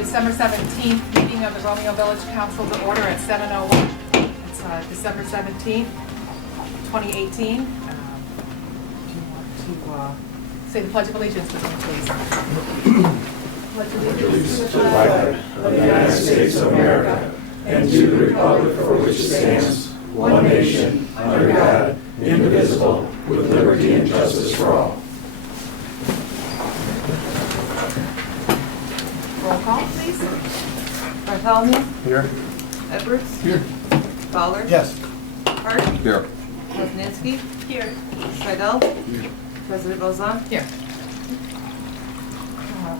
December 17th meeting of the Romeo Village Council to order at 7:01. It's December 17th, 2018. Do you want to say the Pledge of Allegiance with me, please? Pledge allegiance to the flag of the United States of America and to the republic for which it stands, one nation, under God, indivisible, with liberty and justice for all. Roll call, please. Bartholomew? Here. Edwards? Here. Fowler? Yes. Hart? Here. Wozniacki? Here. Seidel? Here. President Bozon? Here.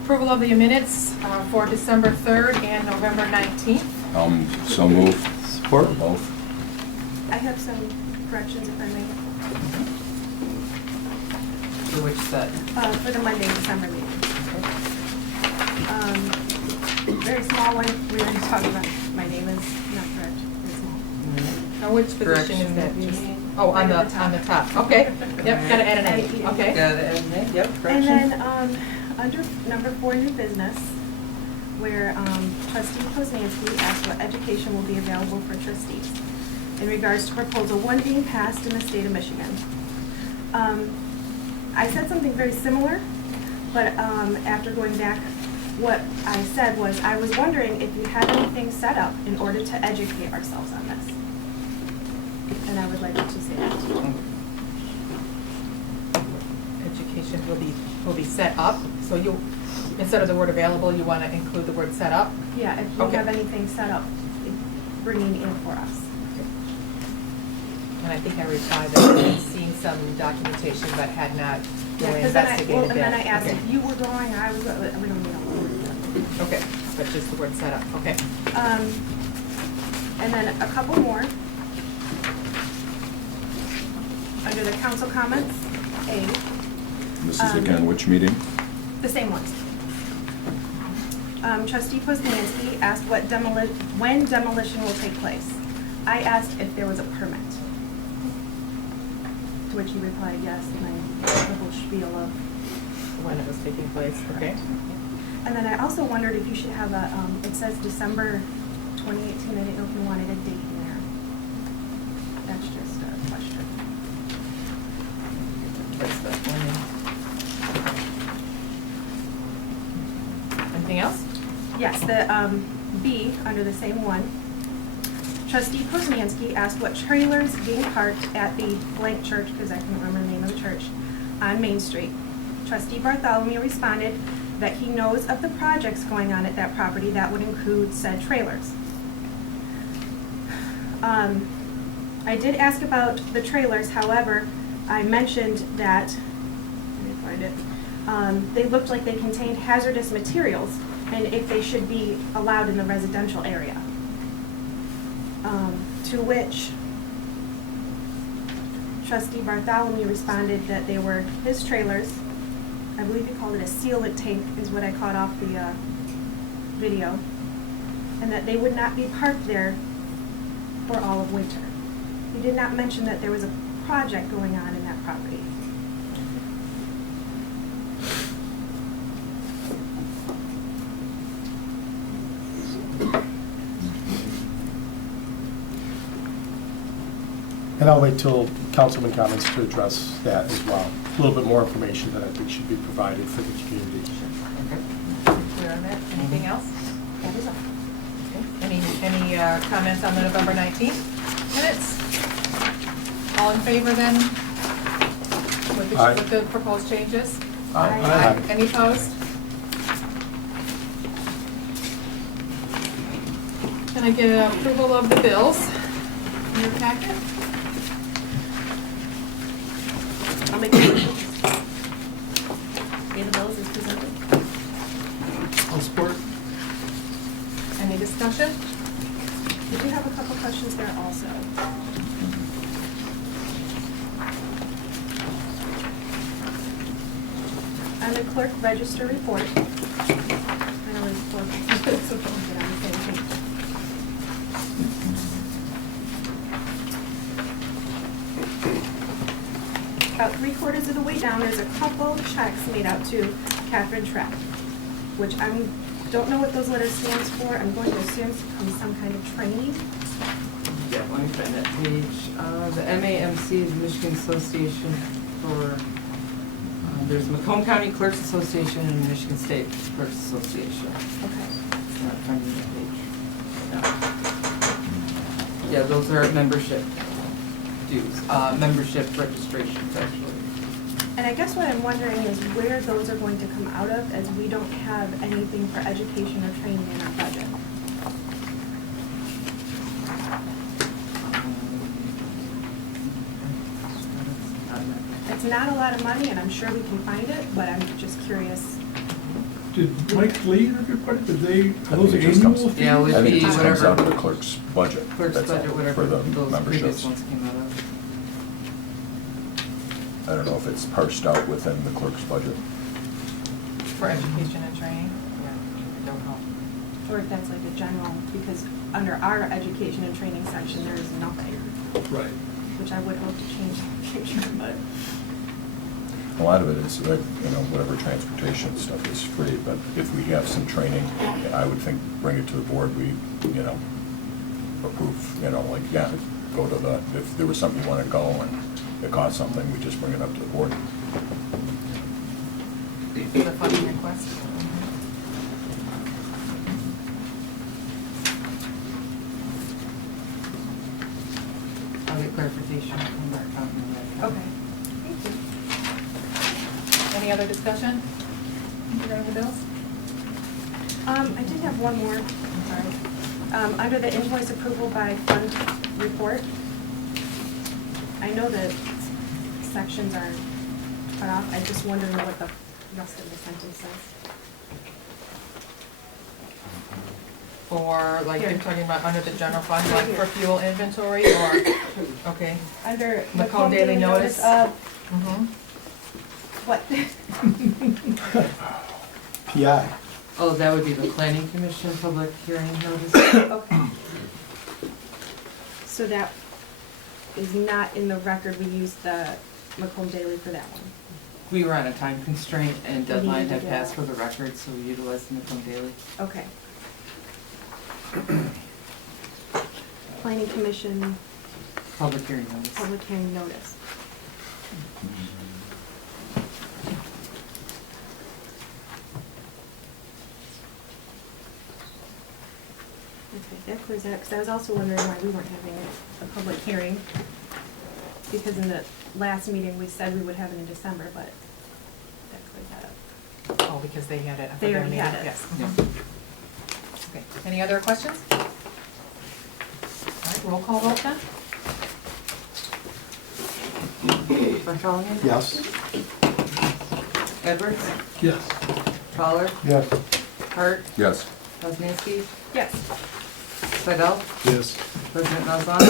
Approval of the minutes for December 3rd and November 19th. So move. Support. Both. I have some corrections, if I may, For which set? for the Monday, December meeting. Very small one, we were just talking about, my name is not correct, very small. Now, which position is that? Just- Oh, on Right the, at on the top. Okay. Yep, gotta add an A. Okay. Got it, and yep, And correction. then, under number 4, new business, where trustee Poznanski asked what education will be available for trustees in regards to proposal 1 being passed in the state of Michigan. I said something very similar, but after going back, what I said was, I was wondering if you had anything set up in order to educate ourselves on this. And I would like you to say that. Education will be set up, so you, instead of the word available, you want to include the word set up? Yeah, if you Okay. have anything set up, bringing in for us. And I think I replied that I had seen some documentation but had not Yeah, really 'cause then investigated that. and then I asked Okay. if you were going, I was, we don't need all the words. Okay, but just the word set up, okay. And then a couple more. Under the council comments, A, This is again, which meeting? the same ones. Trustee Poznanski asked when demolition will take place. I asked if there was a permit. To which he replied yes, and I gave the whole spiel of. When it was taking place, okay. And then I also wondered if you should have a, it says December 2018, I didn't know if you wanted a date in there. That's just a question. What's the one? Anything else? Yes, the B, under the same one. Trustee Poznanski asked what trailers being parked at the blank church, because I couldn't remember the name of the church, on Main Street. Trustee Bartholomew responded that he knows of the projects going on at that property that would include said trailers. I did ask about the trailers, however, I mentioned that, let me find it, they looked like they contained hazardous materials, and if they should be allowed in the residential area. To which Trustee Bartholomew responded that they were his trailers. I believe he called it a sealant tank, is what I caught off the video, and that they would not be parked there for all of winter. He did not mention that there was a project going on in that property. And I'll wait till councilman comments to address that as well. A little bit more information that I think should be provided for the community. Okay. Clear on that? Anything else? That is all. Okay. Any comments on the November 19th minutes? All in favor then? Aye. With the proposed changes? Aye. Any opposed? Can I get approval of the bills in your packet? I'll make a motion. Pay the bills as presented. I'll support. Any discussion? We do have a couple questions there also. On the clerk register report, I know it's clerk, so don't get on the same page. About 3/4 of the way down, there's a couple checks made out to Catherine Trepp, which I'm don't know what those letters stands for. I'm going to assume some kind of training. Yeah, let me find that page. The MAMC is Michigan Association for, there's Macomb County Clerks Association and Michigan State Clerks Association. Okay. It's not finding that page. No. Yeah, those are membership dues, membership registrations, actually. And I guess what I'm wondering is where those are going to come out of, as we don't have anything for education or training in our budget. It's not a lot of money, and I'm sure we can find it, but I'm just curious. Did Mike Lee ever put it, did they, are those think it just comes- annual fees? Yeah, it would I think be it just comes out of whatever the clerk's budget. clerk's That's all, budget, whatever for the those memberships. previous ones came out of. I don't know if it's parsed out within the clerk's budget. For education and training? Yeah, I don't know. Or if that's like a general, because under our education and training section, there is nothing, Right. which I would hope to change in the future, but. A lot of it is, like, whatever transportation stuff is free, but if we have some training, I would think, bring it to the board, we, approve, like, yeah, go to the, if there was something you want to go and it costs something, we just bring it up to the board. The funding request? I'll get clarification from our accountant. Okay. Thank you. Any other discussion regarding the bills? I did have one more, I'm sorry. Under the invoice approval by fund report, I know the sections are cut off, I'm just wondering what the rest of the sentence says. For, like, you're Here. talking about under the general fund, Right like for here. fuel inventory, or, okay. Under Macomb Daily Notice. of, Mm-hmm. what? PI. Oh, that would be the planning commission public hearing notice. Okay. So that is not in the record, we used the Macomb Daily for that one. We were on a time constraint and We needed deadline to had get passed out. for the record, so we utilized the Macomb Daily. Okay. Planning Commission, Public hearing notice. public hearing notice. Okay, that clears that, because I was also wondering why we weren't having a public hearing. Because in the last meeting, we said we would have it in December, but that clears that up. Oh, because they had it. They already had it. Yes. Mhm. Okay, any other questions? All right, roll call vote then? Bartholomew? Yes. Edwards? Yes. Fowler? Yes. Hart? Yes. Wozniacki? Yes. Slidell? Yes. President Malzahn?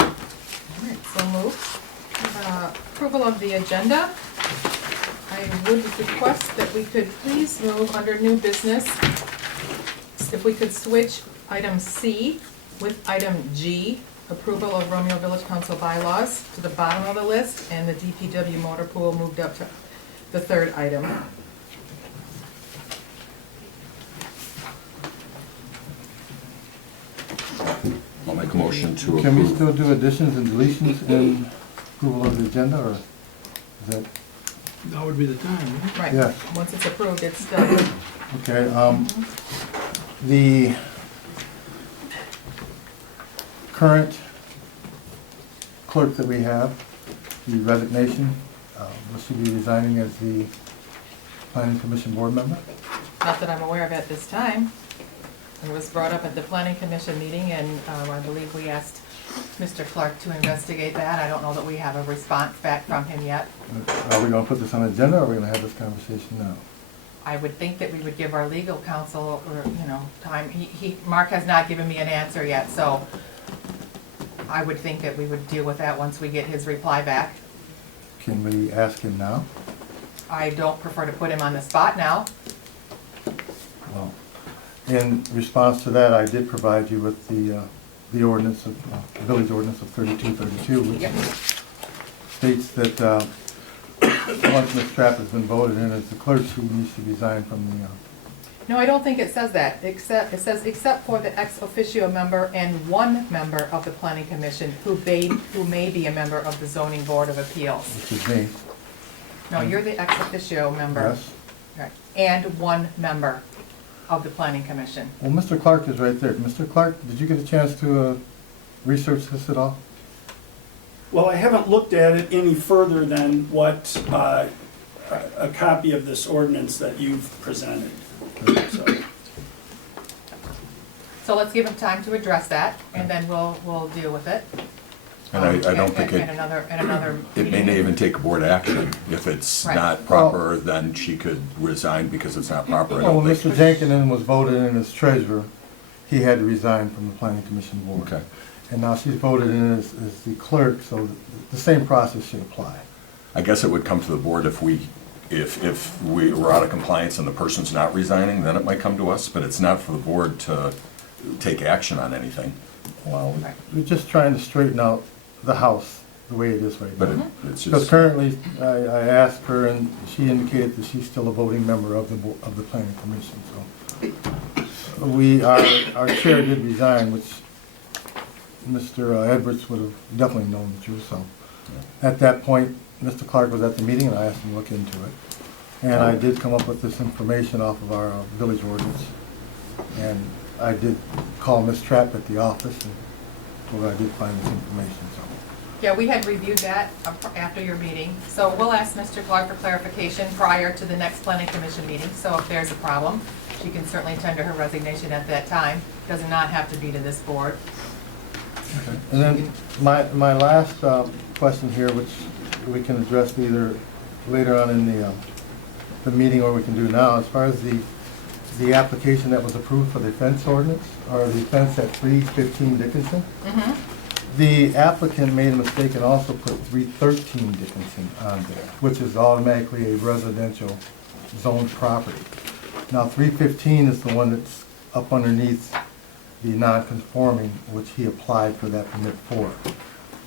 All right, so moved. Approval of the agenda. I would request that we could please move under new business. If we could switch item C with item G, approval of Romeo Village Council bylaws, to the bottom of the list, and the DPW motor pool moved up to the third item. I'll make a motion to approve. Can we still do additions and deletions in approval of the agenda, or is that, That would be the time, right? Right, Yeah. once it's approved, it's done. okay, the current clerk that we have, the resignation, will she be resigning as the planning commission board member? Not that I'm aware of at this time. It was brought up at the planning commission meeting, and I believe we asked Mr. Clark to investigate that. I don't know that we have a response back from him yet. Are we gonna put this on the agenda, or are we gonna have this conversation now? I would think that we would give our legal counsel, or, time. Mark has not given me an answer yet, so I would think that we would deal with that once we get his reply back. Can we ask him now? I don't prefer to put him on the spot now. Well, in response to that, I did provide you with the ordinance of, village ordinance of 3232, which Yep. states that once Ms. Trapp has been voted in as the clerk, she needs to resign from the, No, I don't think it says that, it says except for the ex officio member and one member of the planning commission who may be a member of the zoning board of appeals. which is me. No, you're the ex officio member. Yes. Right, and one member of the planning commission. Well, Mr. Clark is right there. Mr. Clark, did you get a chance to research this at all? Well, I haven't looked at it any further than what a copy of this ordinance that you've presented. So, So let's give him time to address that, and then we'll deal with it. And I don't think In another it may meeting. not even take board action. If it's Right. not proper, then she could resign because it's not proper. I Well, don't when think. Mr. Jenkins was voted in as treasurer, he had to resign from the planning commission board. Okay. And now she's voted in as the clerk, so the same process should apply. I guess it would come to the board if we were out of compliance and the person's not resigning, then it might come to us, but it's not for the board to take action on anything. Well, Right. we're just trying to straighten out the house the way it is right But now. it's Because just, currently, I asked her, and she indicated that she's still a voting member of the planning commission, so. Our chair did resign, which Mr. Edwards would have definitely known the truth, so. At that point, Mr. Clark was at the meeting, and I asked him to look into it. And I did come up with this information off of our village ordinance. And I did call Ms. Trapp at the office, and where I did find this information, so. Yeah, we had reviewed that after your meeting, so we'll ask Mr. Clark for clarification prior to the next planning commission meeting. So if there's a problem, she can certainly tender her resignation at that time. Does not have to be to this board. And then my last question here, which we can address either later on in the meeting or we can do now, as far as the application that was approved for the fence ordinance, or the fence at 315 Dickinson. Mhm. The applicant made a mistake and also put 313 Dickinson on there, which is automatically a residential zoned property. Now, 315 is the one that's up underneath the non-conforming, which he applied for that permit for.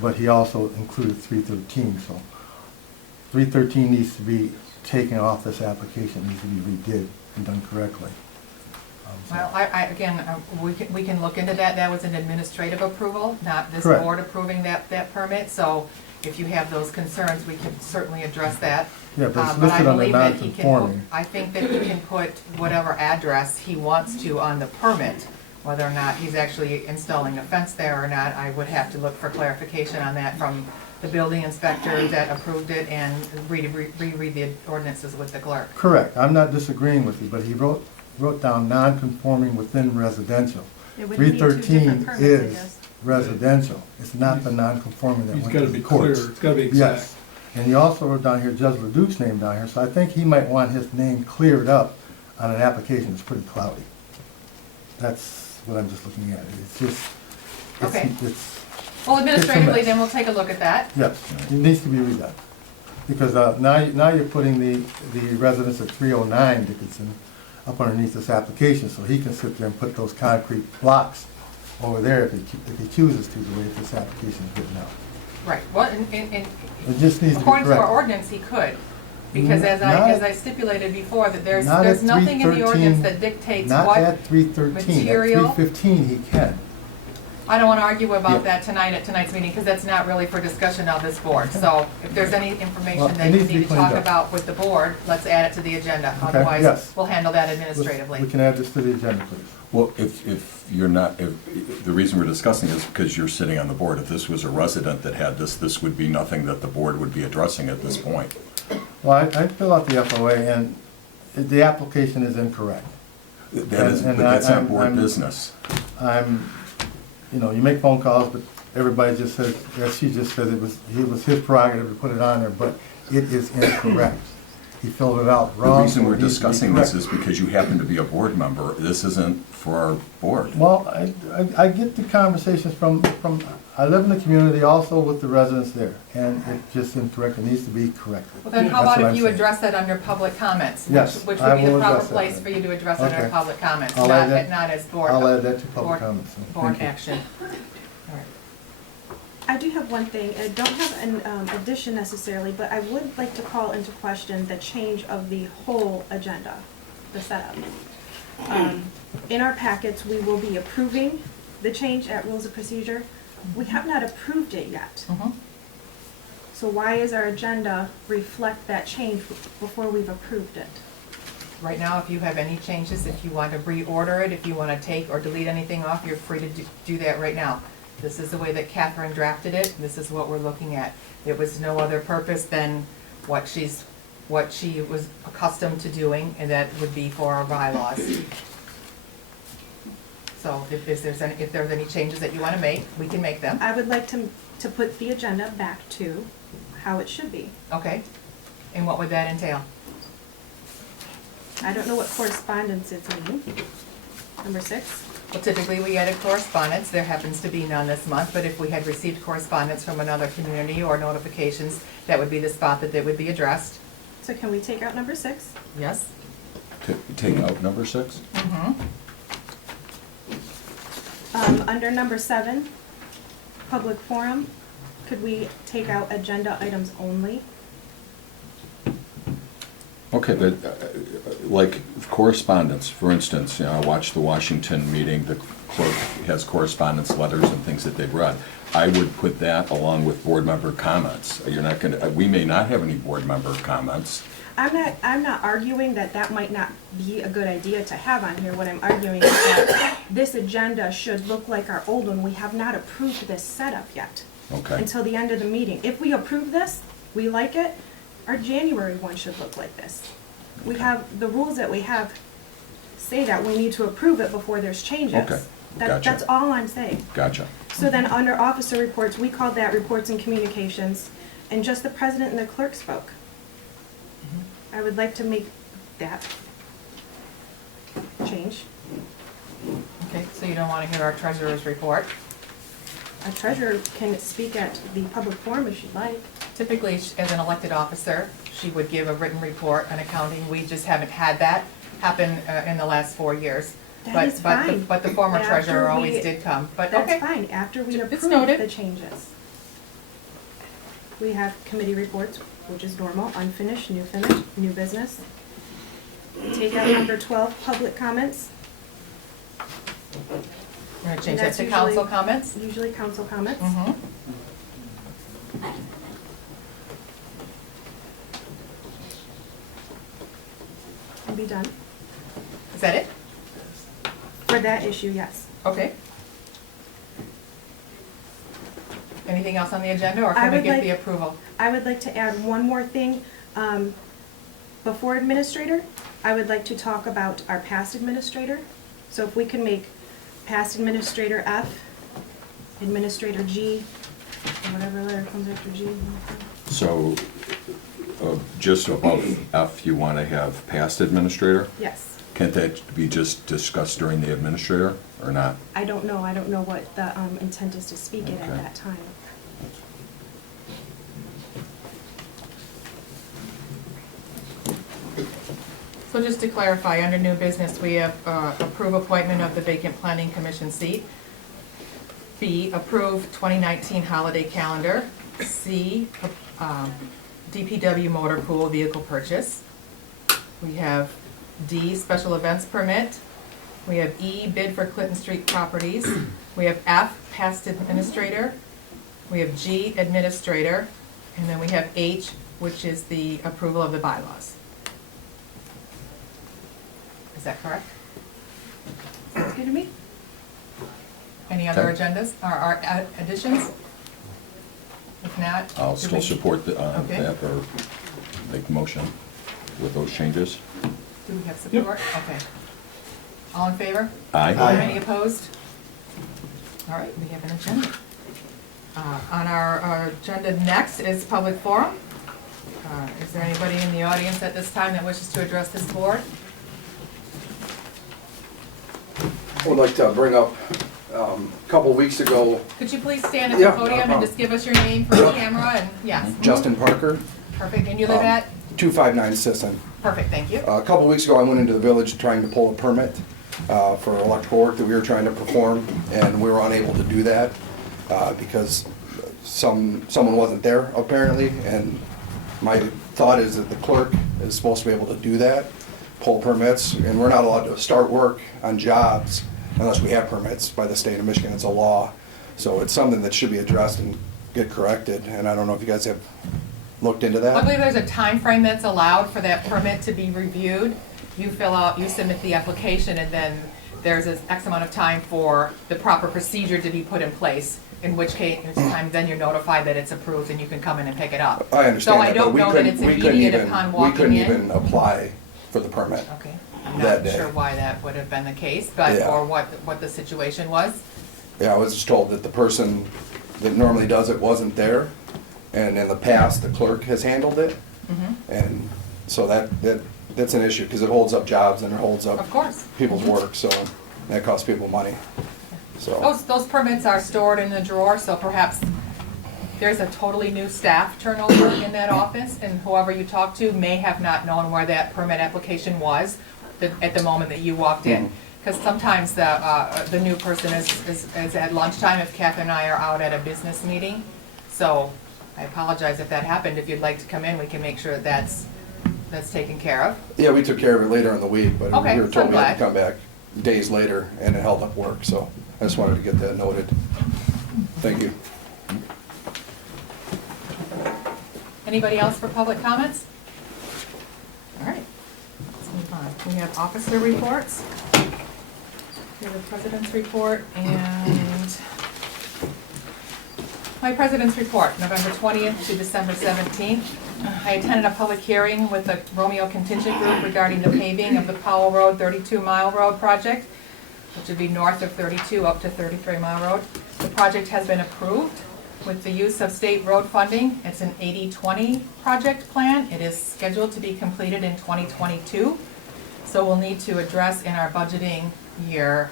But he also included 313, so 313 needs to be taken off this application, needs to be redid and done correctly. So- Well, again, we can look into that. That was an administrative approval, not this Correct. board approving that permit. So if you have those concerns, we can certainly address that. Yeah, but it's But I listed under believe that he can, non-conforming. I think that he can put whatever address he wants to on the permit. Whether or not he's actually installing a fence there or not, I would have to look for clarification on that from the building inspector that approved it and reread the ordinances with the clerk. Correct, I'm not disagreeing with you, but he wrote down non-conforming within residential. It would be two different 313 permits, I is guess. residential, it's not the non-conforming that He's went gotta to the be clear, courts. it's gotta be Yes, exact. and he also wrote down here Judge LeDuc's name down here, so I think he might want his name cleared up on an application that's pretty cloudy. That's what I'm just looking at, it's just, Okay. it's, Well, administratively, mess. then we'll take a look at that. yes, it needs to be redone. Because now you're putting the residents at 309 Dickinson up underneath this application, so he can sit there and put those concrete blocks over there if he chooses to, the way this application is written out. Right, well, It just needs to be according to our corrected. ordinance, he could. Because as Not I stipulated before, that there's Not at nothing in the 313, ordinance that dictates Not what at 313, at material. 315 he can. I don't want to argue Yeah. about that tonight at tonight's meeting, because that's not really for discussion of this board. So if there's any Well, information it that you needs to be need to talk cleaned up. about with the board, let's add it to the agenda. Okay, Otherwise, yes. we'll handle that We administratively. can add this to the agenda, please. well, if you're not, the reason we're discussing is because you're sitting on the board. If this was a resident that had this would be nothing that the board would be addressing at this point. Well, I fill out the FOA, and the application is incorrect. That is, And but that's not I'm- board business. You make phone calls, but everybody just says, as she just said, it was his prerogative to put it on there, but it is incorrect. He filled it out The wrong. reason so we're it needs to be discussing this corrected. is because you happen to be a board member. This isn't for our board. Well, I get the conversations from, I live in the community also with the residents there, and it's just incorrect, it needs to be corrected. Well, then how That's about what if I'm you saying. address that under public comments? Yes, Which I would be the will proper address that place then. for you to address under Okay. public comments, I'll add that- not as board. I'll add that to public board- comments. Board Thank you. action. All right. I do have one thing. I don't have an addition necessarily, but I would like to call into question the change of the whole agenda, the setup. In our packets, we will be approving the change at rules of procedure. We have not approved it yet. So why is our agenda reflect that change before we've approved it? Right now, if you have any changes, if you want to reorder it, if you want to take or delete anything off, you're free to do that right now. This is the way that Catherine drafted it, this is what we're looking at. There was no other purpose than what she was accustomed to doing, and that would be for our bylaws. So if there's any changes that you want to make, we can make them. I would like to put the agenda back to how it should be. Okay. And what would that entail? I don't know what correspondence is mean. Number 6. Well, typically, we added correspondence. There happens to be none this month, but if we had received correspondence from another community or notifications, that would be the spot that they would be addressed. So can we take out number 6? Yes? Take out number 6? Under number 7, public forum, could we take out agenda items only? Okay, but like correspondence, for instance, I watched the Washington meeting, the clerk has correspondence letters and things that they've read. I would put that along with board member comments. You're not gonna, we may not have any board member comments. I'm not arguing that that might not be a good idea to have on here. What I'm arguing is that this agenda should look like our old one. We have not approved this setup yet. Okay. Until the end of the meeting. If we approve this, we like it, our January one should look like this. We have, the rules that we have say that we need to approve it before there's changes. Okay, gotcha. That's all I'm saying. Gotcha. So then under officer reports, we called that reports and communications, and just the president and the clerk spoke. I would like to make that change. Okay, so you don't want to hear our treasurer's report. A treasurer can speak at the public forum if she'd like. Typically, as an elected officer, she would give a written report on accounting. We just haven't had that happen in the last 4 years. That is fine. But the former After treasurer we- always did come, but okay. That's fine, after we It's approve noted. the changes. We have committee reports, which is normal, unfinished, new finished, new business. Take out number 12, public comments, We're going to change And that that's to usually- council comments. usually council comments. Mhm. And be done. Is that it? For that issue, yes. Okay. Anything else on the agenda, or I can we would get like- the approval? I would like to add one more thing. Before administrator, I would like to talk about our past administrator. So if we can make past administrator F, administrator G, or whatever letter comes after G. So, just above F, you want to have past administrator? Yes. Can't that be just discussed during the administrator, or not? I don't know what the intent is to speak it at Okay. that time. So just to clarify, under new business, we have approve appointment of the vacant planning commission seat. B, approve 2019 holiday calendar. C, DPW motor pool vehicle purchase. We have D, special events permit. We have E, bid for Clinton Street properties. We have F, past administrator. We have G, administrator. And then we have H, which is the approval of the bylaws. Is that correct? Sounds good to me. Any other Okay. agendas, or additions? If not. I'll do still we- support Okay. that, or make the motion with those changes. Do we have support? Okay. All in favor? Aye. Any opposed? All right, we have an agenda. On our agenda next is public forum. Is there anybody in the audience at this time that wishes to address this board? I would like to bring up, a couple of weeks ago, Could you please stand at the Yeah, no podium and problem. just give us your name for the camera and, yes. Justin Parker, Perfect, and you live at? 259 Sisson. Perfect, thank you. A couple of weeks ago, I went into the village trying to pull a permit for electrical work that we were trying to perform, and we were unable to do that because someone wasn't there apparently, and my thought is that the clerk is supposed to be able to do that, pull permits, and we're not allowed to start work on jobs unless we have permits by the state of Michigan. It's a law. So it's something that should be addressed and get corrected, and I don't know if you guys have looked into I that. believe there's a time frame that's allowed for that permit to be reviewed. You fill out, you submit the application, and then there's an X amount of time for the proper procedure to be put in place, in which case, time then you're notified that it's approved and you can come in and pick it up. I understand So I that, but don't we know that couldn't, it's we couldn't immediate even, upon we walking couldn't in. even apply for the permit. Okay, I'm that not day. sure why that would have been the case, but, Yeah. or what the situation was. Yeah, I was just told that the person that normally does it wasn't there, and in the past, the clerk has handled it. And so that's an issue, because it holds up jobs and it holds up Of course. people's work, so that costs people money. So, Those permits are stored in the drawer, so perhaps there's a totally new staff turnover in that office, and whoever you talk to may have not known where that permit application was at the moment that you walked in. Because sometimes the new person is at lunchtime if Kath and I are out at a business meeting. So I apologize if that happened. If you'd like to come in, we can make sure that that's taken care of. yeah, we took care of it later in the week, but Okay, we were so told I'm we had to glad. come back days later, and it held up work, so I just wanted to get that noted. Thank you. Anybody else for public comments? All right, let's move on. We have officer reports. We have the president's report and my president's report, November 20th to December 17th. I attended a public hearing with the Romeo contingent group regarding the paving of the Powell Road 32 Mile Road project, which would be north of 32 up to 33 Mile Road. The project has been approved with the use of state road funding. It's an 80-20 project plan. It is scheduled to be completed in 2022. So we'll need to address in our budgeting year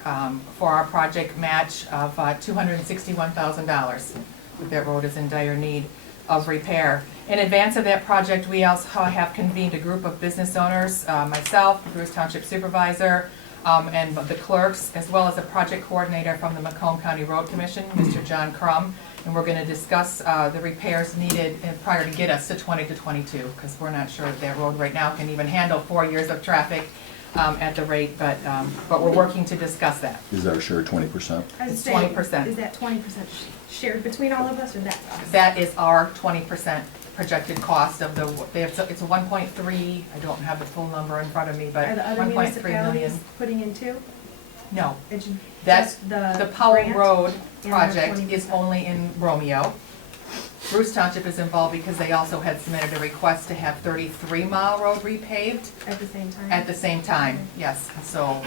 for our project match of $261,000. That road is in dire need of repair. In advance of that project, we also have convened a group of business owners, myself, the Bruce Township Supervisor, and the clerks, as well as a project coordinator from the Macomb County Road Commission, Mr. John Crum, and we're going to discuss the repairs needed prior to get us to 20 to 22, because we're not sure that road right now can even handle 4 years of traffic at the rate, but we're working to discuss that. Is our share 20%? It's 20%. Is that 20% shared between all of us, or that? That is our 20% projected cost of it's a 1.3, I don't have the full number in front of me, but Are the other 1.3 municipalities million. putting in too? No, It's that's, just the Powell grant Road and project their is 20%. only in Romeo. Bruce Township is involved because they also had submitted a request to have 33 Mile Road repaved At the same time? at the same time, yes. So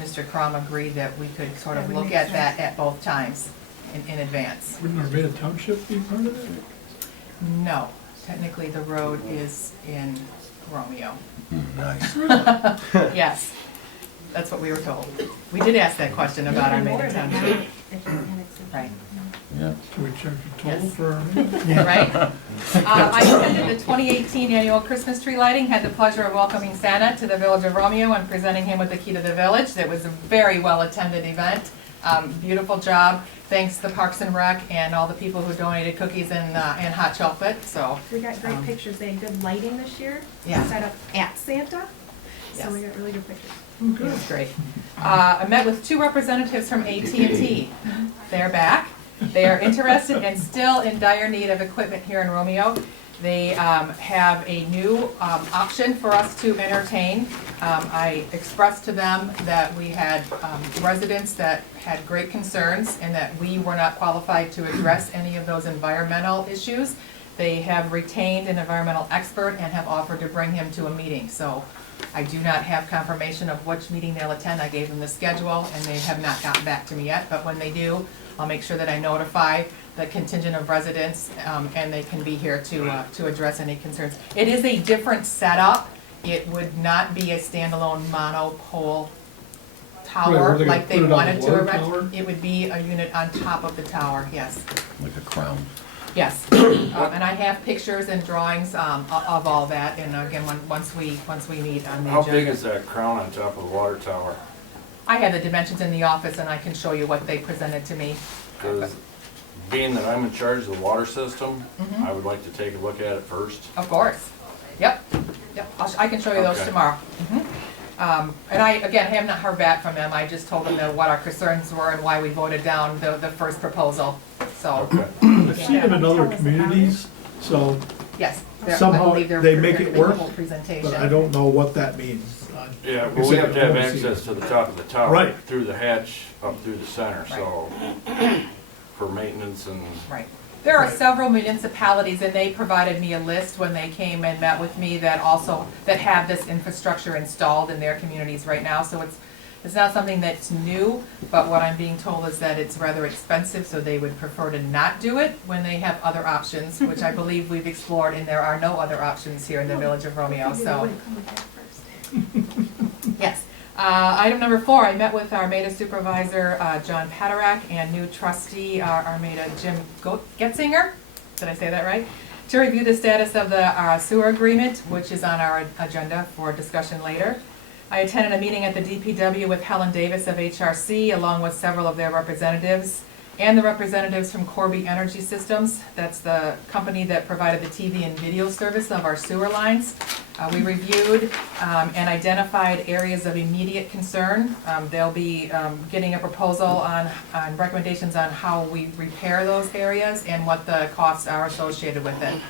Mr. Crum agreed that we could sort of That would look make at sense. that at both times in advance. Wouldn't Romeo Township be part of it? No, technically the road is in Romeo. Nice. Yes, that's what we were told. We did ask that question about our main township. Right. Yeah. Do we charge a toll Yes. for our? Right? I attended the 2018 annual Christmas tree lighting, had the pleasure of welcoming Santa to the village of Romeo and presenting him with the key to the village. That was a very well-attended event. Beautiful job. Thanks to Parks and Rec and all the people who donated cookies and hot chocolate, so. We got great pictures. They had good lighting this year. Yeah. Set up at Santa. Yes. So we got really good pictures. It was great. I met with two representatives from AT&T. They're back. They are interested and still in dire need of equipment here in Romeo. They have a new option for us to entertain. I expressed to them that we had residents that had great concerns and that we were not qualified to address any of those environmental issues. They have retained an environmental expert and have offered to bring him to a meeting. So I do not have confirmation of which meeting they'll attend. I gave them the schedule and they have not gotten back to me yet, but when they do, I'll make sure that I notify the contingent of residents and they can be here to address any concerns. It is a different setup. It would not be a standalone monopole Right, tower were they gonna like they put it on wanted the to water erect. tower? It would be a unit on top of the tower, yes. Like a crown. Yes, and I have pictures and drawings of all that, and again, once we meet on the agenda. How big is that crown on top of the water tower? I have the dimensions in the office, and I can show you what they presented to me. Because being that I'm in charge of the water system, Mhm. I would like to take a look at it first. Of course. Yep, yep. I can show you those Okay. tomorrow. And I, again, have not heard back from them. I just told them that what our concerns were and why we voted down the first proposal. So, Okay. I've seen them in other communities, so yes. I somehow believe they're they make prepared it to make a work, whole presentation. but I don't know what that means. Yeah, well, we have to have access to the top of the tower. Right. Through the hatch up through the center, so, for maintenance and, Right. There are several municipalities, and they provided me a list when they came and met with me that have this infrastructure installed in their communities right now. So it's not something that's new, but what I'm being told is that it's rather expensive, so they would prefer to not do it when they have other options, which I believe we've explored, and there are no other options here in the village of Romeo, so. Yes. Item number 4, I met with our Armada supervisor, John Paterak, and new trustee, Armada Jim Getzinger, did I say that right? To review the status of the sewer agreement, which is on our agenda for discussion later. I attended a meeting at the DPW with Helen Davis of HRC, along with several of their representatives, and the representatives from Corby Energy Systems. That's the company that provided the TV and video service of our sewer lines. We reviewed and identified areas of immediate concern. They'll be getting a proposal on recommendations on how we repair those areas and what the costs are associated with it.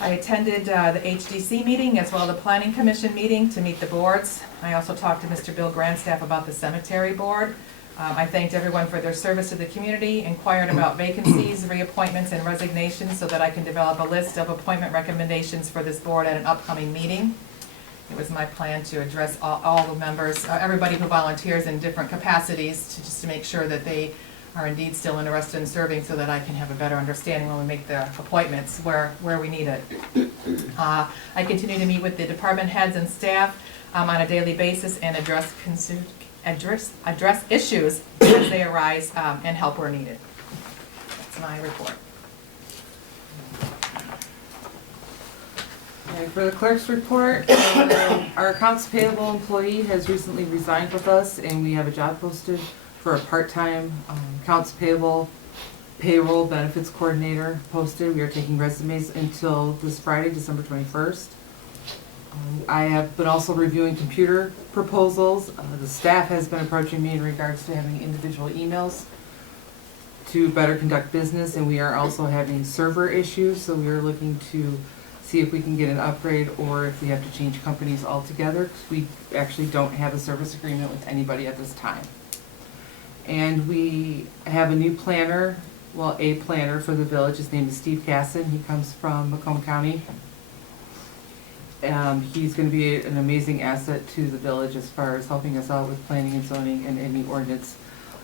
I attended the HDC meeting as well as the Planning Commission meeting to meet the boards. I also talked to Mr. Bill Grandstaff about the cemetery board. I thanked everyone for their service to the community, inquired about vacancies, reappointments, and resignations so that I can develop a list of appointment recommendations for this board at an upcoming meeting. It was my plan to address all the members, everybody who volunteers in different capacities, just to make sure that they are indeed still interested in serving so that I can have a better understanding when we make the appointments where we need it. I continue to meet with the department heads and staff on a daily basis and address issues as they arise and help where needed. That's my report. Okay, for the clerk's report, our accounts payable employee has recently resigned with us, and we have a job posted for a part-time accounts payable payroll benefits coordinator posted. We are taking resumes until this Friday, December 21st. I have been also reviewing computer proposals. The staff has been approaching me in regards to having individual emails to better conduct business, and we are also having server issues, so we are looking to see if we can get an upgrade or if we have to change companies altogether, because we actually don't have a service agreement with anybody at this time. And we have a new planner, well, a planner for the village. His name is Steve Casson. He comes from Macomb County. He's going to be an amazing asset to the village as far as helping us out with planning and zoning and any ordinance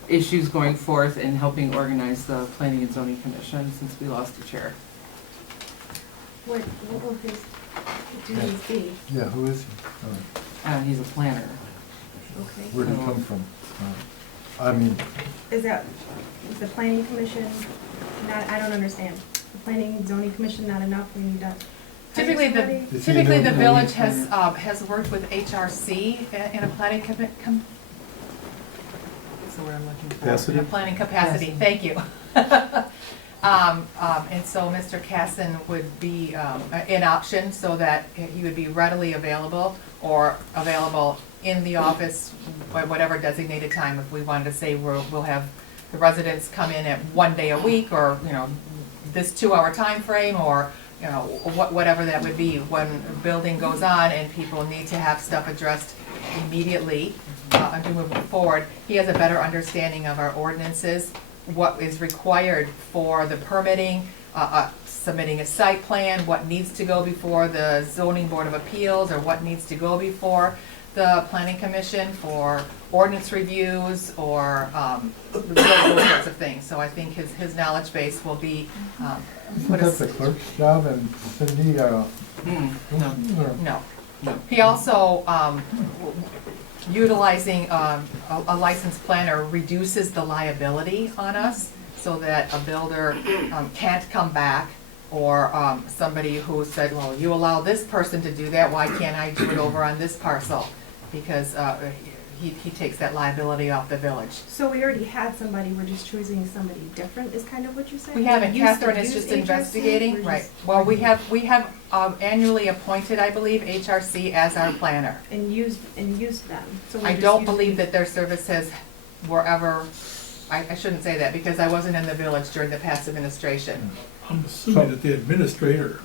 issues going forth and helping organize the Planning and Zoning Commission since we lost the chair. What will his duties be? Yeah, who is he? He's a planner. Okay. Where did he come from? I mean, Is the planning commission not, I don't understand. The planning and zoning commission not enough, we need to. Typically, Is he a new the village planning has worked with HRC in a planning what's the word I'm looking for? Capacity? In a planning capacity, Capacity. thank you. And so Mr. Casson would be an option so that he would be readily available or available in the office by whatever designated time. If we wanted to say we'll have the residents come in at 1 day a week, or, you know, this 2-hour time frame, or, you know, whatever that would be. When a building goes on and people need to have stuff addressed immediately to move forward, he has a better understanding of our ordinances, what is required for the permitting, submitting a site plan, what needs to go before the zoning board of appeals, or what needs to go before the planning commission for ordinance reviews, or those sorts of things. So I think his knowledge base will be isn't that the clerk's job and Cindy, No. or- No. He also, utilizing a licensed planner reduces the liability on us, so that a builder can't come back, or somebody who said, well, you allow this person to do that, why can't I do it over on this parcel? Because he takes that liability off the village. So we already had somebody, we're just choosing somebody different, is kind of what you're saying? We haven't, used to Catherine is use just HRC, investigating, we're right. just- Well, we have annually appointed, I believe, HRC as our planner. And used them, so we're I just don't using- believe that their services were ever, I shouldn't say that, because I wasn't in the village during the past administration. I'm assuming that the administrator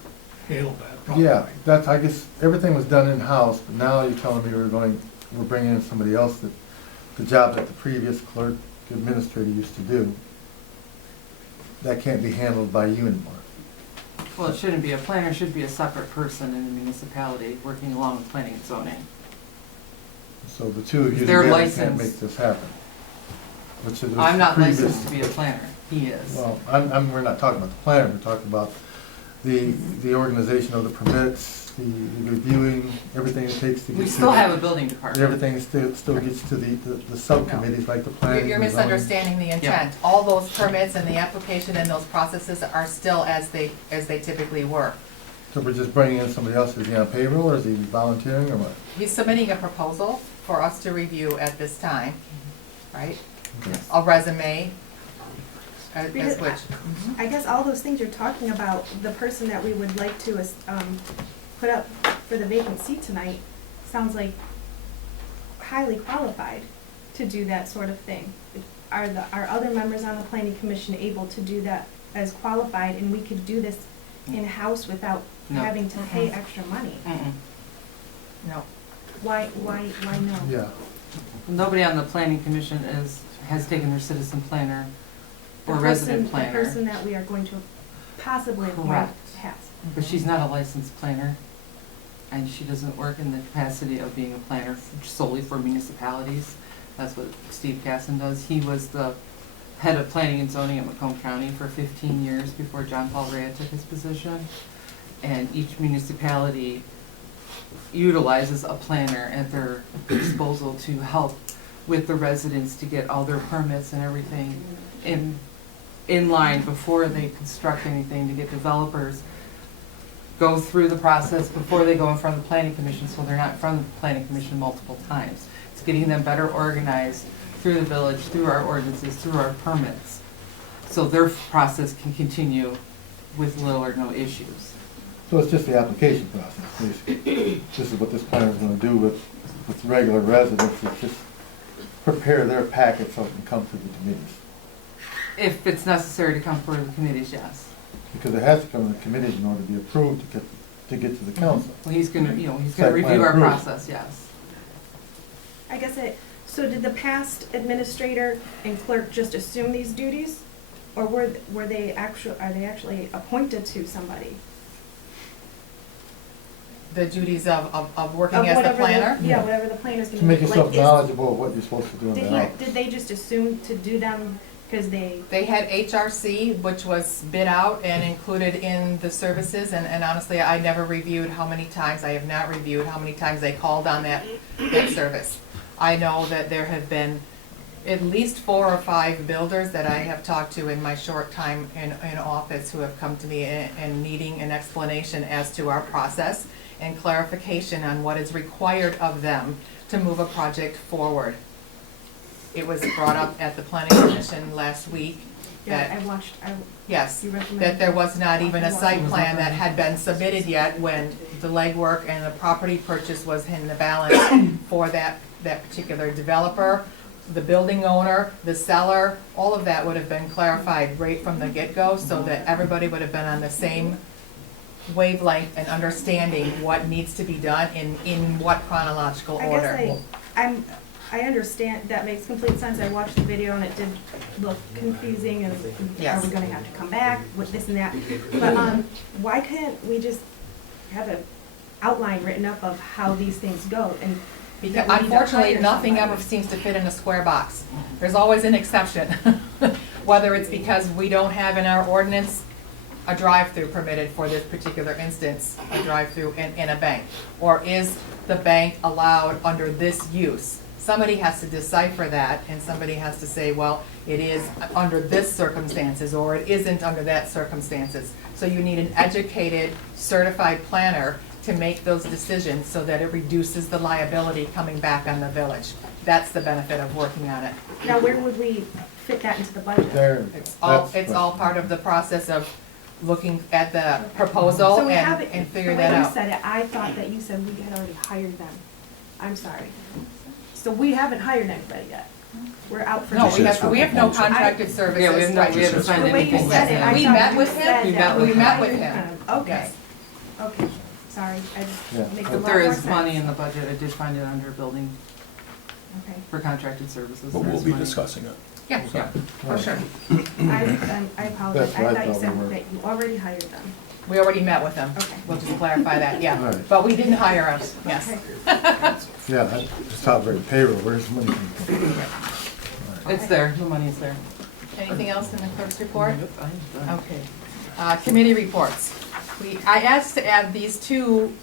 handled that probably. Yeah, that's, I guess, everything was done in-house, but now you're telling me we're bringing in somebody else that, the job that the previous clerk administrator used to do, that can't be handled by you anymore. Well, it shouldn't be a planner, it should be a separate person in the municipality working along with planning and zoning. So the two of you They're together can't licensed. make this happen. Which is I'm not previous- licensed to be a planner, he is. Well, we're not talking about the planner, we're talking about the organization of the permits, the reviewing, everything it takes to get to. We still have a building department. Everything still gets to the subcommittees like the planning. You're and zoning. misunderstanding the intent. All those permits and the application and those processes are still as they typically were. So we're just bringing in somebody else, is he on payroll, or is he volunteering, or what? He's submitting a proposal for us to review at this time, right? Okay. A resume, as Because which. I guess all those things you're talking about, the person that we would like to put up for the vacant seat tonight, sounds like highly qualified to do that sort of thing. Are other members on the planning commission able to do that as qualified, and we could do this in-house without No. having to pay extra money? Mm-mm. No. Why no? Yeah, Nobody on the planning commission has taken their citizen planner The or resident person- The person planner, that we are going to possibly appoint Correct. has. but she's not a licensed planner. And she doesn't work in the capacity of being a planner solely for municipalities. That's what Steve Casson does. He was the head of planning and zoning at Macomb County for 15 years before John Paul Rea took his position. And each municipality utilizes a planner at their disposal to help with the residents to get all their permits and everything in line before they construct anything, to get developers go through the process before they go in front of the planning commission, so they're not in front of the planning commission multiple times. It's getting them better organized through the village, through our ordinances, through our permits, so their process can continue with little or no issues. so it's just the application process, basically. This is what this planner's gonna do with regular residents, is just prepare their packet so it can come to the committees. If it's necessary to come for the committees, yes. Because it has to come to the committees in order to be approved to get to the council. Well, he's gonna, he's gonna Site plan review our approved. process, yes. I guess so did the past administrator and clerk just assume these duties? Or are they actually appointed to somebody? The duties of working Of as the whatever planner? Yeah, whatever the planner's gonna do. To make Like, yourself knowledgeable of what you're supposed to do in the house. Did they just assume to do them because they, They had HRC, which was bid out and included in the services, and honestly, I never reviewed how many times, I have not reviewed how many times they called on that service. I know that there have been at least 4 or 5 builders that I have talked to in my short time in office who have come to me and needing an explanation as to our process and clarification on what is required of them to move a project forward. It was brought up at the planning commission last week yeah, that, I watched, yes, you recommend. that there was not even a site plan that had been submitted yet when the legwork and the property purchase was in the balance for that particular developer, the building owner, the seller, all of that would have been clarified right from the get-go so that everybody would have been on the same wavelength and understanding what needs to be done in what chronological order. I understand, that makes complete sense. I watched the video and it did look confusing and are Yes. we gonna have to come back with this and that? But, why couldn't we just have an outline written up of how these things go and? Because that we need to unfortunately, hire nothing somebody? ever seems to fit in a square box. There's always an exception. Whether it's because we don't have in our ordinance a drive-through permitted for this particular instance, a drive-through in a bank. Or is the bank allowed under this use? Somebody has to decipher that, and somebody has to say, well, it is under this circumstances, or it isn't under that circumstances. So you need an educated, certified planner to make those decisions so that it reduces the liability coming back on the village. That's the benefit of working on it. Now, where would we fit that into the budget? There, It's all part of the process of looking at the proposal So we haven't, and figure the that way you out. said it, I thought that you said we had already hired them. I'm sorry. So we haven't hired anybody yet. We're out for. No, This is for we have no proposal. contracted Yeah, services. we haven't signed The way you anything said yet. it, I We thought met you with said him. that We met with hired him. them. Okay, Yes. okay, sorry, I Yeah. just make a But lot there more is sense. money in the budget, I did find it under building Okay, for contracted services. But we'll There's be money. discussing it. Yeah, Yeah. for sure. I apologize, That's what I I thought you thought said we were. that you already hired them. We already met with them. Okay. We'll just clarify that, yeah. All right. But we didn't hire us, yes. Okay. yeah, I just thought very payroll, where's the money coming from? It's there, the money's there. Anything else in the clerk's report? Yep, I'm done. Okay. Committee reports. I asked to add these two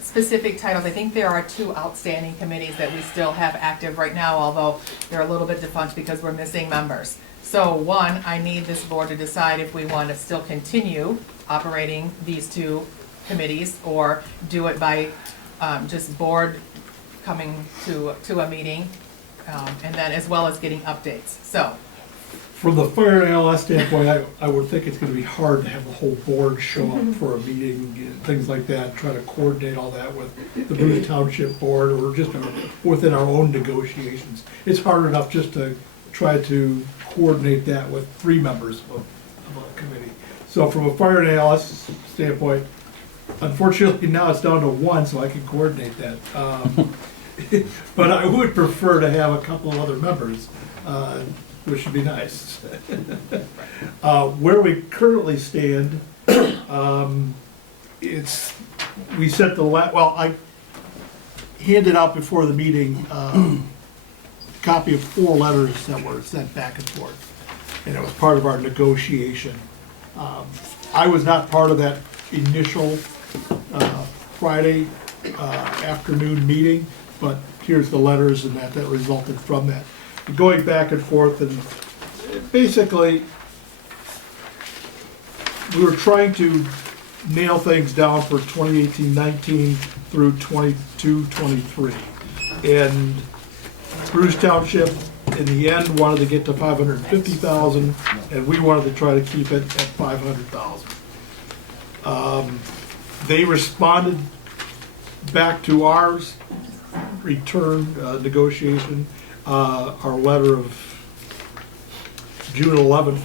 specific titles. I think there are two outstanding committees that we still have active right now, although they're a little bit defunct because we're missing members. So one, I need this board to decide if we want to still continue operating these two committees or do it by just board coming to a meeting, and then as well as getting updates. So, From the fire and ALS standpoint, I would think it's gonna be hard to have the whole board show up for a meeting, and things like that, try to coordinate all that with the Bruce Township Board or just within our own negotiations. It's hard enough just to try to coordinate that with 3 members of a committee. So from a fire and ALS standpoint, unfortunately now it's down to 1, so I can coordinate that. But I would prefer to have a couple of other members, which would be nice. Where we currently stand, we sent I handed out before the meeting, a copy of 4 letters that were sent back and forth, and it was part of our negotiation. I was not part of that initial Friday afternoon meeting, but here's the letters and that resulted from that. Going back and forth, and basically, we were trying to nail things down for 2018-19 through 22-23. And Bruce Township, in the end, wanted to get to 550,000, and we wanted to try to keep it at 500,000. They responded back to ours, return negotiation, our letter of June 11th,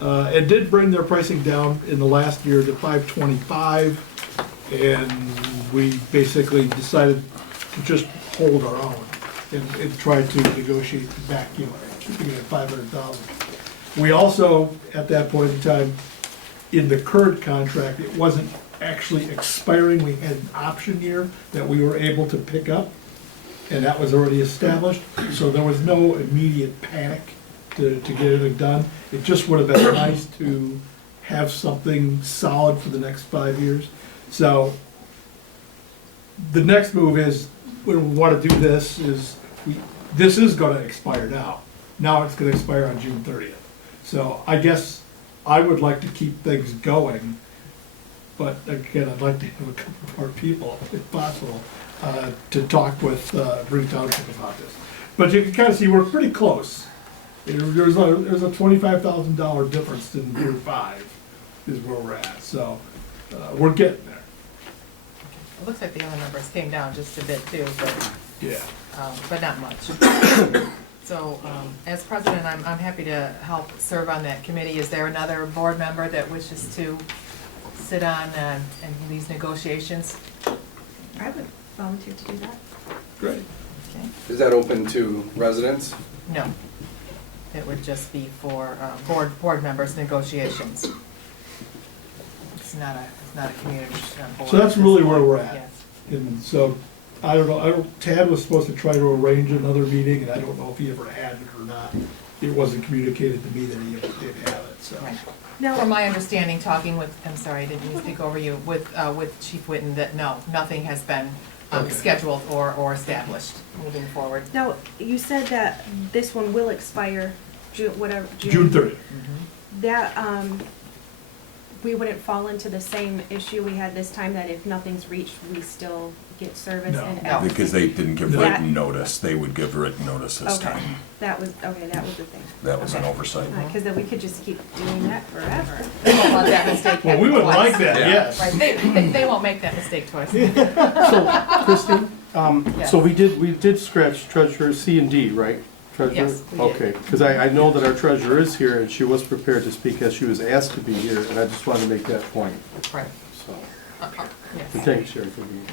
and did bring their pricing down in the last year to 525, and we basically decided to just hold our own and try to negotiate back, keeping it at 500,000. We also, at that point in time, in the current contract, it wasn't actually expiring, we had an option year that we were able to pick up, and that was already established, so there was no immediate panic to get anything done. It just would have been nice to have something solid for the next 5 years. So the next move is, when we want to do this, this is going to expire now. Now it's going to expire on June 30th. So I guess I would like to keep things going, but again, I'd like to have a couple more people, if possible, to talk with Bruce Township about this. But you can kind of see we're pretty close. There's a $25,000 difference in year 5 is where we're at. So we're getting there. It looks like the other numbers came down just a bit too, but not much. So, as president, I'm happy to help serve on that committee. Is there another board member that wishes to sit on in these negotiations? I would volunteer to do that. Great. Okay. Is that open to residents? No. It would just be for board members' negotiations. It's not a community board. So that's really where we're at. Yes. And so, I don't know, Tad was supposed to try to arrange another meeting, and I don't know if he ever had it or not. It wasn't communicated to me that he ever did have it, so. Right. Now, From my understanding, talking with, I'm sorry, I didn't mean to speak over you, with Chief Witten, that no, nothing has been Okay. scheduled or established moving forward. now, you said that this one will expire June 30th. June 30th. That, we wouldn't fall into the same issue we had this time, that if nothing's reached, we still get service No. and No. everything. Because they didn't give That- written notice, they would give written notice this Okay, time. that was the thing. That was an Okay. oversight. Because then we could just keep doing that forever. They won't let that mistake Well, happen we would twice. like that, Yeah. yes. Right, they won't make that mistake twice. So, Christie, Yes. so we did scratch treasurer C and D, right? Treasurer? Yes, we did. Okay, because I know that our treasurer is here, and she was prepared to speak as she was asked to be here, and I just wanted to make that point, Right. so. Yes. And thank you, Sherry, for being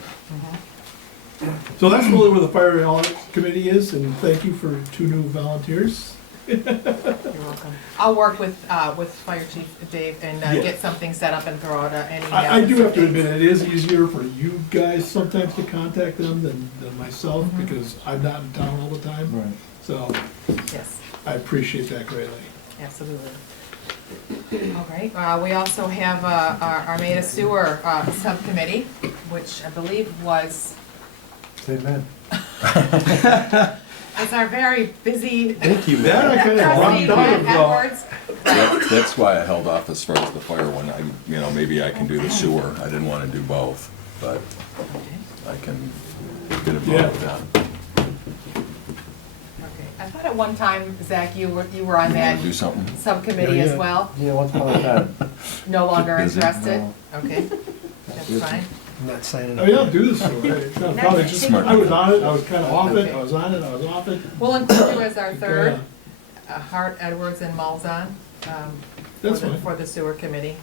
here. So that's really where the fire audit committee is, and thank you for 2 new volunteers. You're welcome. I'll work with Fire Chief Dave and Yeah. get something set up and throw out an email. I do have to admit, it is easier for you guys sometimes to contact them than myself, because I'm not in town all the time. Right. So Yes, I appreciate that greatly. absolutely. All right, we also have our Armada Sewer Subcommittee, which I believe was, Say amen. it's our very busy Thank you, That I Matt. kind of trustee, dropped out Matt of, Edwards. That's why I held off as far as the fire one. Maybe I can do the sewer. I didn't want to do both, but I can get involved with that. Okay, I thought at one time, Zach, you were on You that want to do something? subcommittee as well. Yeah, once upon a time. No longer Busy? interested? No. Okay, that's fine. I'm not signing oh yeah, I'll do this for you. Probably just, Smart. I was on it, I was kind of off it, Okay. I was on it, I was off it. We'll include you as our Yeah. third, Hart, Edwards, and Malzahn, That's fine. for the sewer committee.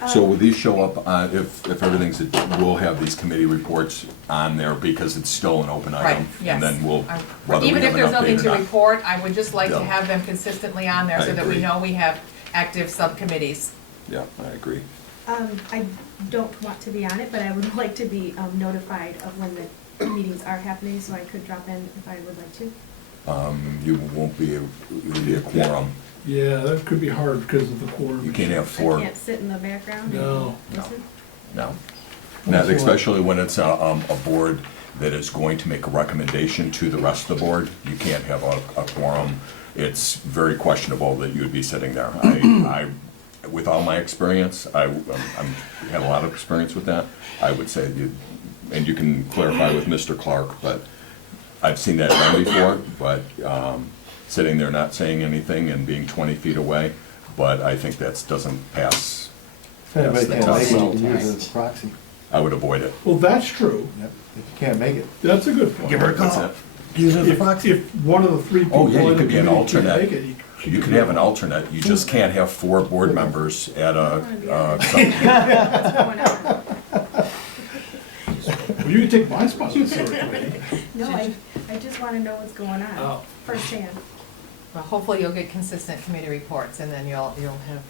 Okay. So will these show up on, if everything's, we'll have these committee reports on there because it's still an open Right, item? yes. And then we'll, whether we Even have if an there's nothing update or to not. report, I would just like to Yeah. have them consistently on there I so that we agree. know we have active subcommittees. Yeah, I agree. I don't want to be on it, but I would like to be notified of when the meetings are happening, so I could drop in if I would like to. You won't be, you'll be a quorum. Yeah, that could be hard because of the quorum. You can't have I four, can't sit in the background and No. listen? no. Now, especially when it's a board that is going to make a recommendation to the rest of the board, you can't have a quorum. It's very questionable that you would be sitting there. With all my experience, I'm had a lot of experience with that. I would say and you can clarify with Mr. Clark, but I've seen that done before, but sitting there not saying anything and being 20 feet away, but I think that doesn't pass. If anybody Yes, can't make it, you that's- can use it as a proxy. I would avoid it. Well, that's true. Yep. If you can't make it, That's a good point. That's it. use it as a If, proxy. if one of the 3 people Oh, yeah, you in the could be an committee can't alternate. make it, she You could could be have an alternate, you just can't have 4 board members at a, What's going on? Well, you can take my spot on the sewer committee. No, I just want to know what's going on Oh. firsthand. Well, hopefully you'll get consistent committee reports, and then you'll have,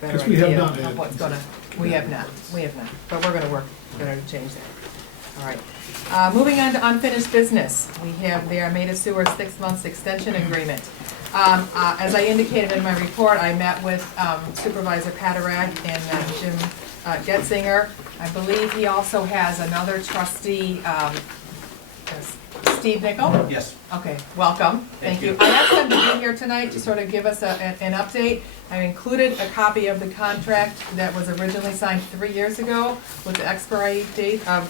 better Because we have idea not had of what's gonna, we have not, but we're gonna work better to change that. All right. Moving on to unfinished business, we have the Armada Sewer 6 months extension agreement. As I indicated in my report, I met with Supervisor Patarag and Jim Getzinger. I believe he also has another trustee, Steve Nickel? Yes. Okay, welcome, thank you. I asked them to be here tonight to sort of give us an update. I included a copy of the contract that was originally signed 3 years ago with the expiry date of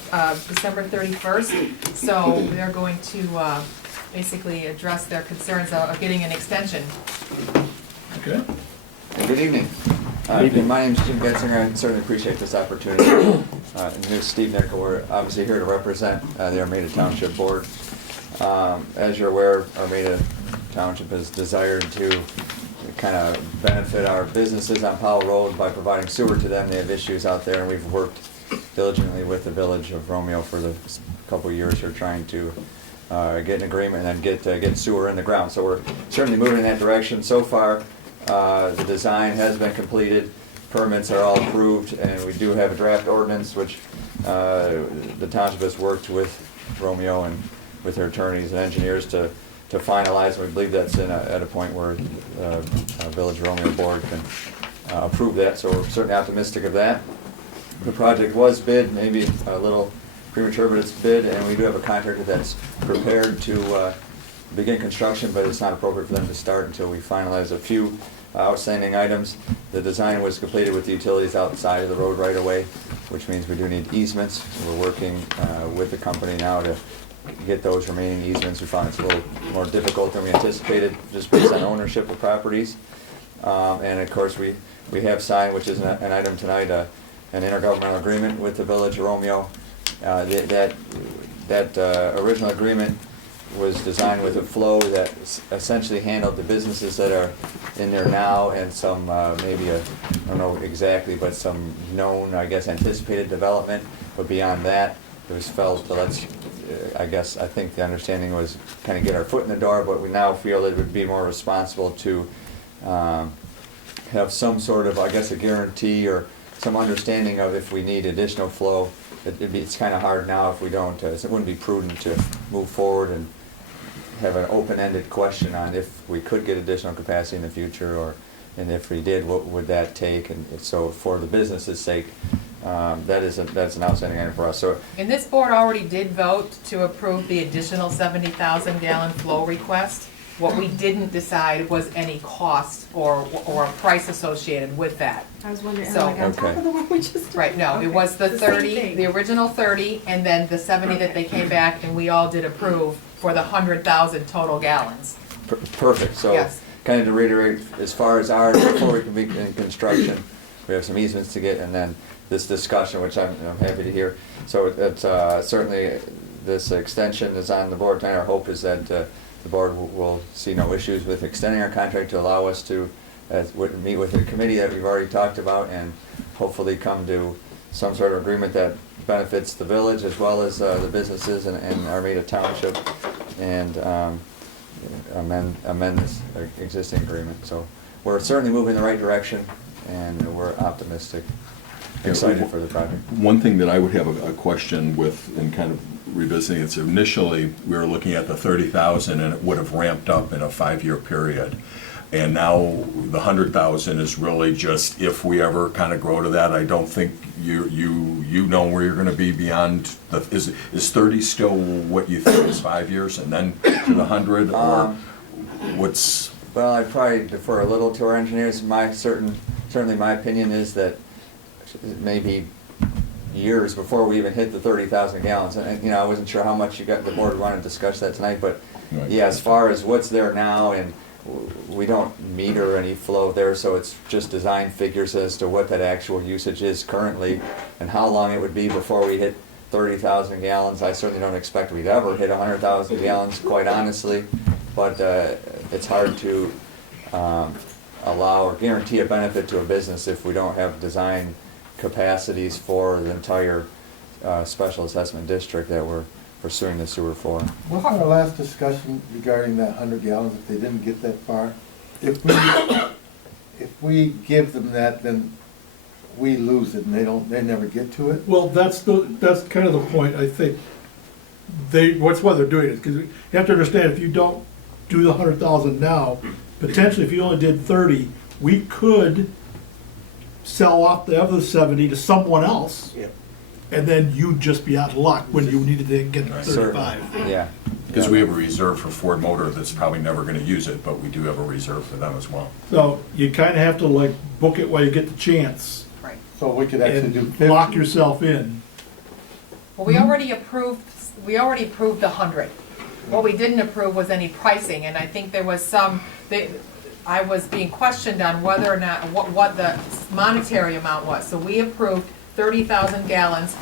December 31st. So they're going to basically address their concerns of getting an extension. Okay. Good evening. My name's Jim Getzinger. I certainly appreciate this opportunity. And here's Steve Nickel. We're obviously here to represent the Armada Township Board. As you're aware, Armada Township has desired to kind of benefit our businesses on Powell Road by providing sewer to them. They have issues out there, and we've worked diligently with the village of Romeo for the couple of years here trying to get an agreement and then get sewer in the ground. So we're certainly moving in that direction. So far, the design has been completed, permits are all approved, and we do have a draft ordinance which the township has worked with Romeo and with their attorneys and engineers to finalize. We believe that's at a point where Village Romeo Board can approve that, so we're certainly optimistic of that. The project was bid, maybe a little premature, but it's bid, and we do have a contractor that's prepared to begin construction, but it's not appropriate for them to start until we finalize a few outstanding items. The design was completed with the utilities outside of the road right away, which means we do need easements. We're working with the company now to get those remaining easements. We found it's a little more difficult than we anticipated, just based on ownership of properties. And of course, we have signed, which is an item tonight, an intergovernmental agreement with the Village of Romeo. That original agreement was designed with a flow that essentially handled the businesses that are in there now and some, maybe I don't know exactly, but some known, I guess, anticipated development. But beyond that, it was felt that I think the understanding was kind of get our foot in the door, but we now feel it would be more responsible to have some sort of, I guess, a guarantee or some understanding of if we need additional flow. It's kind of hard now if we don't, it wouldn't be prudent to move forward and have an open-ended question on if we could get additional capacity in the future, and if we did, what would that take? And so for the business's sake, that's an outstanding item for us. So, And this board already did vote to approve the additional 70,000 gallon flow request. What we didn't decide was any cost or a price associated with that. I was wondering, So- like on top Okay. of the one we just. Right, no, it Okay. was the same 30, thing. the original 30, and then the 70 that they came back, and we all did approve for the 100,000 total gallons. perfect. So, Yes. kind of to reiterate, as far as ours, before we can be in construction, we have some easements to get, and then this discussion, which I'm happy to hear. So it's certainly, this extension is on the board tonight. Our hope is that the board will see no issues with extending our contract to allow us to meet with the committee that we've already talked about and hopefully come to some sort of agreement that benefits the village as well as the businesses in Armada Township, and amend this existing agreement. So we're certainly moving in the right direction, and we're optimistic, excited for the project. One thing that I would have a question with, and kind of revisiting, it's initially, we were looking at the 30,000 and it would have ramped up in a 5-year period. And now the 100,000 is really just if we ever kind of grow to that. I don't think you know where you're gonna be beyond is 30 still what you think is 5 years and then to the 100, or what's? Well, I'd probably defer a little to our engineers. Certainly my opinion is that maybe years before we even hit the 30,000 gallons. And I wasn't sure how much the board wanted to discuss that tonight, but Right. yeah, as far as what's there now, and we don't meter any flow there, so it's just design figures as to what that actual usage is currently and how long it would be before we hit 30,000 gallons. I certainly don't expect we'd ever hit 100,000 gallons, quite honestly, but it's hard to allow or guarantee a benefit to a business if we don't have design capacities for the entire special assessment district that we're pursuing the sewer for. Wasn't our last discussion regarding that 100 gallons, if they didn't get that far? If we give them that, then we lose it and they never get to it? Well, that's kind of the point, I think. What's why they're doing it, because you have to understand, if you don't do the 100,000 now, potentially if you only did 30, we could sell off the other 70 to someone else. Yep. And then you'd just be out of luck when you needed to get to Certainly. 35. Yeah. Because we have a reserve for Ford Motor that's probably never gonna use it, but we do have a reserve for them as well. So you kind of have to like book it while you get the chance Right. So we could actually do and 50? lock yourself in. Well, we already approved the 100. What we didn't approve was any pricing, and I think there was I was being questioned on whether or not, what the monetary amount was. So we approved 30,000 gallons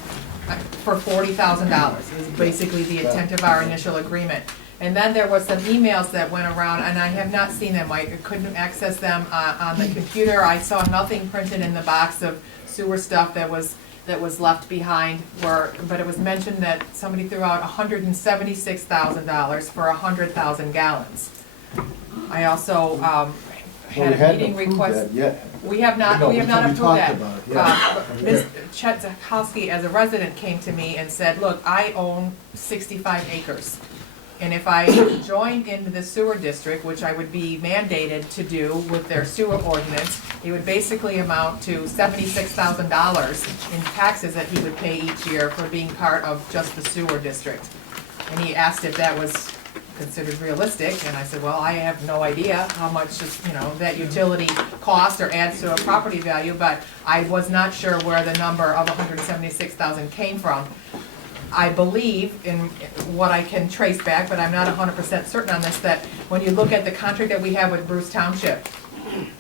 for $40,000, is basically the intent of our initial agreement. And then there was some emails that went around, and I have not seen them, I couldn't access them on the computer. I saw nothing printed in the box of sewer stuff that was left behind, but it was mentioned that somebody threw out $176,000 for 100,000 gallons. I also Well, had we a hadn't meeting approved request. that yet. We have not No, approved we talked that. about it, yeah. Ms. Chet Zakowski, as a resident, came to me and said, look, I own 65 acres. And if I joined into the sewer district, which I would be mandated to do with their sewer ordinance, it would basically amount to $76,000 in taxes that he would pay each year for being part of just the sewer district. And he asked if that was considered realistic, and I said, well, I have no idea how much, that utility costs or adds to a property value, but I was not sure where the number of 176,000 came from. I believe in what I can trace back, but I'm not 100% certain on this, that when you look at the contract that we have with Bruce Township,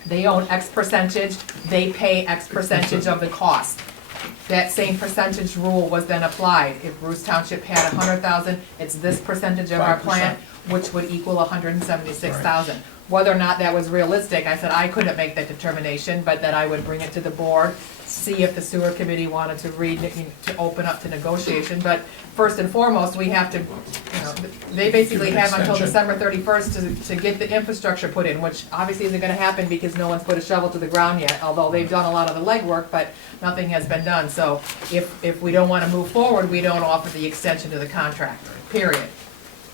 they own X percentage, they pay X percentage of the cost. That same percentage rule was then applied. If Bruce Township had 100,000, it's this percentage of our 5%. plant, which would equal 176,000. Whether or not that was realistic, I said I couldn't make that determination, but that I would bring it to the board, see if the sewer committee wanted to open up to negotiation. But first and foremost, we have to, they basically have until Extension. December 31st to get the infrastructure put in, which obviously isn't gonna happen because no one's put a shovel to the ground yet, although they've done a lot of the legwork, but nothing has been done. So if we don't wanna move forward, we don't offer the extension to the contract, period.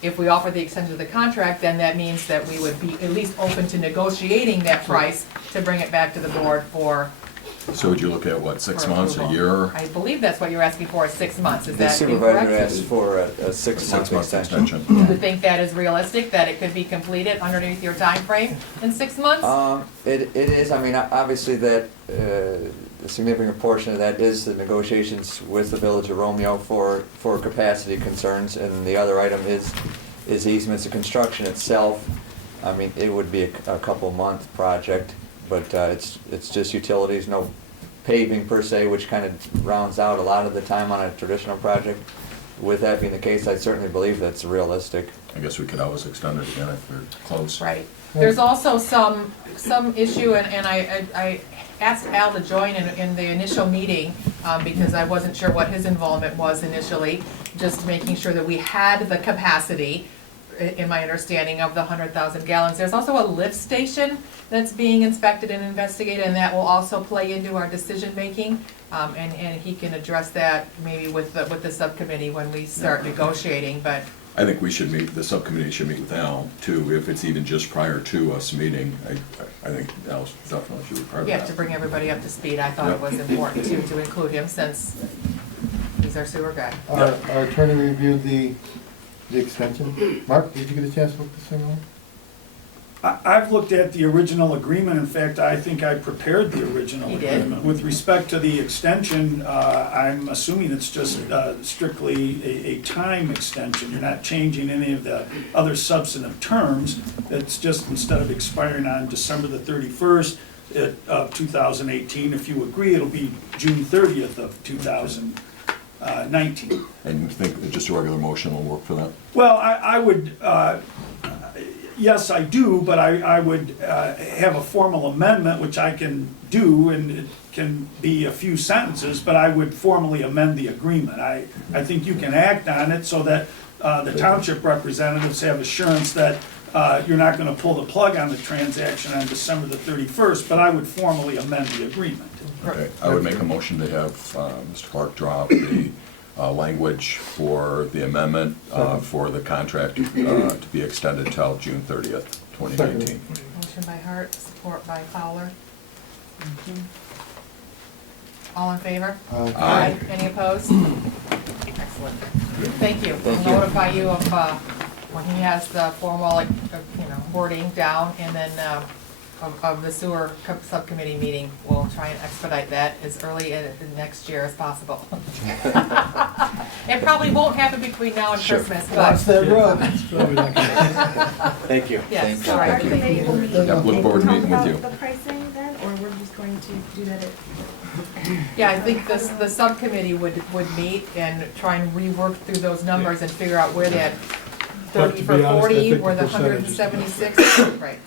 If we offer the extension of the contract, then that means that we would be at least open to negotiating that price to bring it back to the board for. So would you look at, what, 6 for months, a approval. year? I believe that's what you're asking for, is 6 months, is The that supervisor incorrect? asked for a 6-month 6 months extension. extension. Do you think that is realistic, that it could be completed underneath your time frame in 6 months? It is, I mean, obviously that, a significant portion of that is the negotiations with the Village of Romeo for capacity concerns, and the other item is easements. The construction itself, I mean, it would be a couple-month project, but it's just utilities, no paving per se, which kind of rounds out a lot of the time on a traditional project. With that being the case, I certainly believe that's realistic. I guess we could always extend it again if we're close. Right. There's also some issue, and I asked Al to join in the initial meeting, because I wasn't sure what his involvement was initially, just making sure that we had the capacity, in my understanding, of the 100,000 gallons. There's also a lift station that's being inspected and investigated, and that will also play into our decision-making. And he can address that maybe with the subcommittee when we start negotiating, but. I think we should meet, the subcommittee should meet with Al too, if it's even just prior to us meeting. I think Al definitely should be part of that. Yeah, to bring everybody up to speed, I thought it was important to include him since he's our sewer guy. Our attorney reviewed the extension. Mark, did you get a chance to look this thing over? I've looked at the original agreement. In fact, I think I prepared the original You did? agreement. With respect to the extension, I'm assuming it's just strictly a time extension. You're not changing any of the other substantive terms. It's just instead of expiring on December the 31st of 2018, if you agree, it'll be June 30th of 2019. And you think just a regular motion will work for that? Well, I would, yes, I do, but I would have a formal amendment, which I can do, and it can be a few sentences, but I would formally amend the agreement. I think you can act on it so that the township representatives have assurance that you're not going to pull the plug on the transaction on December the 31st, but I would formally amend the agreement. Okay, I would make a motion to have Mr. Clark draw up the language for the amendment for the contract to be extended till June 30th, 2019. Motion by Hart, support by Fowler. All in favor? Aye. Any opposed? Excellent. Thank you. Thank We'll you. notify you of when he has the formal, wording down, and then of the sewer subcommittee meeting. We'll try and expedite that as early next year as possible. It probably won't happen between now and Christmas, but. that road. Thank you. Yes, Thank you. all right. Are they able to Yeah, look forward to meeting with you. talk about the pricing then, or we're just going to do that at? Yeah, I think the subcommittee would meet and try and rework through those numbers and figure out where that But 30 to for be honest, I 40, think where the the percentage is- 176, right.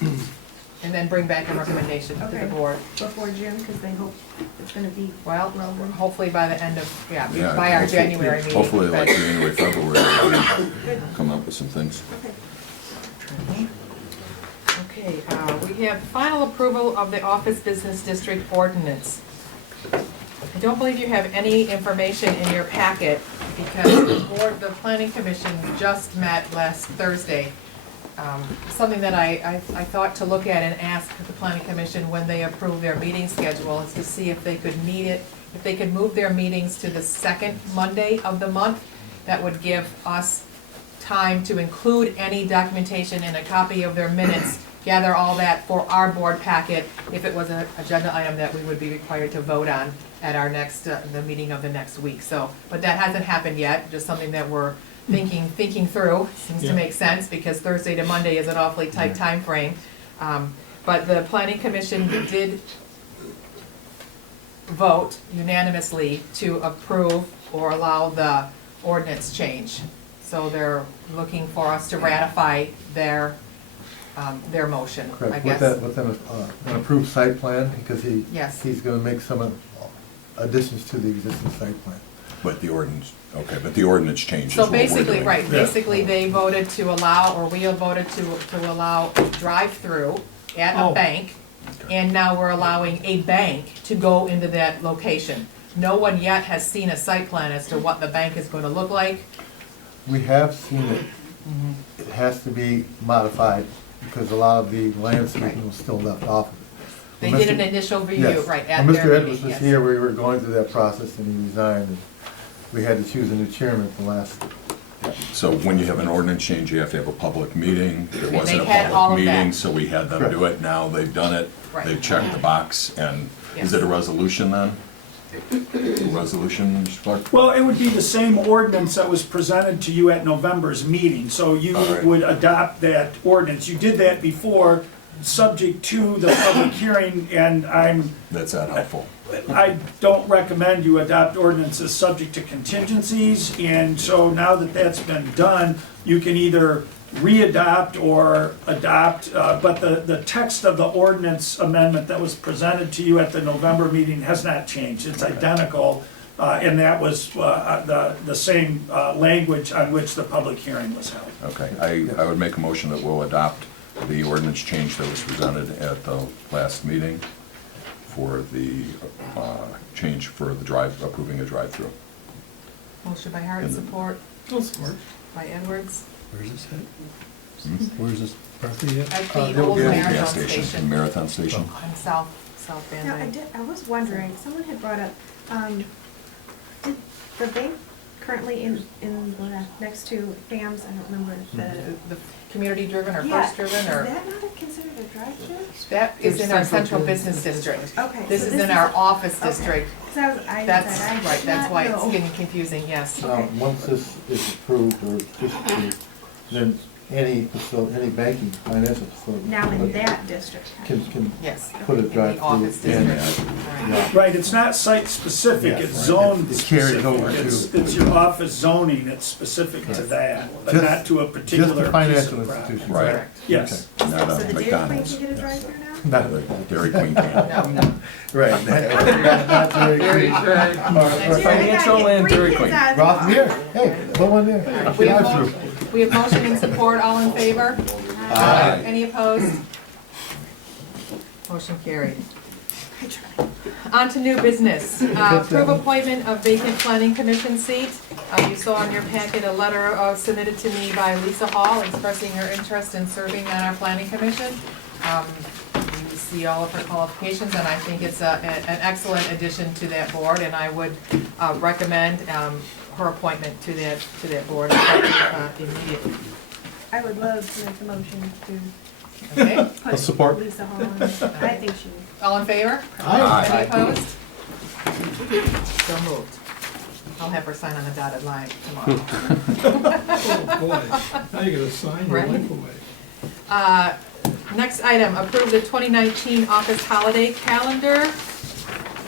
And then bring back a recommendation to Okay. the board. Before June, because they hope it's gonna be Well, well done. hopefully by the end of, Yeah, by our hopefully- January meeting. Hopefully but- like January, February, we'll Good, come up with some things. okay. Okay, we have final approval of the Office Business District Ordinance. I don't believe you have any information in your packet because the Planning Commission just met last Thursday. Something that I thought to look at and ask the Planning Commission when they approve their meeting schedule is to see if they could if they could move their meetings to the second Monday of the month. That would give us time to include any documentation in a copy of their minutes, gather all that for our board packet, if it was an agenda item that we would be required to vote on at our next, the meeting of the next week. So, but that hasn't happened yet, just something that we're thinking through. Seems to make sense, because Thursday to Monday is an awfully tight time frame. But the planning commission did vote unanimously to approve or allow the ordinance change. So they're looking for us to ratify their motion, I Correct. guess. With an approved site plan, because Yes. he's gonna make some additions to the existing site plan. But the ordinance, okay, but the ordinance changes So what we're basically, doing. right, basically they voted to allow, or we have voted to allow a drive-through at a bank, and now we're allowing a bank to go into that location. No one yet has seen a site plan as to what the bank is gonna look like. We have seen it. Mm-hmm. It has to be modified, because a lot of the landscaping was still left off of it. They When did an Mr. initial review, Yes. right, at When their Mr. meeting, Edwards was yes. here, we were going through that process, and he resigned, and we had to choose a new chairman at the last. So when you have an ordinance change, you have to have a public meeting. There wasn't a They had all public of that. meeting, so we had them do it. Now they've done it. Right. They've checked the box, and is Yes. it a resolution then? A resolution, Mr. Clark? Well, it would be the same ordinance that was presented to you at November's meeting, so you All right. would adopt that ordinance. You did that before, subject to the public hearing, and That's not helpful. I don't recommend you adopt ordinances subject to contingencies, and so now that that's been done, you can either re-adopt or adopt, but the text of the ordinance amendment that was presented to you at the November meeting has not changed. It's identical, and that was the same language on which the public hearing was held. Okay, I would make a motion that we'll adopt the ordinance change that was presented at the last meeting for the change for the approving a drive-through. Motion by Hart, support by Edwards. Where's this at? Hmm? Where's this property at? At the the old old gas Marathon Gas station, Station Marathon Station. on South Van Now, Dyke. I was wondering, someone had brought up, did the bank currently next to FAM's, I don't remember The community-driven or Yeah, first-driven, is or, that not considered a drive-through? that is in our Central central business business district. Okay. This so is in our office okay. district. 'Cause I was, I That's, said, I right, did that's not why it's know. getting confusing, yes. Once this is approved or disapproved, then any facility, any banking, financial facility. Now in that district. Can Yes. put a In the drive-through office in. district. Right. Yeah. Right, it's not site-specific, Yes, it's right. zone It carries specific. over to- It's your office zoning, it's specific to Right. that, but Just- not to a Just particular the piece financial of property. institutions. Right. Correct. Yes. Not So a the Dairy Queen McDonald's. can get a drive-through now? Not, The Dairy Queen can't. No. right. Not very. Very Or- good. or Dude, I gotta Financial get and 3 Dairy kids Queen. out of the Ross, car. here, hey, put one there. We have Drive-through. we have motion and support, all in favor? Aye. Any opposed? Motion carried. On to new business. Approve appointment of vacant planning commission seat. You saw in your packet a letter submitted to me by Lisa Hall expressing her interest in serving on our planning commission. You see all of her qualifications, and I think it's an excellent addition to that board, and I would recommend her appointment to that board immediately. I would love to make the motion to Okay, put support. Lisa Hall in. I think she would. all in favor? Aye. Any opposed? So moved. I'll have her sign on the dotted line tomorrow. Oh, boy, now you're gonna sign your Right. life away. Next item, approve the 2019 office holiday calendar.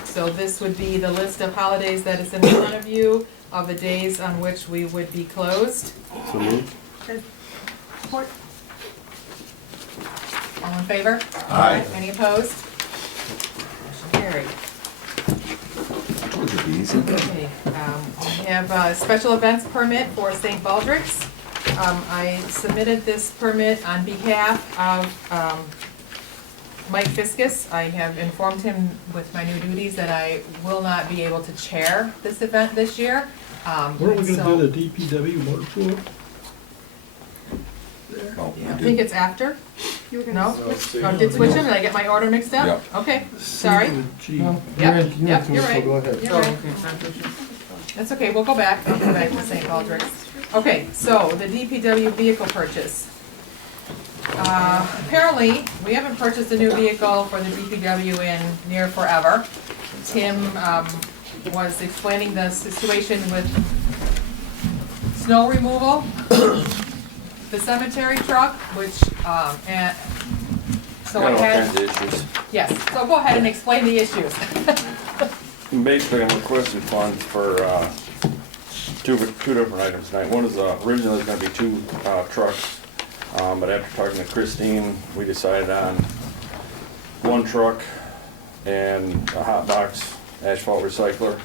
So this would be the list of holidays that is in front of you, of the days on which we would be closed. So moved. Support. All in favor? Aye. Any opposed? Motion carried. Told you it'd be easy. Okay, we have a special events permit for St. Baldrick's. I submitted this permit on behalf of Mike Fiskus. I have informed him with my new duties that I will not be able to chair this event this year. Weren't we so- gonna do the DPW motor pool? Well, I we think did. it's after. You were No? gonna switch. Oh, did switch them? Did I get my order mixed up? Yep. Okay, sorry. Gee, No, Yep, you're in yep, too, you're so right. go ahead. You're right. That's okay, we'll go back to St. Baldrick's. Okay, so the DPW vehicle purchase. Apparently, we haven't purchased a new vehicle for the DPW in near forever. Tim was explaining the situation with snow removal, the cemetery truck, which, and so I Got all had. kinds of issues. Yes, so go ahead and explain the issues. Basically, I'm requesting funds for two different items tonight. One is originally going to be two trucks, but after talking to Christine, we decided on one truck and a hot box asphalt recycler.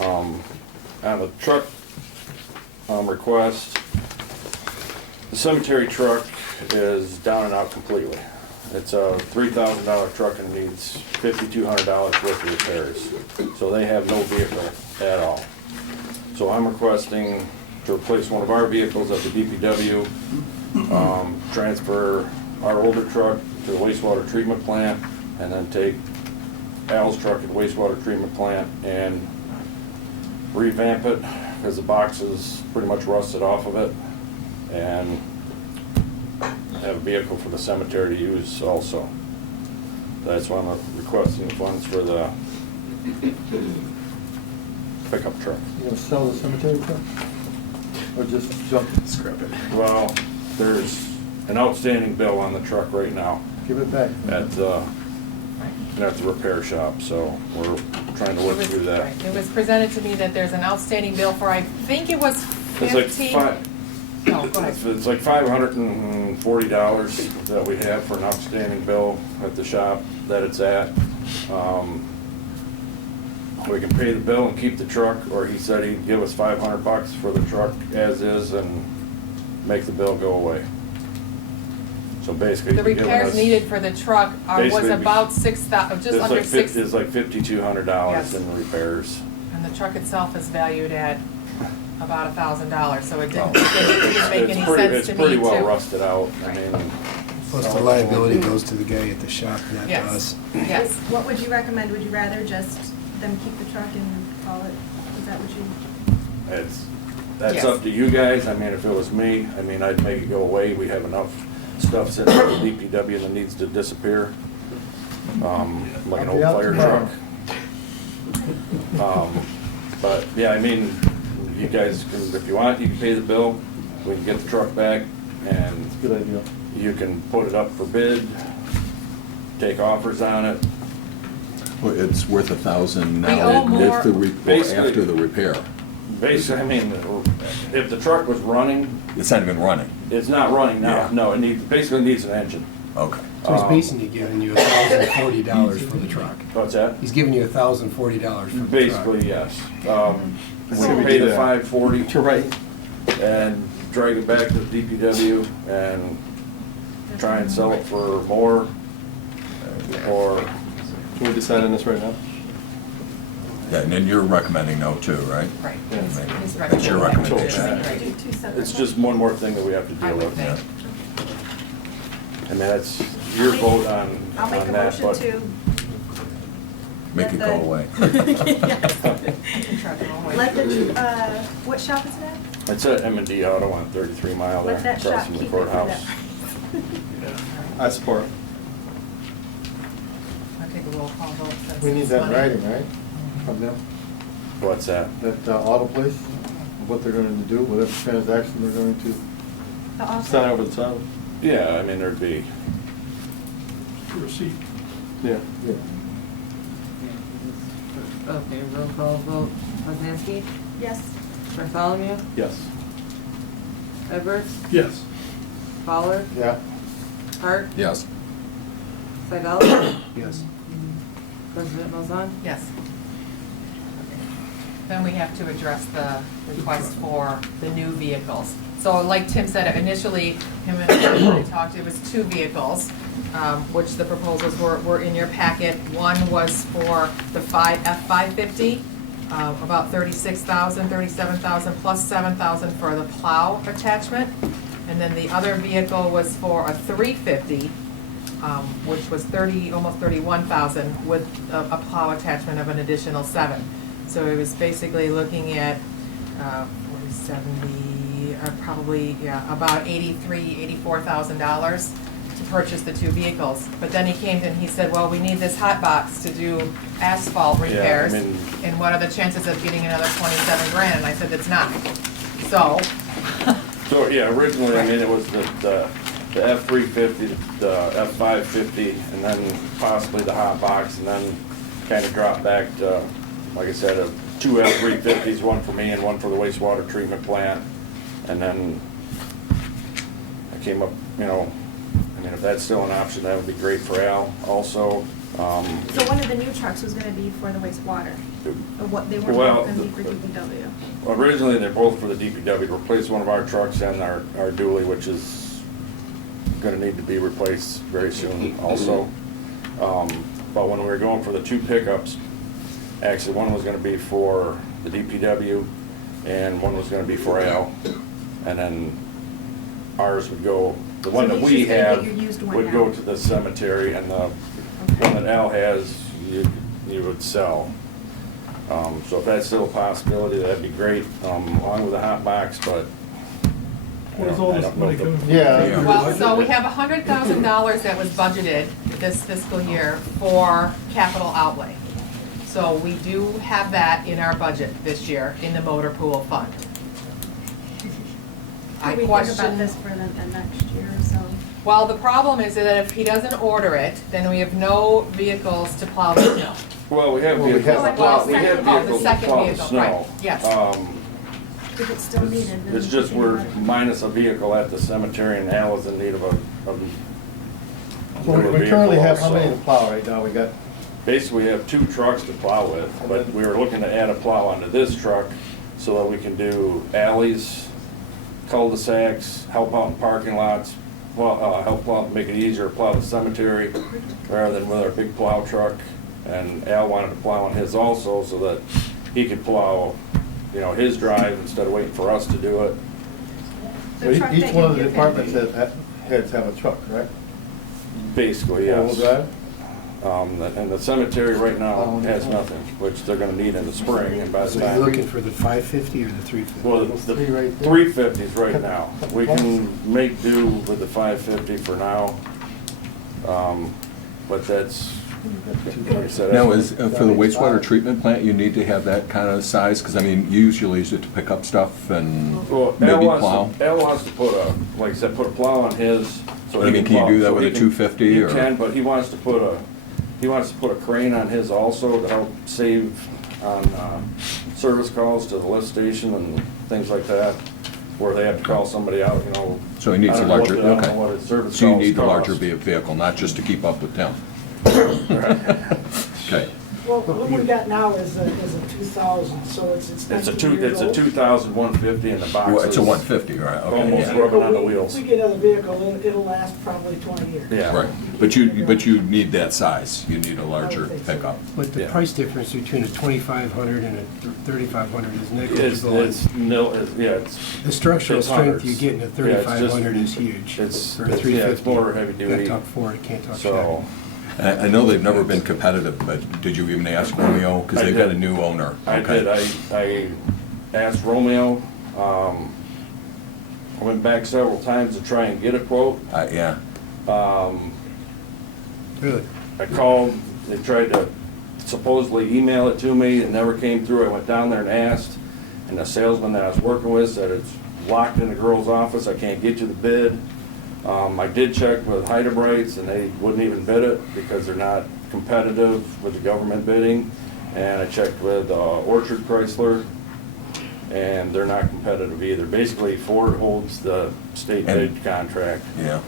On the truck request, the cemetery truck is down and out completely. It's a $3,000 truck and needs $5,200 worth of repairs. So they have no vehicle at all. So I'm requesting to replace one of our vehicles at the DPW, transfer our older truck to the wastewater treatment plant, and then take Al's truck at the wastewater treatment plant and revamp it because the box is pretty much rusted off of it, and have a vehicle for the cemetery to use also. That's why I'm requesting the funds for the pickup truck. You gonna sell the cemetery truck? Or just jump? Scrap it. Well, there's an outstanding bill on the truck right now Give it back. at the repair shop, so we're trying to work through that. It was presented to me that there's an outstanding bill for, I think it was It's like 15. five, No, go ahead. it's like $540 that we have for an outstanding bill at the shop that it's at. We can pay the bill and keep the truck, or he said he'd give us $500 for the truck as is and make the bill go away. So basically, The he's giving repairs us- needed for the truck was Basically, about 6,000, just it's under like six. It's like $5,200 Yes. in repairs. And the truck itself is valued at about $1,000, so it Oh. didn't make any sense to me It's pretty well to. rusted out. I Right. mean, Plus the liability goes to the guy at the shop, not to Yes. us. Yes, What would you recommend? Would you rather just them keep the truck and call it? Is that what you? that's Yes. up to you guys. I mean, if it was me, I mean, I'd make it go away. We have enough stuff sitting at the DPW that needs to disappear. Like an I'll old be out fire tomorrow. truck. But yeah, I mean, you guys can, if you want, you can pay the bill. We can get the truck back and Good idea. you can put it up for bid, take offers on it. Well, it's worth $1,000 We owe now more- if the, Basically- after the repair. Basically, I mean, if the truck was running, It's not even running. it's not running now. Yeah. No, it needs, basically needs an engine. Okay. So he's basically giving you $1,040 for the truck. What's that? He's giving you $1,040 for the truck. Basically, yes. We So can we pay do the that. $540 You're right. and drag it back to the DPW and try and sell it for more, or, Can we decide on this right now? Yeah, and then you're recommending no too, right? right. Yeah. He's That's your recommending recommendation. that. Do two separate it's just one more thing that we have to I deal would with. think. And that's your vote on I'll make a that, motion but to Make it go away. Truck will wait. let the, what shop is it at? it's at M&D Auto on 33 Mile there, Let that across shop from the keep it for courthouse. I support. I'll take a roll call vote since We need it's that money. writing, right? From them, What's that? that auto place, what they're going to do, whatever transaction they're going to The offer? sign over the top. Yeah, I mean, there'd be, Receipt. Yeah. Okay, roll call vote. Poznanski? Yes. Bartholomew? yes. Edwards? Yes. Fowler? Yeah. Hart? Yes. Seidel? Yes. President Malzahn? Yes. Then we have to address the request for the new vehicles. So like Tim said, initially, him and I talked, it was two vehicles, which the proposals were in your packet. One was for the F-550, about $36,000, $37,000 plus $7,000 for the plow attachment. And then the other vehicle was for a 350, which was almost $31,000 with a plow attachment of an additional $7,000. So it was basically looking at 40, 70, probably, yeah, about $84,000 to purchase the 2 vehicles. But then he came and he said, well, we need this hot box to do asphalt repairs. mean- And what are the chances of getting another 27 grand? And I said, it's not. So, So, yeah, originally, I mean, it was the F-350, the F-550, and then possibly the hot box, and then kind of dropped back to, like I said, 2 F-350s, one for me and one for the wastewater treatment plant. And then I came up, you know, I mean, if that's still an option, that would be great for Al also. So one of the new trucks was gonna be for the wastewater, or what, they weren't Well, gonna be for DPW? Originally, they're both for the DPW, to replace one of our trucks and our dually, which is gonna need to be replaced very soon also. But when we were going for the 2 pickups, actually, one was gonna be for the DPW, and one was gonna be for Al. And then ours would go, the one So that you we just gonna have get your used one would go now? to the cemetery, and the one that Al has, you would sell. So if that's still a possibility, that'd be great, along with the hot box, but. Where's all this money coming from? Yeah. well, so we have $100,000 that was budgeted this fiscal year for capital outlay. So we do have that in our budget this year in the motor pool fund. I Could we think question. about this for the next year or so? Well, the problem is that if he doesn't order it, then we have no vehicles to plow the snow. Well, we have Well, we vehicles, have- Well, we have second- oh, the vehicles to second plow the vehicle, snow. right, yes. If it's still needed, then. It's we just can we're order it. minus a vehicle at the cemetery, and Al is in need of a So we vehicle currently have how also. many to plow right now? We got, Basically, we have 2 trucks to plow with, but we were looking to add a plow onto this truck so that we can do alleys, cul-de-sacs, help out in parking lots, help out, make it easier to plow the cemetery rather than with our big plow truck. And Al wanted to plow on his also so that he could plow, you know, his drive instead of waiting for us to do it. The truck each that one you of the give departments him- heads have a truck, right? Basically, Four-wheel yes. drive? And the cemetery right now Oh, has okay. nothing, which they're gonna need in the spring, and by the So you're time. looking for the 550 or the 350? Well, Those the three right there. 350s right now. We can make do with the 550 for now. But that's, like I said. Now, that's- is, for the wastewater treatment plant, you need to have that kind of size? Because, I mean, you usually use it to pick up stuff and Well, maybe plow. Al wants to put a, like I said, put a plow on his, so I he mean, can can you plow. do that so with he a can- 250 He or- can, but he wants to put a crane on his also to help save on service calls to the lift station and things like that, where they have to call somebody out, you know. So he needs I a don't know what larger, the- I don't know okay. what his service So you calls need the larger cost. vehicle, not just to keep up with them. Okay. Well, what we got now is a 2000, so it's It's a 19 years it's a old. 200150 and the box Well, it's a is 150, right? Okay, almost yeah. rubbing on the But wheels. If we get another vehicle, it'll last probably 20 years. Yeah. Right, but you need that size, you need a larger pickup. But the Yeah. price difference between a 2500 and a 3500 is It's, negligible. it's nil, yeah, it's. The structural it's strength hundreds. you get in a Yeah, it's just- 3500 is huge. It's, Or a yeah, it's 350. more heavy duty. Can't talk Ford, can't talk So, Chevy. I know they've never been competitive, but did you even ask Romeo? Because I they've got a did. new owner. I Okay. did, I asked Romeo, I went back several times to try and get a quote. Yeah, Really? I called, they tried to supposedly email it to me, it never came through. I went down there and asked, and the salesman that I was working with said it's locked in the girl's office, I can't get you the bid. I did check with Heidebrights, and they wouldn't even bid it because they're not competitive with the government bidding. And I checked with Orchard Chrysler, and they're not competitive either. Basically, Ford holds the state And- bid contract. yeah.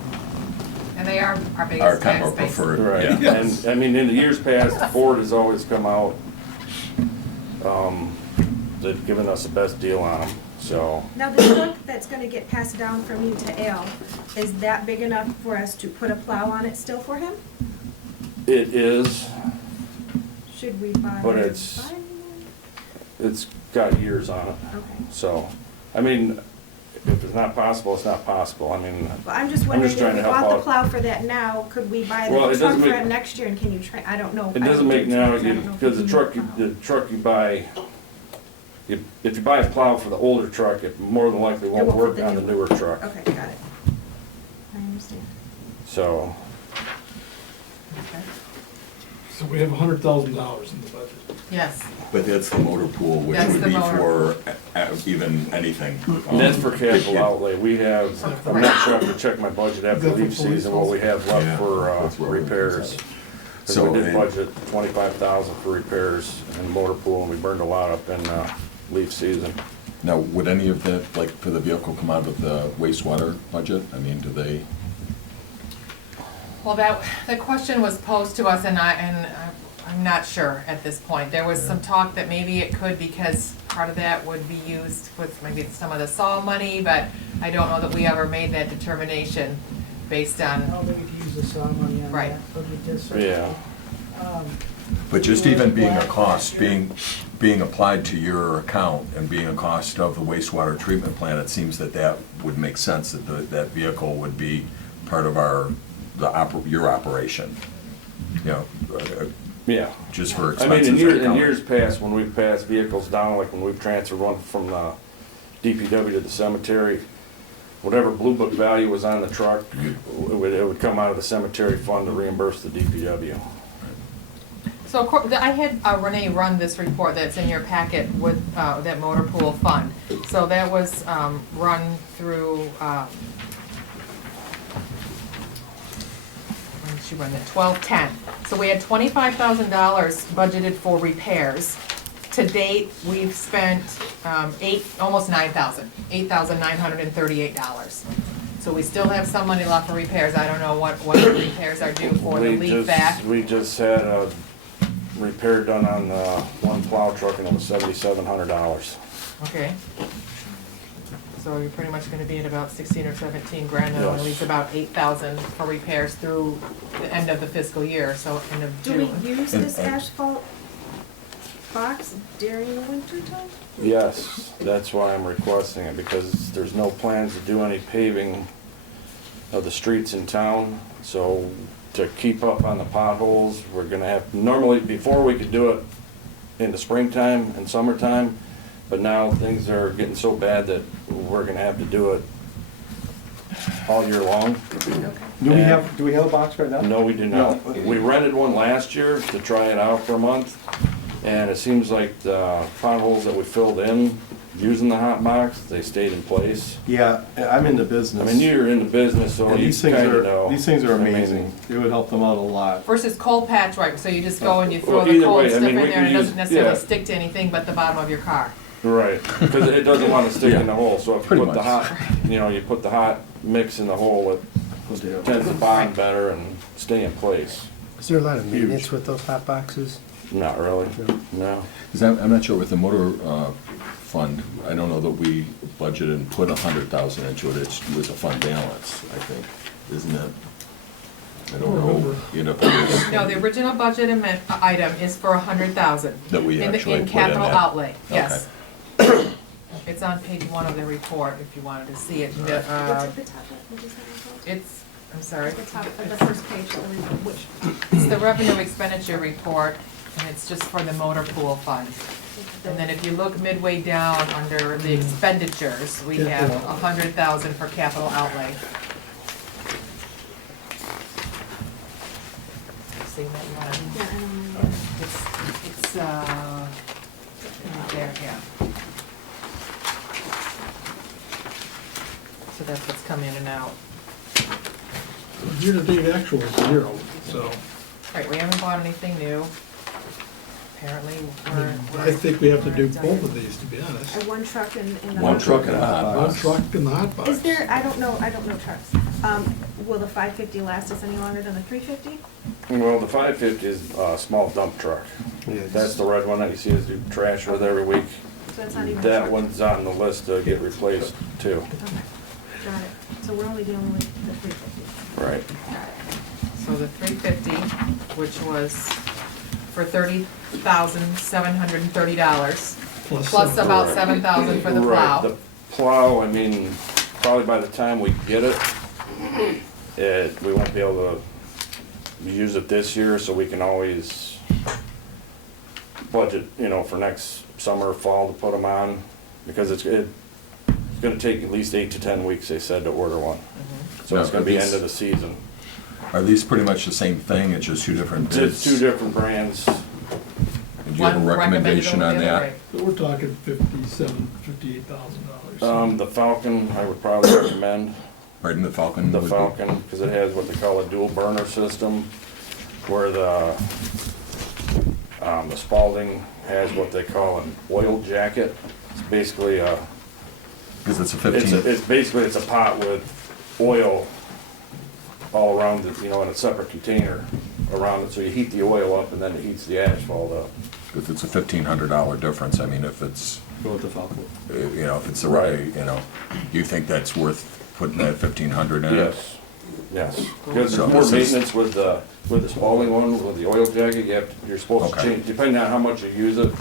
And they are our Our biggest kind tax of base. preferred, Right, yeah. and, I mean, in the years past, Ford has always come out, they've given us the best deal on them, so. Now, the truck that's gonna get passed down from you to Al, is that big enough for us to put a plow on it still for him? It is, Should we buy? But it's- it's got years on it, Okay. so, I mean, if it's not possible, it's not possible, I mean, Well, I'm just wondering, if trying we to help bought the out. plow for that now, could we buy Well, the it truck doesn't for make- it next year, and can you I don't know. it I doesn't don't make do now, trucks, I don't know if because you the can truck, do a plow. the truck you buy, if you buy a plow for the older truck, it more than likely won't won't fit work the on the new newer truck. Okay, got it. I understand. So, Okay. So we have $100,000 in the budget. Yes, But that's the motor pool, which That's would the be motor for even anything. and that's for capital outlay. We have, I'm not sure, I have to check my budget after Is that for leaf season, what we have Yeah, left for that's what we're- repairs. So So, we did and- budget 25,000 for repairs in motor pool, and we burned a lot up in leaf season. Now, would any of that, like for the vehicle, come out of the wastewater budget? I mean, do they? well, that question was posed to us, and I'm not sure at this point. There was some talk that maybe it could, because part of that would be used with maybe some of the SAW money, but I don't know that we ever made that determination based I on, don't think we could use the SAW money on Right. that, but we did sort Yeah. But just even being a cost, being applied to your account and being a cost of the wastewater treatment plant, it seems that would make sense, that that vehicle would be part of your operation. You know, Yeah. just for I mean, expenses. in that in come. years past, when we've passed vehicles down, like when we've transferred one from the DPW to the cemetery, whatever Blue Book value was on the truck, it would come out of the cemetery fund to reimburse the DPW. so I had Renee run this report that's in your packet with that motor pool fund. So that was run through, when did she run it? 12/10. So we had $25,000 budgeted for repairs. To date, we've spent almost $8,938. So we still have some money left for repairs. I don't know what the repairs are due for the leak back. We just had a repair done on one plow truck, and it was $7,700. Okay. So you're pretty much gonna be at about 16 or 17 grand, and Yes. at least about 8,000 for repairs through the end of the fiscal year, so end of Do June. we use this asphalt box during the winter time? Yes, that's why I'm requesting it, because there's no plans to do any paving of the streets in town. So to keep up on the potholes, we're gonna have, normally, before we could do it in the springtime and summertime, but now things are getting so bad that we're gonna have to do it all year long. Do we have a box right now? No, we do not. We rented one last year to try it out for a month, and it seems like the potholes that we filled in using the hot box, they stayed in place. Yeah, I'm in the I business. mean, you're in the business, so And you these things kinda are, know. these things are I mean, amazing. It would help them out a lot. Versus cold patch, right, so you just go and you throw Well, the either cold way, I stuff mean, in we there, can and it doesn't use- necessarily yeah. stick to anything but the bottom of your car. Right, because it doesn't want to stick in the hole, so if you Pretty put the much. hot, you put the hot mix in the hole, it tends to bond better and stay in place. Is there a lot of maintenance with those hot boxes? Not really, no. 'Cause I'm not sure with the motor fund, I don't know that we budgeted and put 100,000 into it. It was a fund balance, I think, isn't it? I don't know. You know, No, the original budget item is for 100,000. That we actually In put in capital that. outlay, yes. It's on page 1 of the report, if you wanted to see it. What's at the top? What is that called? It's, I'm sorry. At the top of the first page of the report, which? It's the revenue expenditure report, and it's just for the motor pool fund. And then if you look midway down under the expenditures, we have 100,000 for capital outlay. See that one? Yeah, I don't know. It's, right there, yeah. So that's what's come in and out. Year-to-date actual is 0, so Right, we haven't bought anything new. Apparently, we're. I think we have to do both of these, to be honest. One truck and the. One truck and a hot One box. truck and the hot box. Is there, I don't know trucks. Will the 550 last us any longer than the 350? Well, the 550 is a small dump truck. That's the red one that you see us do trash with every week. So that's not even a That truck. one's on the list to get replaced too. Okay, got it. So we're only dealing with the 350. Right. Got it. So the 350, which was for $30,730, plus about Right. 7,000 for the Right, plow. the plow, I mean, probably by the time we get it, we won't be able to use it this year, so we can always budget, for next summer or fall to put them on, because it's gonna take at least 8 to 10 weeks, they said, to order one. So it's Now, gonna be these- end of the season. Are these pretty much the same thing, it's just two different bids? It's two different brands. And do you have a One recommended recommendation over on the other, that? right? So we're talking $58,000. The Falcon, I would probably recommend. Right in the Falcon? The would be- Falcon, because it has what they call a dual burner system, where the Spalding has what they call an oil jacket. It's basically Because it's a 15. it's a pot with oil all around it, in a separate container around it, so you heat the oil up and then it heats the asphalt up. If it's a $1,500 difference, I mean, if it's, Go with the Falcon. if it's the right, do you think that's worth putting that 1,500 in? Yes, yes. Because So there's more this is- maintenance with the Spalding one, with the oil jacket, you're supposed to Okay. change, depending on how much you use it,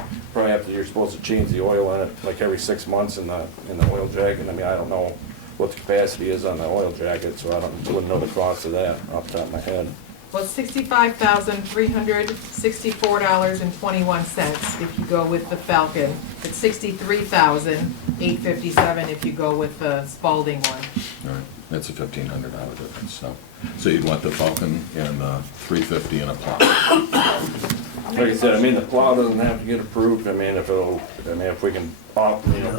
you're supposed to change the oil in it, like every 6 months in the oil jacket. I mean, I don't know what the capacity is on the oil jacket, so wouldn't know the cost of that off the top of my head. Well, it's $65,364.21 if you go with the Falcon. It's $63,857 if you go with the Spalding one. All right, that's a $1,500 difference, so. So you'd want the Falcon and the 350 and a plow. Like I said, the plow doesn't have to get approved. If we can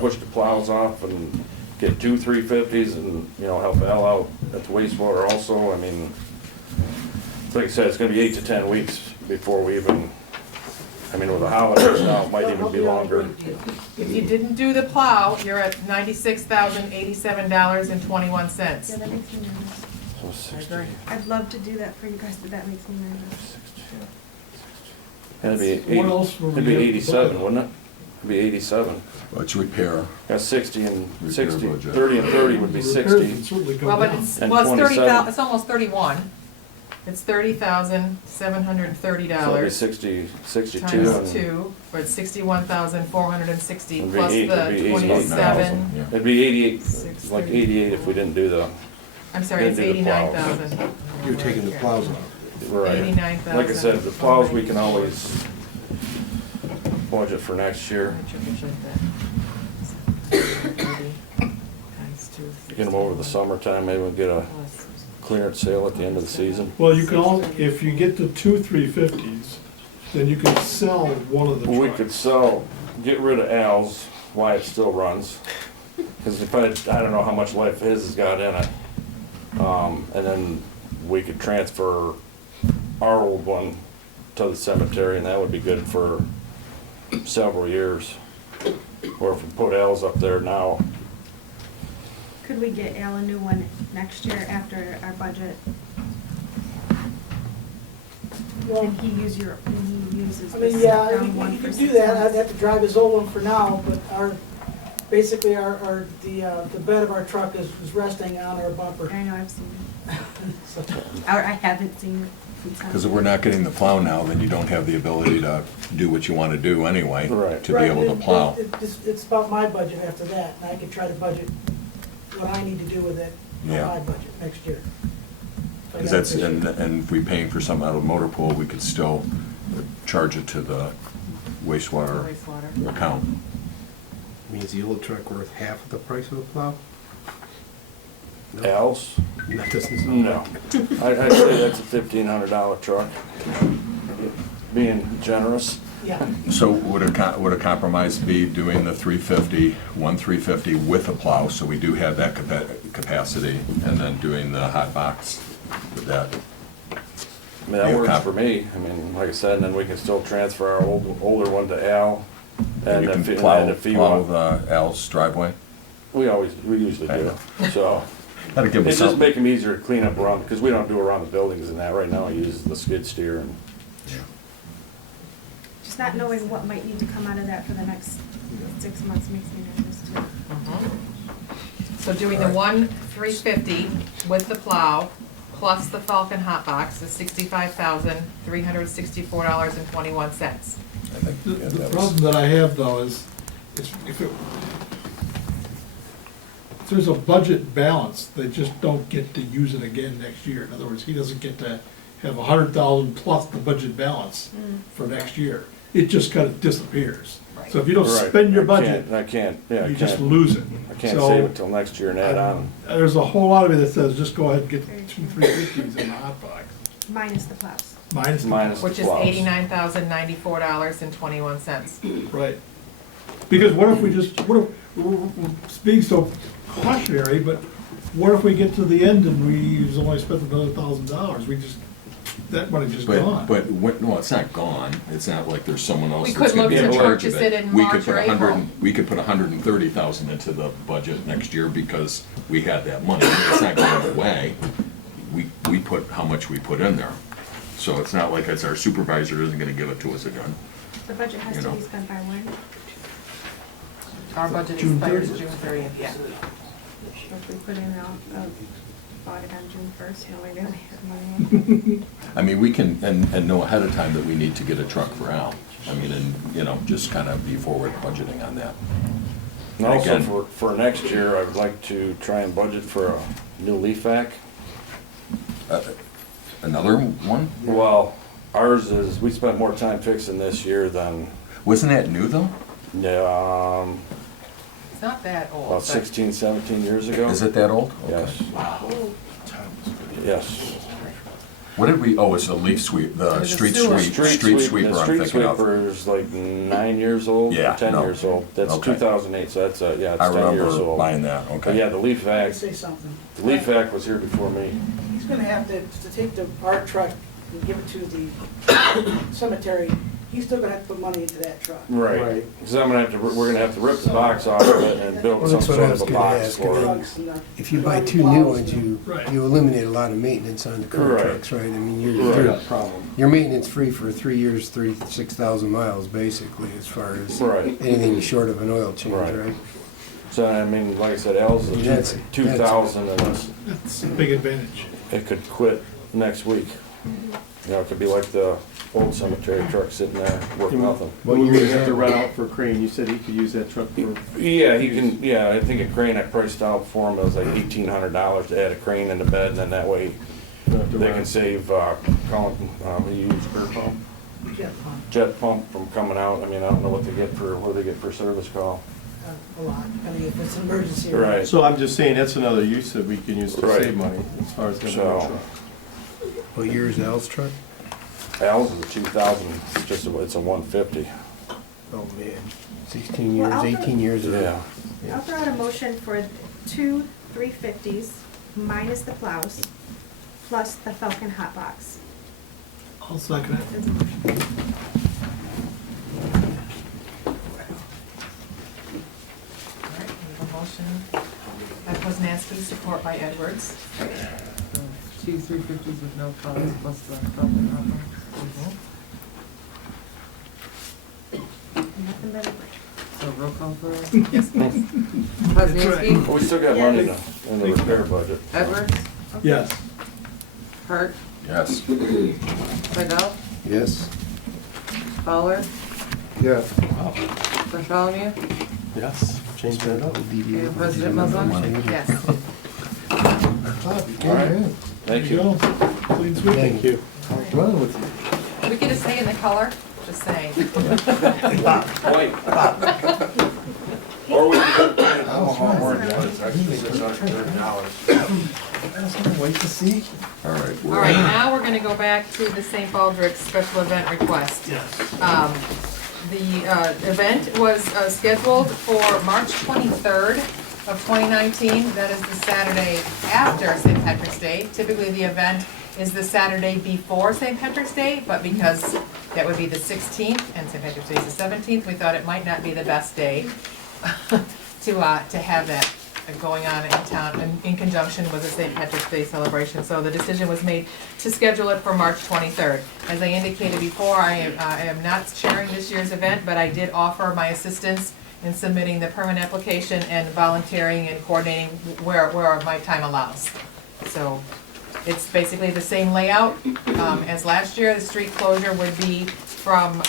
push the plows off and get 2 350s and, help Al out at the wastewater also, like I said, it's gonna be 8 to 10 weeks before we even, with the holidays now, it might even be longer. If you didn't do the plow, you're at $96,087.21. Yeah, that makes me nervous. So 60, I'd love to do that for you guys, but that makes me nervous. It'd be What else were we it'd be gonna 87, put? wouldn't it? It'd be 87. Well, it's repair. Got 60 and Repair 60, budget. 30 and 30 would be Repairs 60. can certainly go Well, but down. it's, And well, it's 27. it's almost 31. It's $30,730 So it'd be 60, 62. times and 2, or it's 61,460 It'd be plus eight- the it'd be 27. Yeah. It'd be 88, Six, like thirty. 88 if we didn't do the, I'm sorry, it's Didn't do the plows. 89,000. You're taking the plows off. right. 89,000. Like I said, the plows we can always budget for next year. Get them over the summertime, maybe we'll get a clearance sale at the end of the season. Well, you can all, if you get the 2 350s, then you can sell one of the We trucks. could get rid of Al's while it still runs. Because I don't know how much life his has got in it. And then we could transfer our old one to the cemetery, and that would be good for several years. Or if we put Al's up there now, Could we get Al a new one next year after our budget? Well, And he uses the yeah, down one you for could do 6 that, I'd months? have to drive his old one for now, but basically the bed of our truck is resting on our bumper. I know, I've seen it. So, Or I haven't seen it. Because if we're not getting the plow now, then you don't have the ability to do what you want to do anyway. Right. To be able to Right, plow. It's about my budget after that, and I can try to budget what I need to do with it on Yeah. my budget next year. Because that's, and if we paying for something out of motor pool, we could still charge it to the wastewater Wastewater. account. Means the old truck worth half of the price of the plow? No. Al's, That doesn't sound no. right. I'd say that's a $1,500 truck. Being generous. Yeah, So would a compromise be doing the 350, 350 with a plow, so we do have that capacity, and then doing the hot box with that? That Yeah, works for me. Like I said, and then we can still transfer our older one to Al. And you if can and plow if you want, Al's driveway? we usually do. So That'll give us it's just something. make them easier to clean up around, because we don't do around the buildings and that. Right now, I use the skid steer and. Just not knowing what might need to come out of that for the next 6 months makes me nervous too. So doing the 350 with the plow, plus the Falcon hot box is $65,364.21. I think, The yeah, the that problem was, that I have though is if there's a budget balance, they just don't get to use it again next year. In other words, he doesn't get to have 100,000 plus the budget balance for next year. it just kind of disappears. So if you don't Right. spend your budget, I can't, yeah, I you just can't, lose it. I can't So, save it till next year and add on. There's a whole lot of it that says, just go ahead and get 2,350s in the hot box. Minus the plows. Minus the Minus Which is Plows. $89,094.21. Right. Because what if we just, what if, we're being so cautionary, but what if we get to the end and we've only spent another $1,000? We just, that money just gone. But, no, it's not gone. It's not like there's someone else We that's could gonna look be in to charge of purchase it it. in We could March put or April. We could put 130,000 into the budget next year because we had that money. It's not going away. We put how much we put in there. So it's not like it's our supervisor isn't gonna give it to us again. The budget has You to know. be spent by when? Our budget June expires 30th. June 30th, yeah. So if we put in a audit on June 1st, no, we're gonna have money. I mean, we can, and know ahead of time that we need to get a truck for Al. I mean, and, just kind of be forward budgeting on that. And also Again- for next year, I would like to try and budget for a new leaf vac. Another one? Well, ours is, we spent more time fixing this year than, Wasn't that new though? It's not that old. about but 16, 17 years ago. Is it that old? Okay. Yes. Yes. What did we, it's the leaf sweep, the was a street sewer. street sweeper The I'm street thinking of. sweeper is like 9 years old, Yeah, or 10 no. years old. That's Okay. 2008, so that's, yeah, I it's 10 years remember old. buying that, But okay. yeah, the leaf I vac, can say something. the leaf vac was here before me. He's gonna have to take our truck and give it to the cemetery. He's still gonna have to put money into that truck. Right. Because we're gonna have to rip the box off of it and build Well, some that's what sort I of was a gonna box ask, for I it. mean, Trucks and If you buy the two new plows ones, and- Right. you eliminate a lot of maintenance on the current Right. trucks, right? I mean, Right. you're maintenance free for 3 years, 36,000 miles, basically, as far as Right. anything short of an oil change, Right. right? So, I mean, like I said, L's is That's- 2,000 and That's a big advantage. it could quit next week. You know, it could be like the old cemetery truck sitting there worth nothing. What you would have to rent out for Crane, you said he could use that truck for. Yeah, he can, yeah, I think a crane I priced out for him, it was like $1,800 to add a crane in the bed, and then that way they can save, calling, he used jet pump from coming out. I mean, I don't know what they get for service call. A lot, depending if it's an emergency. or- Right. So I'm just saying, that's another use that we can use to Right. save money, as far as getting a So- truck. What year is Al's truck? Al's is a 2000, it's a 150. Oh, man, 16 years, Well, I'll 18 years ago. Yeah. I'll throw out a motion for 2 350s minus the plows, plus the Falcon hot box. I'll second it. That's a motion. All right, we have a motion by Poznanski, support by Edwards. 2 350s with no plows plus the Falcon hot box. Nothing better. So roll call for Yes, please. Poznanski, But we still got money in the repair budget. Edwards, Yes. Hart, Yes. Segal, Yes. Fowler, Yeah. Bartholomew, Yes, change that up. and President Muslim. Yes. All right. Thank There you. go. Clean sweep. Thank you. Run with you. We get to say in the color, just saying. White. Or we can go Omaha orange, it's actually $630. Wait to see. All right. All right, now we're gonna go back to the St. Baldrick's special event request. Yes. The event was scheduled for March 23rd of 2019. That is the Saturday after St. Patrick's Day. Typically, the event is the Saturday before St. Patrick's Day, but because that would be the 16th and St. Patrick's Day is the 17th, we thought it might not be the best day to have that going on in town in conjunction with the St. Patrick's Day celebration. So the decision was made to schedule it for March 23rd. As I indicated before, I am not chairing this year's event, but I did offer my assistance in submitting the permit application and volunteering and coordinating where my time allows. So it's basically the same layout as last year. The street closure would be from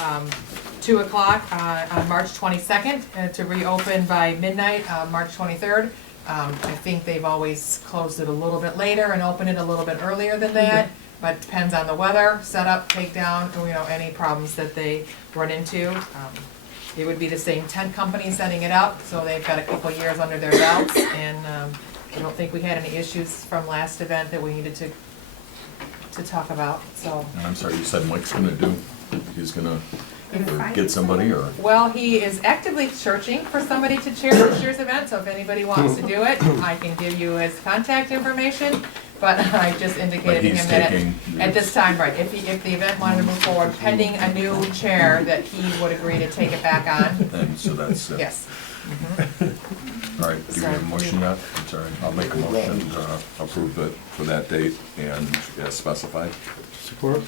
2 o'clock on March 22nd, to reopen by midnight, March 23rd. I think they've always closed it a little bit later and opened it a little bit earlier than that, but depends on the weather, setup, takedown, any problems that they run into. It would be the same tent company setting it up, so they've got a couple years under their belts, and I don't think we had any issues from last event that we needed to talk about, so. And I'm sorry, you said Mike's he's gonna get somebody, or? Well, he is actively searching for somebody to chair this year's event, so if anybody wants to do it, I can give you his contact information. But I just indicated to him that at this time, right, if the event wanted to move forward, pending a new chair, that he would agree to take it back on. And so that's it. Yes. All right, do we have a motion yet? I'm sorry, I'll make a motion to approve it for that date and as specified. Support? I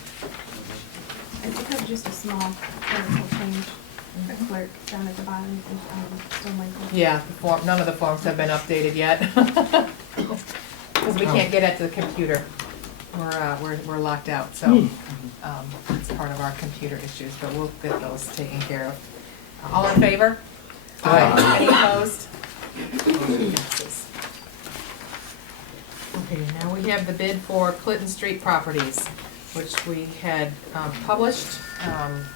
think that's just a small clerical change. The clerk down at the bottom, so Michael. Yeah, none of the forms have been updated yet. Because we can't get at the computer. We're locked out, so it's part of our computer issues, but we'll get those taken care of. All in favor? Aye. Any opposed? Motion passes. Okay, now we have the bid for Clinton Street properties, which we had published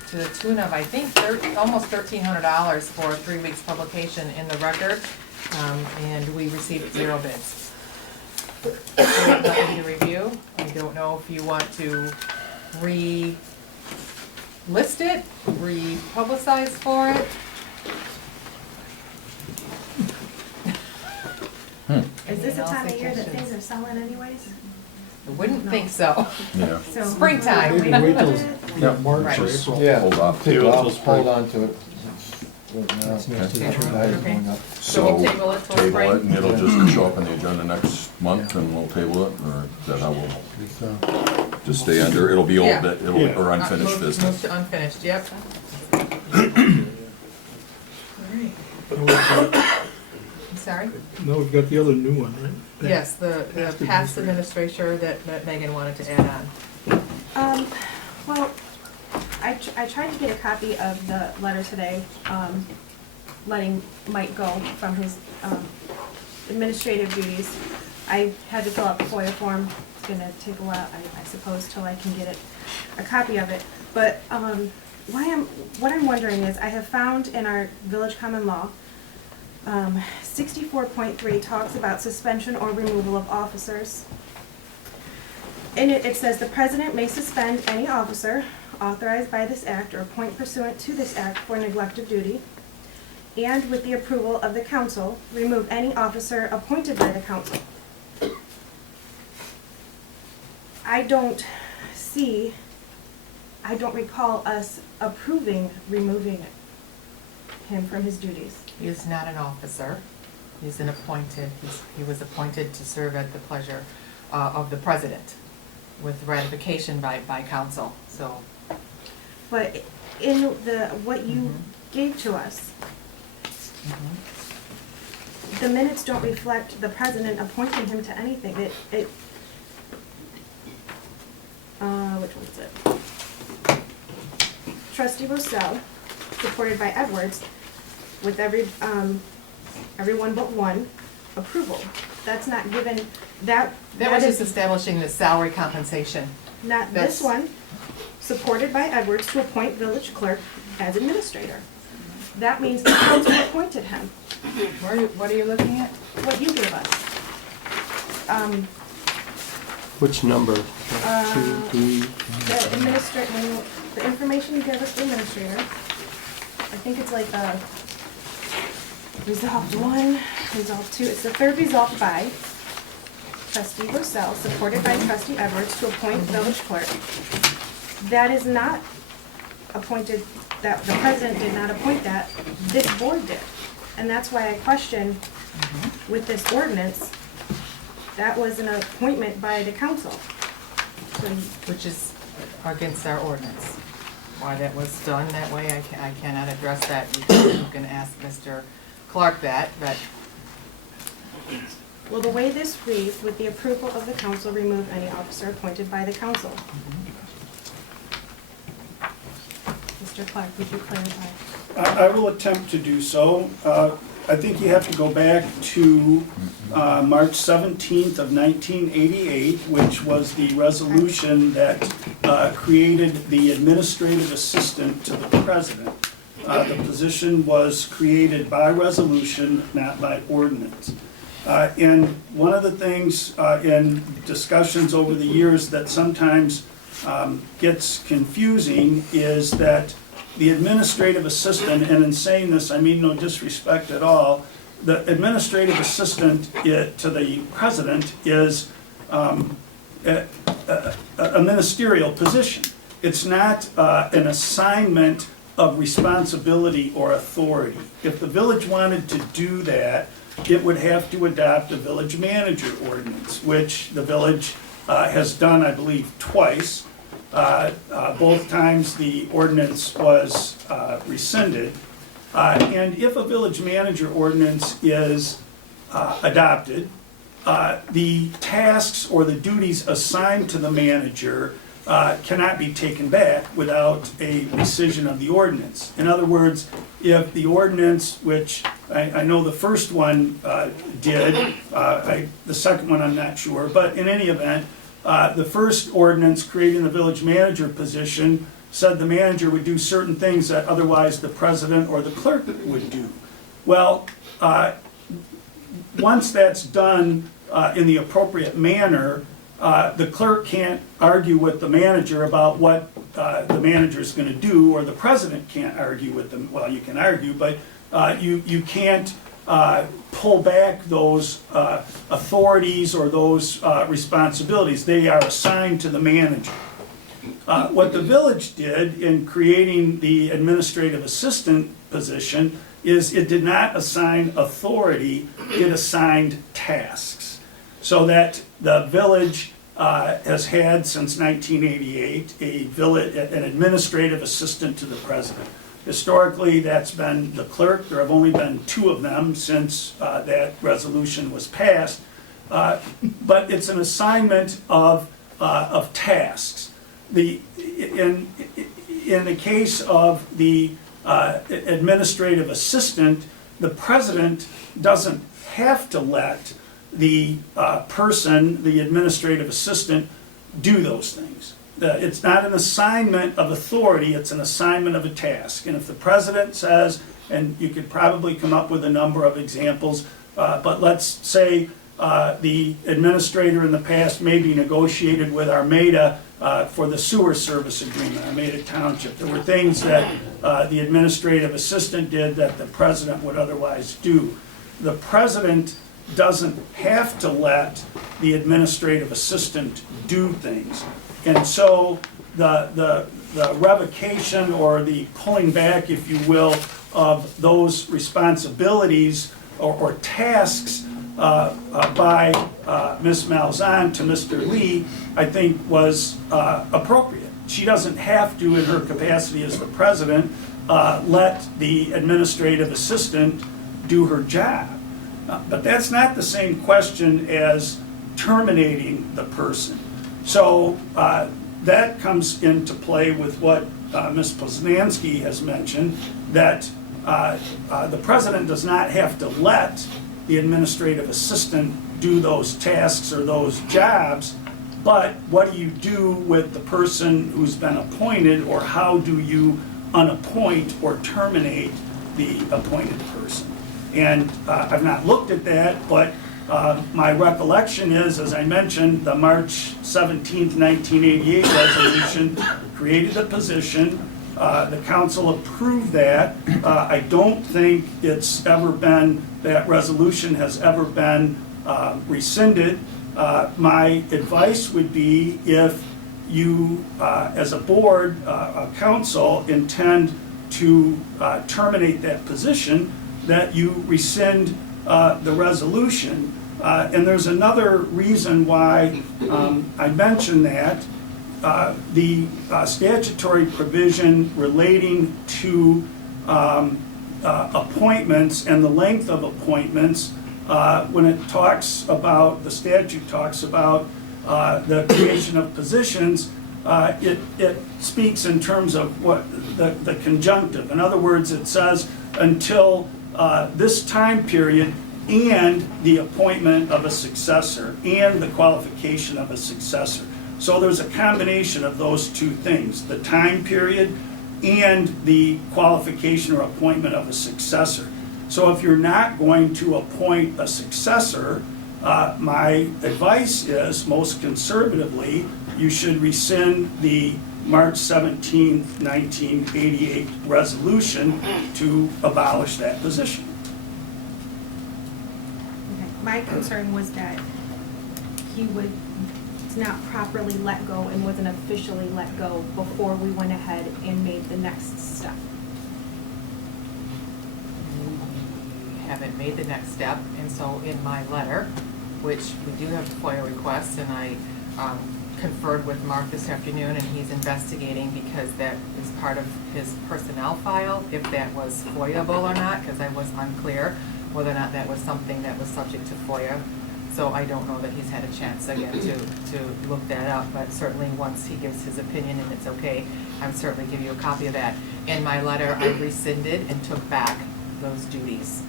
to the tune of, I think, almost $1,300 for 3 weeks publication in the record, and we received 0 bids. So nothing to review. I don't know if you want to re-list it, re-publicize for it. Is this a time of year that things are selling anyways? I wouldn't think so. Yeah. So Springtime. We can wait till Yeah. March or Right. April. Yeah. Hold off. Hold on to it. Okay. So we'll table it till table spring? it, and it'll just show up on the agenda next month, and we'll table it, or is that how we'll just stay under, it'll be old, Yeah. Yeah. or unfinished Move business? to unfinished, yep. Alright. I'm sorry? No, we've got the other new one, right? Yes, the past administrator that Megan wanted to add on. Well, I tried to get a copy of the letter today, letting Mike go from his administrative duties. I had to fill out the FOIA form. It's gonna take a while, I suppose, till I can get a copy of it. But what I'm wondering is, I have found in our village common law, 64.3 talks about suspension or removal of officers. In it, it says the president may suspend any officer authorized by this act or appoint pursuant to this act for neglect of duty, and with the approval of the council, remove any officer appointed by the council. I don't recall us approving removing him from his duties. He is not an officer. He's an appointed, he was appointed to serve at the pleasure of the president with ratification by council, so. But in what you gave to us, the minutes don't reflect the president appointing him to anything. Which one is it? Trustee Rossell, supported by Edwards, with everyone but one approval. That's not given, that That was is just establishing the salary compensation. not that's- this one, supported by Edwards to appoint village clerk as administrator. That means the council appointed him, What are you looking at? what you gave us. Which number? 2, 3? The information you gave us, the administrator, I think it's like resolved 1, resolved 2, it's the third resolved by Trustee Rossell, supported by Trustee Edwards to appoint village clerk. That is not appointed, that the president did not appoint that, this board did. And that's why I question with this ordinance, that was an appointment by the council. So Which is against our ordinance. Why that was done that way, I cannot address that. You can ask Mr. Clark that, but well, the way this reads, with the approval of the council, remove any officer appointed by the council. Mr. Mr. Clark, would you clarify? I will attempt to do so. I think you have to go back to March 17th of 1988, which was the resolution that created the administrative assistant to the president. The position was created by resolution, not by ordinance. And one of the things in discussions over the years that sometimes gets confusing is that the administrative assistant, and in saying this, I mean no disrespect at all, the administrative assistant to the president is a ministerial position. It's not an assignment of responsibility or authority. If the village wanted to do that, it would have to adopt a village manager ordinance, which the village has done, I believe, twice. Both times the ordinance was rescinded. And if a village manager ordinance is adopted, the tasks or the duties assigned to the manager cannot be taken back without a rescission of the ordinance. In other words, if the ordinance, which I know the first one did, the second one I'm not sure, but in any event, the first ordinance creating the village manager position said the manager would do certain things that otherwise the president or the clerk would do. Well, once that's done in the appropriate manner, the clerk can't argue with the manager about what the manager's going to do, or the president can't argue with them. Well, you can argue, but you can't pull back those authorities or those responsibilities. They are assigned to the manager. What the village did in creating the administrative assistant position is it did not assign authority, it assigned tasks. So that the village has had since 1988 an administrative assistant to the president. Historically, that's been the clerk. There have only been 2 of them since that resolution was passed. But it's an assignment of tasks. In the case of the administrative assistant, the president doesn't have to let the person, the administrative assistant, do those things. It's not an assignment of authority, it's an assignment of a task. And if the president says, and you could probably come up with a number of examples, but let's say the administrator in the past maybe negotiated with Armada for the sewer service agreement, Armada Township. There were things that the administrative assistant did that the president would otherwise do. The president doesn't have to let the administrative assistant do things. And so the revocation or the pulling back, if you will, of those responsibilities or tasks by Ms. Malzahn to Mr. Lee, I think was appropriate. She doesn't have to, in her capacity as the president, let the administrative assistant do her job. But that's not the same question as terminating the person. So that comes into play with what Ms. Poznansky has mentioned, that the president does not have to let the administrative assistant do those tasks or those jobs, but what do you do with the person who's been appointed, or how do you unappoint or terminate the appointed person? And I've not looked at that, but my recollection is, as I mentioned, the March 17th, 1988 resolution created a position. The council approved that. I don't think it's ever been, that resolution has ever been rescinded. My advice would be, if you, as a board, a council, intend to terminate that position, that you rescind the resolution. And there's another reason why I mention that. The statutory provision relating to appointments and the length of appointments, when it talks about, the statute talks about the creation of positions, it speaks in terms of what the conjunctive. In other words, it says until this time period and the appointment of a successor and the qualification of a successor. So there's a combination of those two things, the time period and the qualification or appointment of a successor. So if you're not going to appoint a successor, my advice is, most conservatively, you should rescind the March 17th, 1988 resolution to abolish that position. Okay. My concern was that he was not properly let go and wasn't officially let go before we went ahead and made the next step. We haven't made the next step, and so in my letter, which we do have FOIA requests, and I conferred with Mark this afternoon, and he's investigating because that is part of his personnel file, if that was FOIA-able or not, because I was unclear whether or not that was something that was subject to FOIA. So I don't know that he's had a chance again to look that up, but certainly once he gives his opinion and it's okay, I'll certainly give you a copy of that. In my letter, I rescinded and took back those duties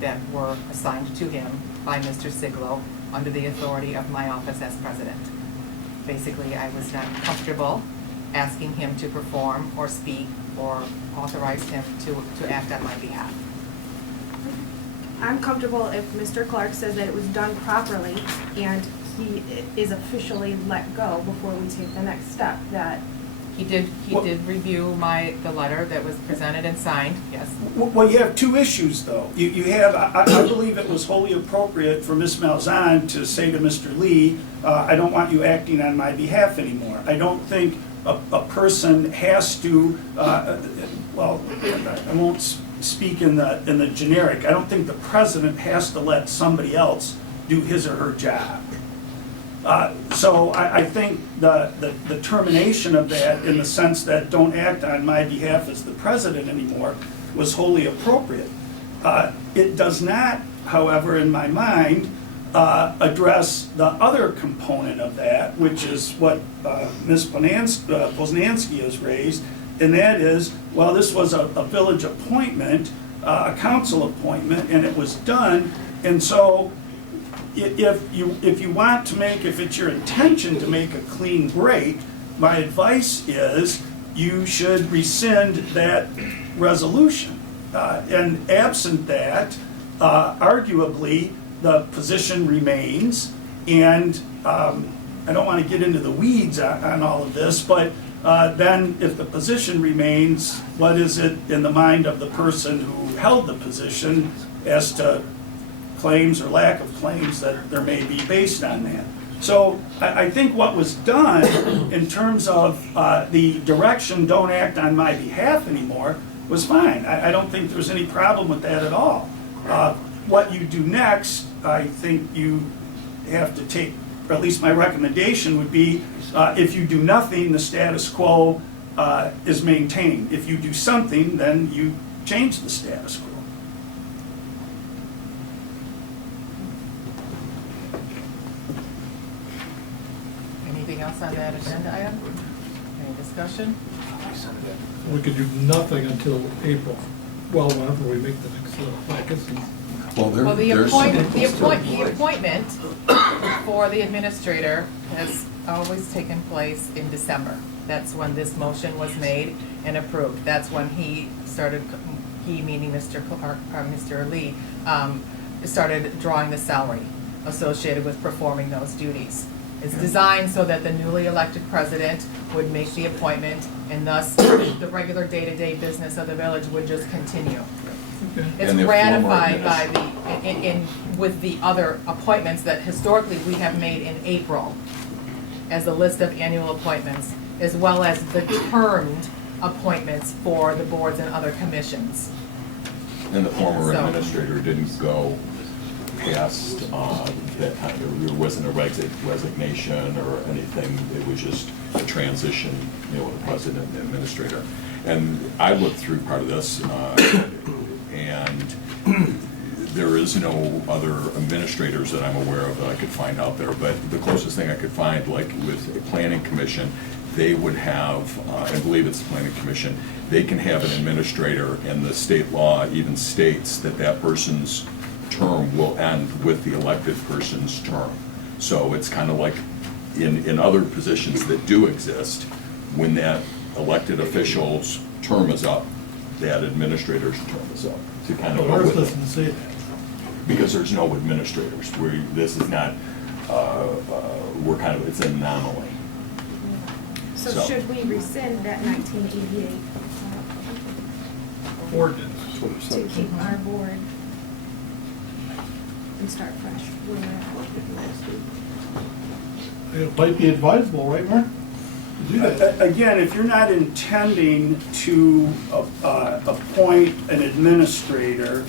that were assigned to him by Mr. Siglo under the authority of my office as president. Basically, I was not comfortable asking him to perform or speak or authorize him to act on my behalf. I'm comfortable if Mr. Clark says that it was done properly and he is officially let go before we take the next step, that He did review the letter that was presented and signed, yes. Well, you have two issues, though. You have, I believe it was wholly appropriate for Ms. Malzahn to say to Mr. Lee, I don't want you acting on my behalf anymore. I don't think a person has to, well, I won't speak in the generic. I don't think the president has to let somebody else do his or her job. So I think the termination of that, in the sense that don't act on my behalf as the president anymore, was wholly appropriate. It does not, however, in my mind, address the other component of that, which is what Ms. Poznansky has raised, and that is, well, this was a village appointment, a council appointment, and it was done, and so if you want to make, if it's your intention to make a clean break, my advice is you should rescind that resolution. And absent that, arguably, the position remains, and I don't want to get into the weeds on all of this, but then if the position remains, what is it in the mind of the person who held the position as to claims or lack of claims that there may be based on that? So I think what was done in terms of the direction, don't act on my behalf anymore, was fine. I don't think there's any problem with that at all. What you do next, I think you have to take, or at least my recommendation would be, if you do nothing, the status quo is maintained. If you do something, then you change the status quo. Anything else on that agenda item? Any discussion? We could do nothing until April, well, whenever we make the next vacancy. Well, Well, the there's appointment for the administrator has always taken place in December. That's when this motion was made and approved. That's when he started, he meaning Mr. Lee, started drawing the salary associated with performing those duties. It's designed so that the newly elected president would make the appointment, and thus the regular day-to-day business of the village would just continue. Okay. It's And the ratified former by with the other appointments that historically we have made in April as the list of annual appointments, as well as the termed appointments for the boards and other commissions. And the former So- administrator didn't go past that time. There wasn't a resignation or anything. It was just a transition, the president and the administrator. And I looked through part of this, and there is no other administrators that I'm aware of that I could find out there. But the closest thing I could find, like with a planning commission, they would have, I believe it's the planning commission, they can have an administrator, and the state law even states that that person's term will end with the elected person's term. So it's kind of like in other positions that do exist, when that elected official's term is up, that administrator's term is up, to kind of go Ours with it. doesn't say that. Because there's no administrators, this is not, we're kind of, it's an anomaly. So So- should we rescind that 1988 Ordinance. to keep our board and start fresh? Where we're at? It might be advisable, right, Mark? To do that. Again, if you're not intending to appoint an administrator,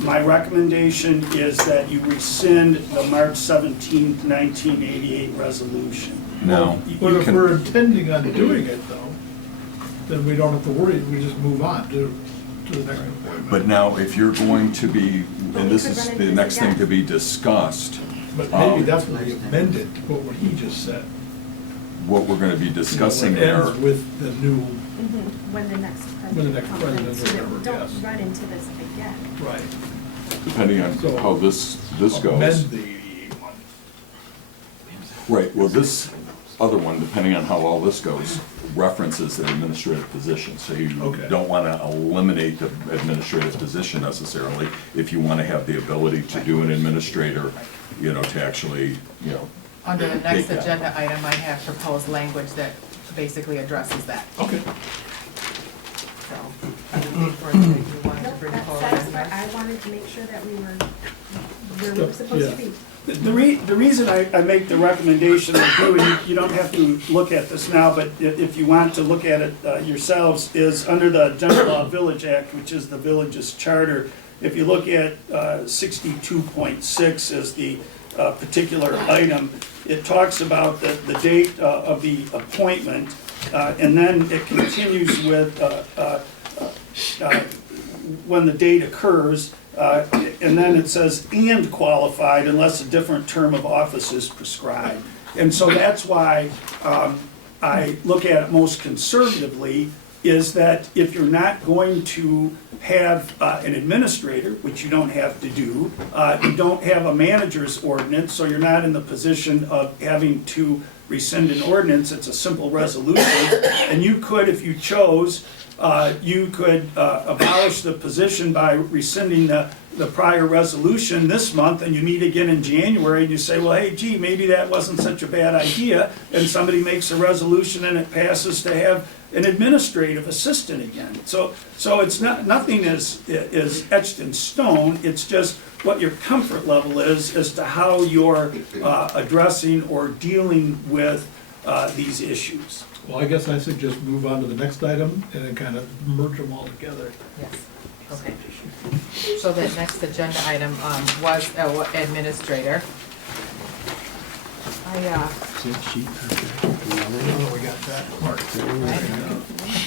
my recommendation is that you rescind the March 17th, 1988 resolution. Now, But you if we're can, intending on doing it though, then we don't have to worry, we just move on to the next appointment. but now, if you're going to be, But and we this could is run into the this next thing again. to be discussed, But maybe that's what he amended, what he just said. what we're gonna be discussing It there. ends with the new, When the next When the president next comes in, president so or that we whatever, don't yes. run into this again. right. Depending on So- how this goes. Amend the 88 one. Right, well, this other one, depending on how all this goes, references an administrative position. So you Okay. don't want to eliminate the administrative position necessarily, if you want to have the ability to do an administrator, to actually, Under the take next that. agenda item, I have proposed language that basically addresses that. Okay. So, I would look for it if you wanted to Nope, bring that's forward. satisfied. I wanted to make sure that we were where we were supposed to be. The reason I make the recommendation I do, and you don't have to look at this now, but if you want to look at it yourselves, is under the General Law Village Act, which is the village's charter. If you look at 62.6 as the particular item, it talks about the date of the appointment, and then it continues with when the date occurs, and then it says, and qualified unless a different term of office is prescribed. And so that's why I look at it most conservatively, is that if you're not going to have an administrator, which you don't have to do, you don't have a manager's ordinance, so you're not in the position of having to rescind an ordinance, it's a simple resolution, and you could, if you chose, you could abolish the position by rescinding the prior resolution this month, and you meet again in January, and you say, well, hey, gee, maybe that wasn't such a bad idea, and somebody makes a resolution and it passes to have an administrative assistant again. So it's not, nothing is etched in stone, it's just what your comfort level is as to how you're addressing or dealing with these issues. Well, I guess I suggest move on to the next item and then kind of merge them all together. Yes, okay. So the next agenda item was administrator. We got that. Mark.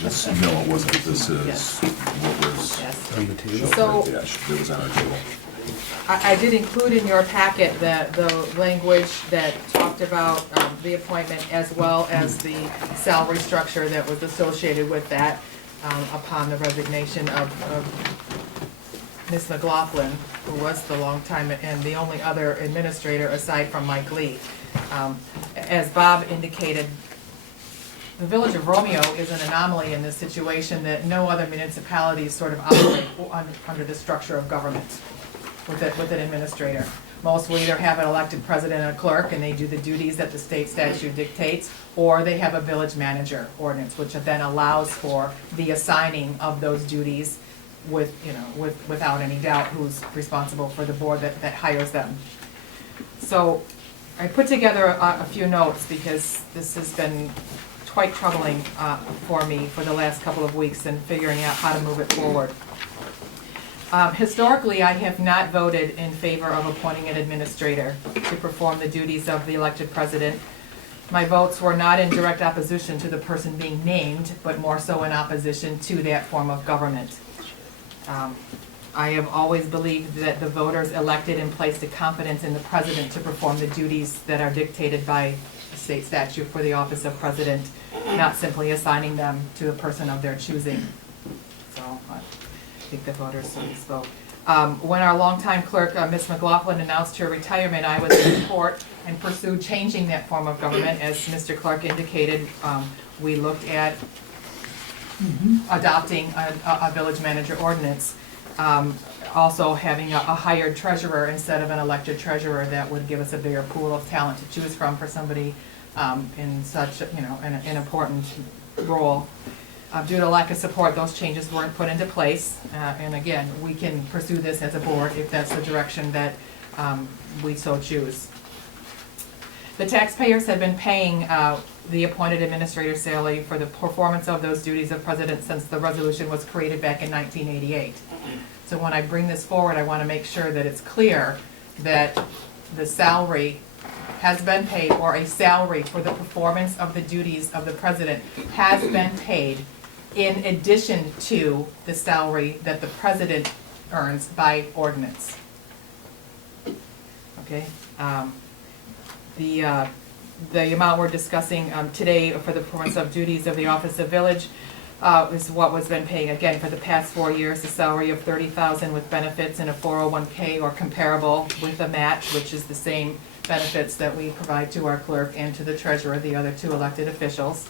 This, no, it wasn't, this is Yes. what was Yes. On the table. So- that was on our table. I did include in your packet the language that talked about the appointment as well as the salary structure that was associated with that upon the resignation of Ms. McLaughlin, who was the longtime and the only other administrator aside from Mike Lee. As Bob indicated, the village of Romeo is an anomaly in this situation that no other municipalities sort of operate under the structure of government with an administrator. Most will either have an elected president and a clerk, and they do the duties that the state statute dictates, or they have a village manager ordinance, which then allows for the assigning of those duties without any doubt who's responsible for the board that hires them. So I put together a few notes because this has been quite troubling for me for the last couple of weeks in figuring out how to move it forward. Historically, I have not voted in favor of appointing an administrator to perform the duties of the elected president. My votes were not in direct opposition to the person being named, but more so in opposition to that form of government. I have always believed that the voters elected and placed a confidence in the president to perform the duties that are dictated by the state statute for the office of president, not simply assigning them to a person of their choosing. So I think the voters spoke. When our longtime clerk, Ms. McLaughlin, announced her retirement, I was in support and pursued changing that form of government. As Mr. Clark indicated, we looked at adopting a village manager ordinance. Also having a hired treasurer instead of an elected treasurer, that would give us a bigger pool of talent to choose from for somebody in such, an important role. Due to lack of support, those changes weren't put into place. And again, we can pursue this as a board if that's the direction that we so choose. The taxpayers have been paying the appointed administrator's salary for the performance of those duties of president since the resolution was created back in 1988. So when I bring this forward, I want to make sure that it's clear that the salary has been paid, or a salary for the performance of the duties of the president has been paid in addition to the salary that the president earns by ordinance. Okay? The amount we're discussing today for the performance of duties of the office of village is what was been paying, again, for the past 4 years, the salary of $30,000 with benefits and a 401k or comparable with a match, which is the same benefits that we provide to our clerk and to the treasurer, the other two elected officials,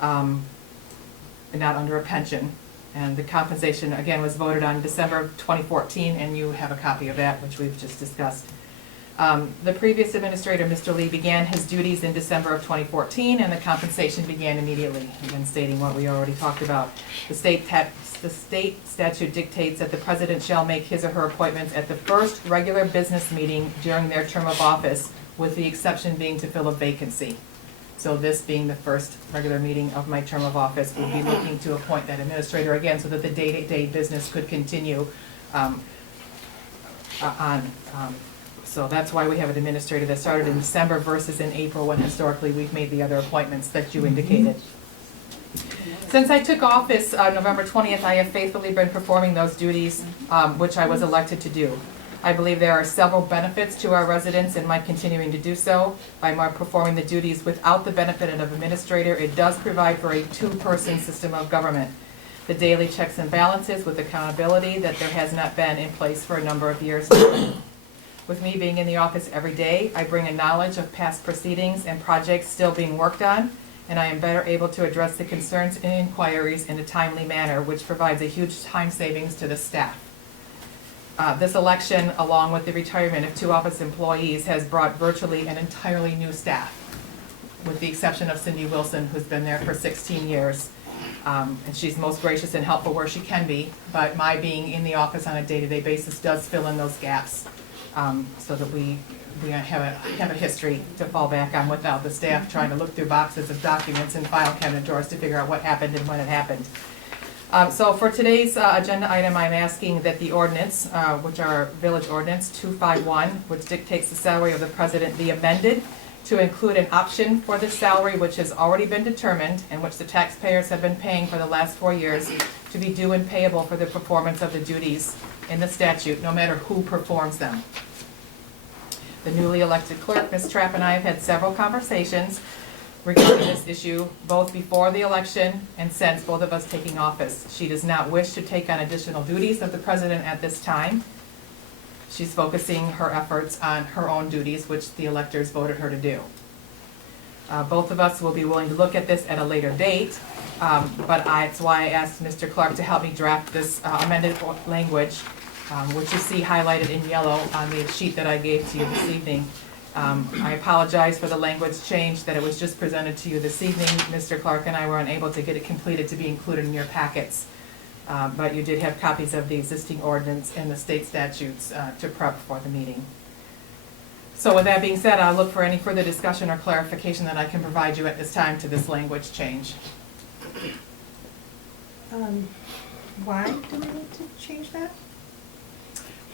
not under a pension. And the compensation, again, was voted on December of 2014, and you have a copy of that, which we've just discussed. The previous administrator, Mr. Lee, began his duties in December of 2014, and the compensation began immediately, again stating what we already talked about. The state statute dictates that the president shall make his or her appointments at the first regular business meeting during their term of office, with the exception being to fill a vacancy. So this being the first regular meeting of my term of office, we'll be looking to appoint that administrator again so that the day-to-day business could continue so that's why we have an administrator that started in December versus in April, when historically we've made the other appointments that you indicated. Since I took office November 20th, I have faithfully been performing those duties which I was elected to do. I believe there are several benefits to our residents in my continuing to do so. By my performing the duties without the benefit of an administrator, it does provide for a two-person system of government. The daily checks and balances with accountability that there has not been in place for a number of years now. With me being in the office every day, I bring a knowledge of past proceedings and projects still being worked on, and I am better able to address the concerns and inquiries in a timely manner, which provides a huge time savings to the staff. This election, along with the retirement of 2 office employees, has brought virtually an entirely new staff, with the exception of Cindy Wilson, who's been there for 16 years. And she's most gracious and helpful where she can be, but my being in the office on a day-to-day basis does fill in those gaps, so that we have a history to fall back on without the staff trying to look through boxes of documents and file cabinet drawers to figure out what happened and when it happened. So for today's agenda item, I'm asking that the ordinance, which are village ordinance 251, which dictates the salary of the president, be amended to include an option for the salary which has already been determined and which the taxpayers have been paying for the last 4 years to be due and payable for the performance of the duties in the statute, no matter who performs them. The newly elected clerk, Ms. Trapp, and I have had several conversations regarding this issue, both before the election and since both of us taking office. She does not wish to take on additional duties of the president at this time. She's focusing her efforts on her own duties, which the electors voted her to do. Both of us will be willing to look at this at a later date, but that's why I asked Mr. Clark to help me draft this amended language, which you see highlighted in yellow on the sheet that I gave to you this evening. I apologize for the language change that it was just presented to you this evening. Mr. Clark and I were unable to get it completed to be included in your packets. But you did have copies of the existing ordinance and the state statutes to prep for the meeting. So with that being said, I'll look for any further discussion or clarification that I can provide you at this time to this language change. Why do we need to change that?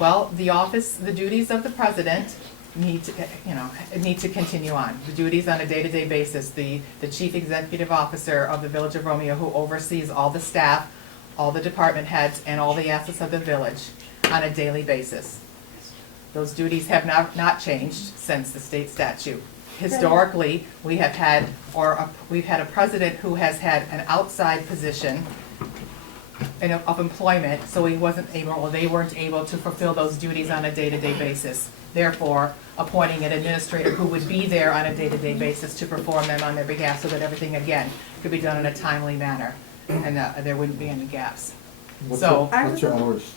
Well, the duties of the president need to continue on. The duties on a day-to-day basis. The chief executive officer of the Village of Romeo, who oversees all the staff, all the department heads, and all the assets of the village on a daily basis. Those duties have not changed since the state statute. Historically, we have had, we've had a president who has had an outside position of employment, so he wasn't able, or they weren't able to fulfill those duties on a day-to-day basis. Therefore, appointing an administrator who would be there on a day-to-day basis to perform them on their behalf so that everything, again, could be done in a timely manner and there wouldn't be any gaps. What's So, your hours?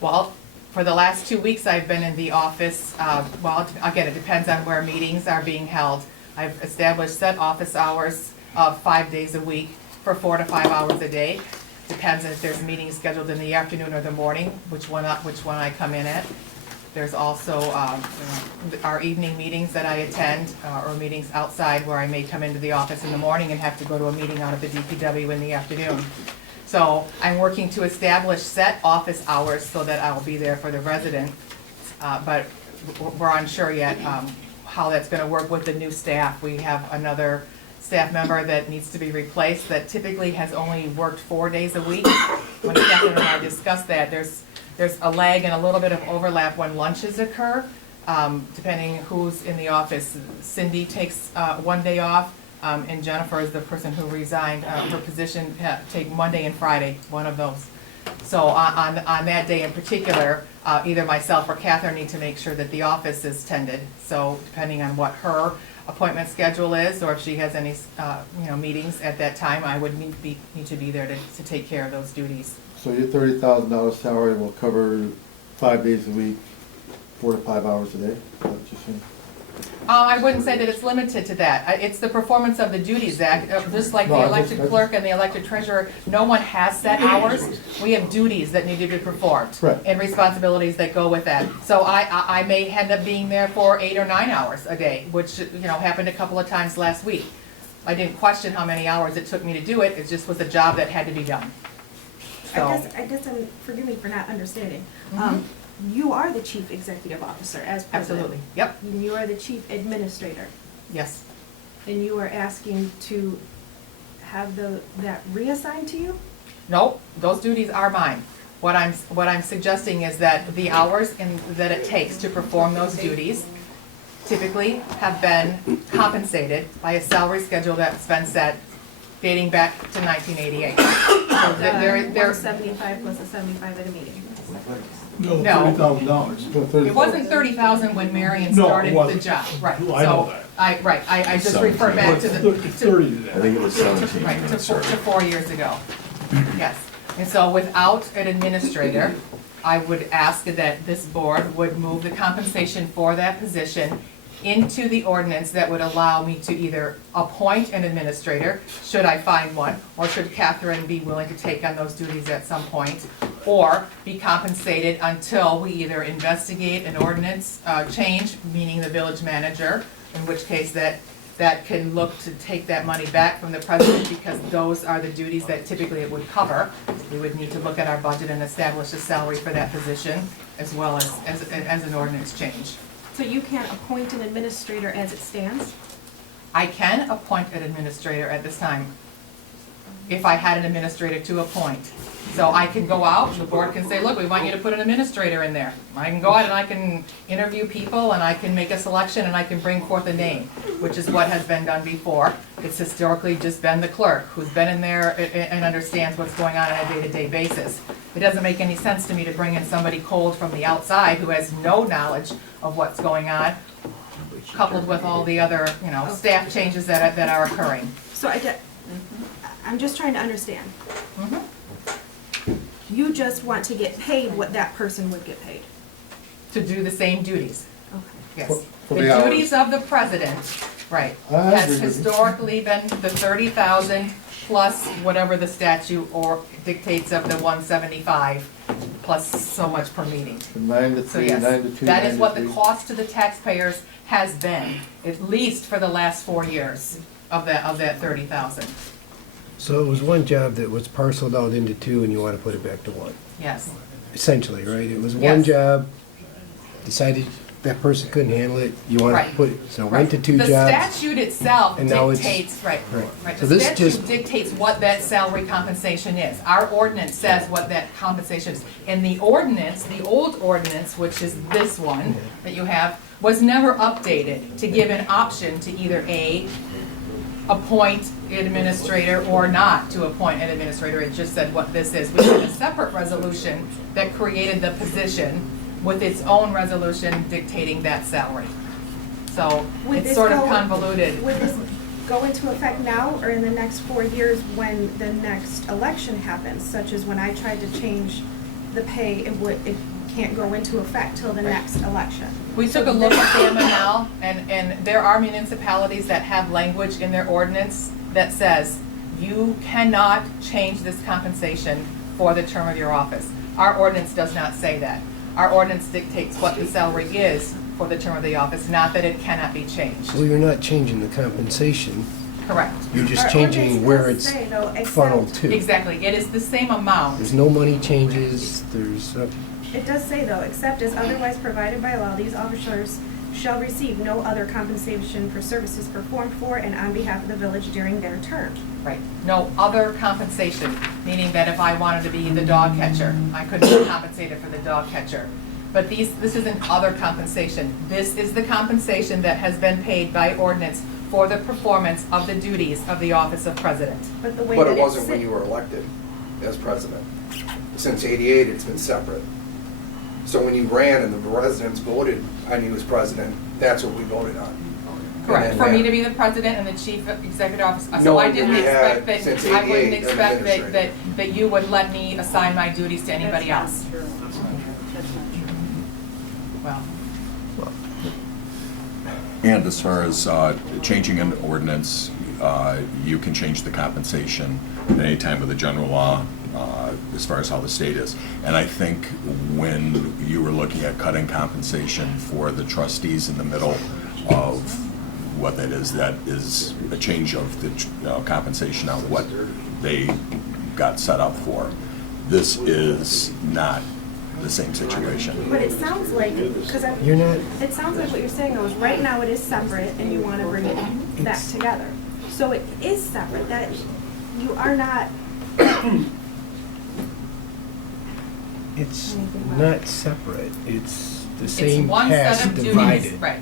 well, for the last 2 weeks, I've been in the office, well, again, it depends on where meetings are being held. I've established set office hours of 5 days a week for 4 to 5 hours a day. Depends if there's meetings scheduled in the afternoon or the morning, which one I come in at. There's also our evening meetings that I attend, or meetings outside where I may come into the office in the morning and have to go to a meeting out of the DPW in the afternoon. So I'm working to establish set office hours so that I'll be there for the resident, but we're unsure yet how that's going to work with the new staff. We have another staff member that needs to be replaced that typically has only worked 4 days a week. When Catherine and I discussed that, there's a lag and a little bit of overlap when lunches occur, depending who's in the office. Cindy takes 1 day off, and Jennifer is the person who resigned her position, take Monday and Friday, one of those. So on that day in particular, either myself or Catherine need to make sure that the office is tended. So depending on what her appointment schedule is, or if she has any meetings at that time, I would need to be there to take care of those duties. So your $30,000 salary will cover 5 days a week, 4 to 5 hours a day? Is that what you're saying? I wouldn't say that it's limited to that. It's the performance of the duties, Zach. Just like the elected clerk and the elected treasurer, no one has set hours. We have duties that need to be performed. Right. And responsibilities that go with that. So I may end up being there for 8 or 9 hours a day, which happened a couple of times last week. I didn't question how many hours it took me to do it. It just was a job that had to be done. So. I guess forgive me for not understanding. Mhm. You are the chief executive officer as president. Absolutely. Yep. And you are the chief administrator. Yes. And you are asking to have that reassigned to you? No, those duties are mine. What I'm suggesting is that the hours that it takes to perform those duties typically have been compensated by a salary schedule that's been set dating back to 1988. So There's 75 plus a 75 at a meeting. No, No. $30,000. It wasn't 30,000 when Marion No, it started the wasn't. job, right? I know that. I just refer back to the. It's 30 today. I think it was 17. Right, when to it started. 4 years ago, yes. And so without an administrator, I would ask that this board would move the compensation for that position into the ordinance that would allow me to either appoint an administrator, should I find one, or should Catherine be willing to take on those duties at some point, or be compensated until we either investigate an ordinance change, meaning the village manager, in which case that can look to take that money back from the president, because those are the duties that typically it would cover. We would need to look at our budget and establish a salary for that position, as well as an ordinance change. So you can't appoint an administrator as it stands? I can appoint an administrator at this time, if I had an administrator to appoint. So I can go out, the board can say, look, we want you to put an administrator in there. I can go out and I can interview people, and I can make a selection, and I can bring forth a name, which is what has been done before. It's historically just been the clerk, who's been in there and understands what's going on a day-to-day basis. It doesn't make any sense to me to bring in somebody cold from the outside who has no knowledge of what's going on, coupled with all the other, staff changes that are occurring. So I'm just trying to understand. Mhm. You just want to get paid what that person would get paid? To do the same duties. Okay. Yes. For The the hours. duties of the president, right, I has agree with you. historically been the 30,000 plus whatever the statute or dictates of the 175 plus so much per meeting. From 9 to So 3, yes, 9 to 2, that 9 is to what the 3. cost to the taxpayers has been, at least for the last 4 years of that 30,000. So it was one job that was parceled out into two, and you want to put it back to one, Yes, essentially, right? It was Yes. one job, decided that person couldn't handle it, you want Right. to put, so Right. went to 2 The jobs. statute itself and now it's- dictates, right, Right. right. So The this statute just- dictates what that salary compensation is. Our ordinance says what that compensation is. And the ordinance, the old ordinance, which is this one that you have, was never updated to give an option to either A, appoint an administrator or not to appoint an administrator. It just said what this is. We had a separate resolution that created the position with its own resolution dictating that salary. So Would it's this sort of go- convoluted. Would this go into effect now or in the next 4 years when the next election happens? Such as when I tried to change the pay, it can't go into effect till the next election. We took a look at the MML, and there are municipalities that have language in their ordinance that says you cannot change this compensation for the term of your office. Our ordinance does not say that. Our ordinance dictates what the salary is for the term of the office, not that it cannot be changed. Well, you're not changing the compensation, Correct. you're just Our changing ordinance where does it's say, though, except- funneled to. Exactly. It is the same amount. There's no money changes, there's, It does say though, except as otherwise provided by law, these officers shall receive no other compensation for services performed for and on behalf of the village during their term. Right. No other compensation, meaning that if I wanted to be the dog catcher, I couldn't be compensated for the dog catcher. But this isn't other compensation. This is the compensation that has been paid by ordinance for the performance of the duties of the office of president. But the way But that it it's wasn't when you were elected as president. Since '88, it's been separate. So when you ran and the residents voted on you as president, that's what we voted on. Correct. And For then me that- to be the president and the chief executive officer. So No, I you didn't had expect that, since I wouldn't 88 expect that, administrator. that you would let me assign my duties to anybody else. That's not true. That's not true. Well, And as far as changing an ordinance, you can change the compensation at any time with the general law, as far as how the state is. And I think when you were looking at cutting compensation for the trustees in the middle of what that is a change of the compensation on what they got set up for. This is not the same situation. But it sounds like, because you're not, it sounds like what you're saying though is right now it is separate and you want to bring it back It's- together. So it is separate, that you are not, it's not separate, it's the it's same one set task of duties, divided. right.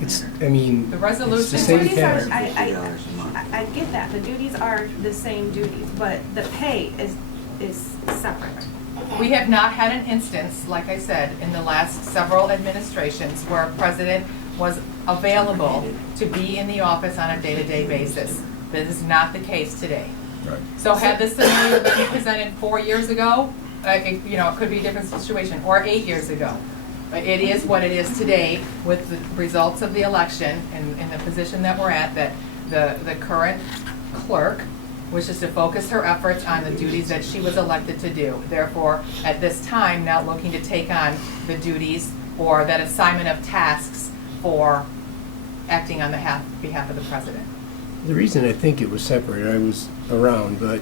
It's, I mean, The it's resolution- the the same duties are, task. I get that, the duties are the same duties, but the pay is separate. We have not had an instance, like I said, in the last several administrations where a president was available to be in the office on a day-to-day basis. That is not the case today. Right. So had this scenario been presented 4 years ago, it could be a different situation, or 8 years ago. But it is what it is today with the results of the election and in the position that we're at, that the current clerk wishes to focus her efforts on the duties that she was elected to do. Therefore, at this time, not looking to take on the duties or that assignment of tasks for acting on behalf of the president. The reason I think it was separate, I was around, but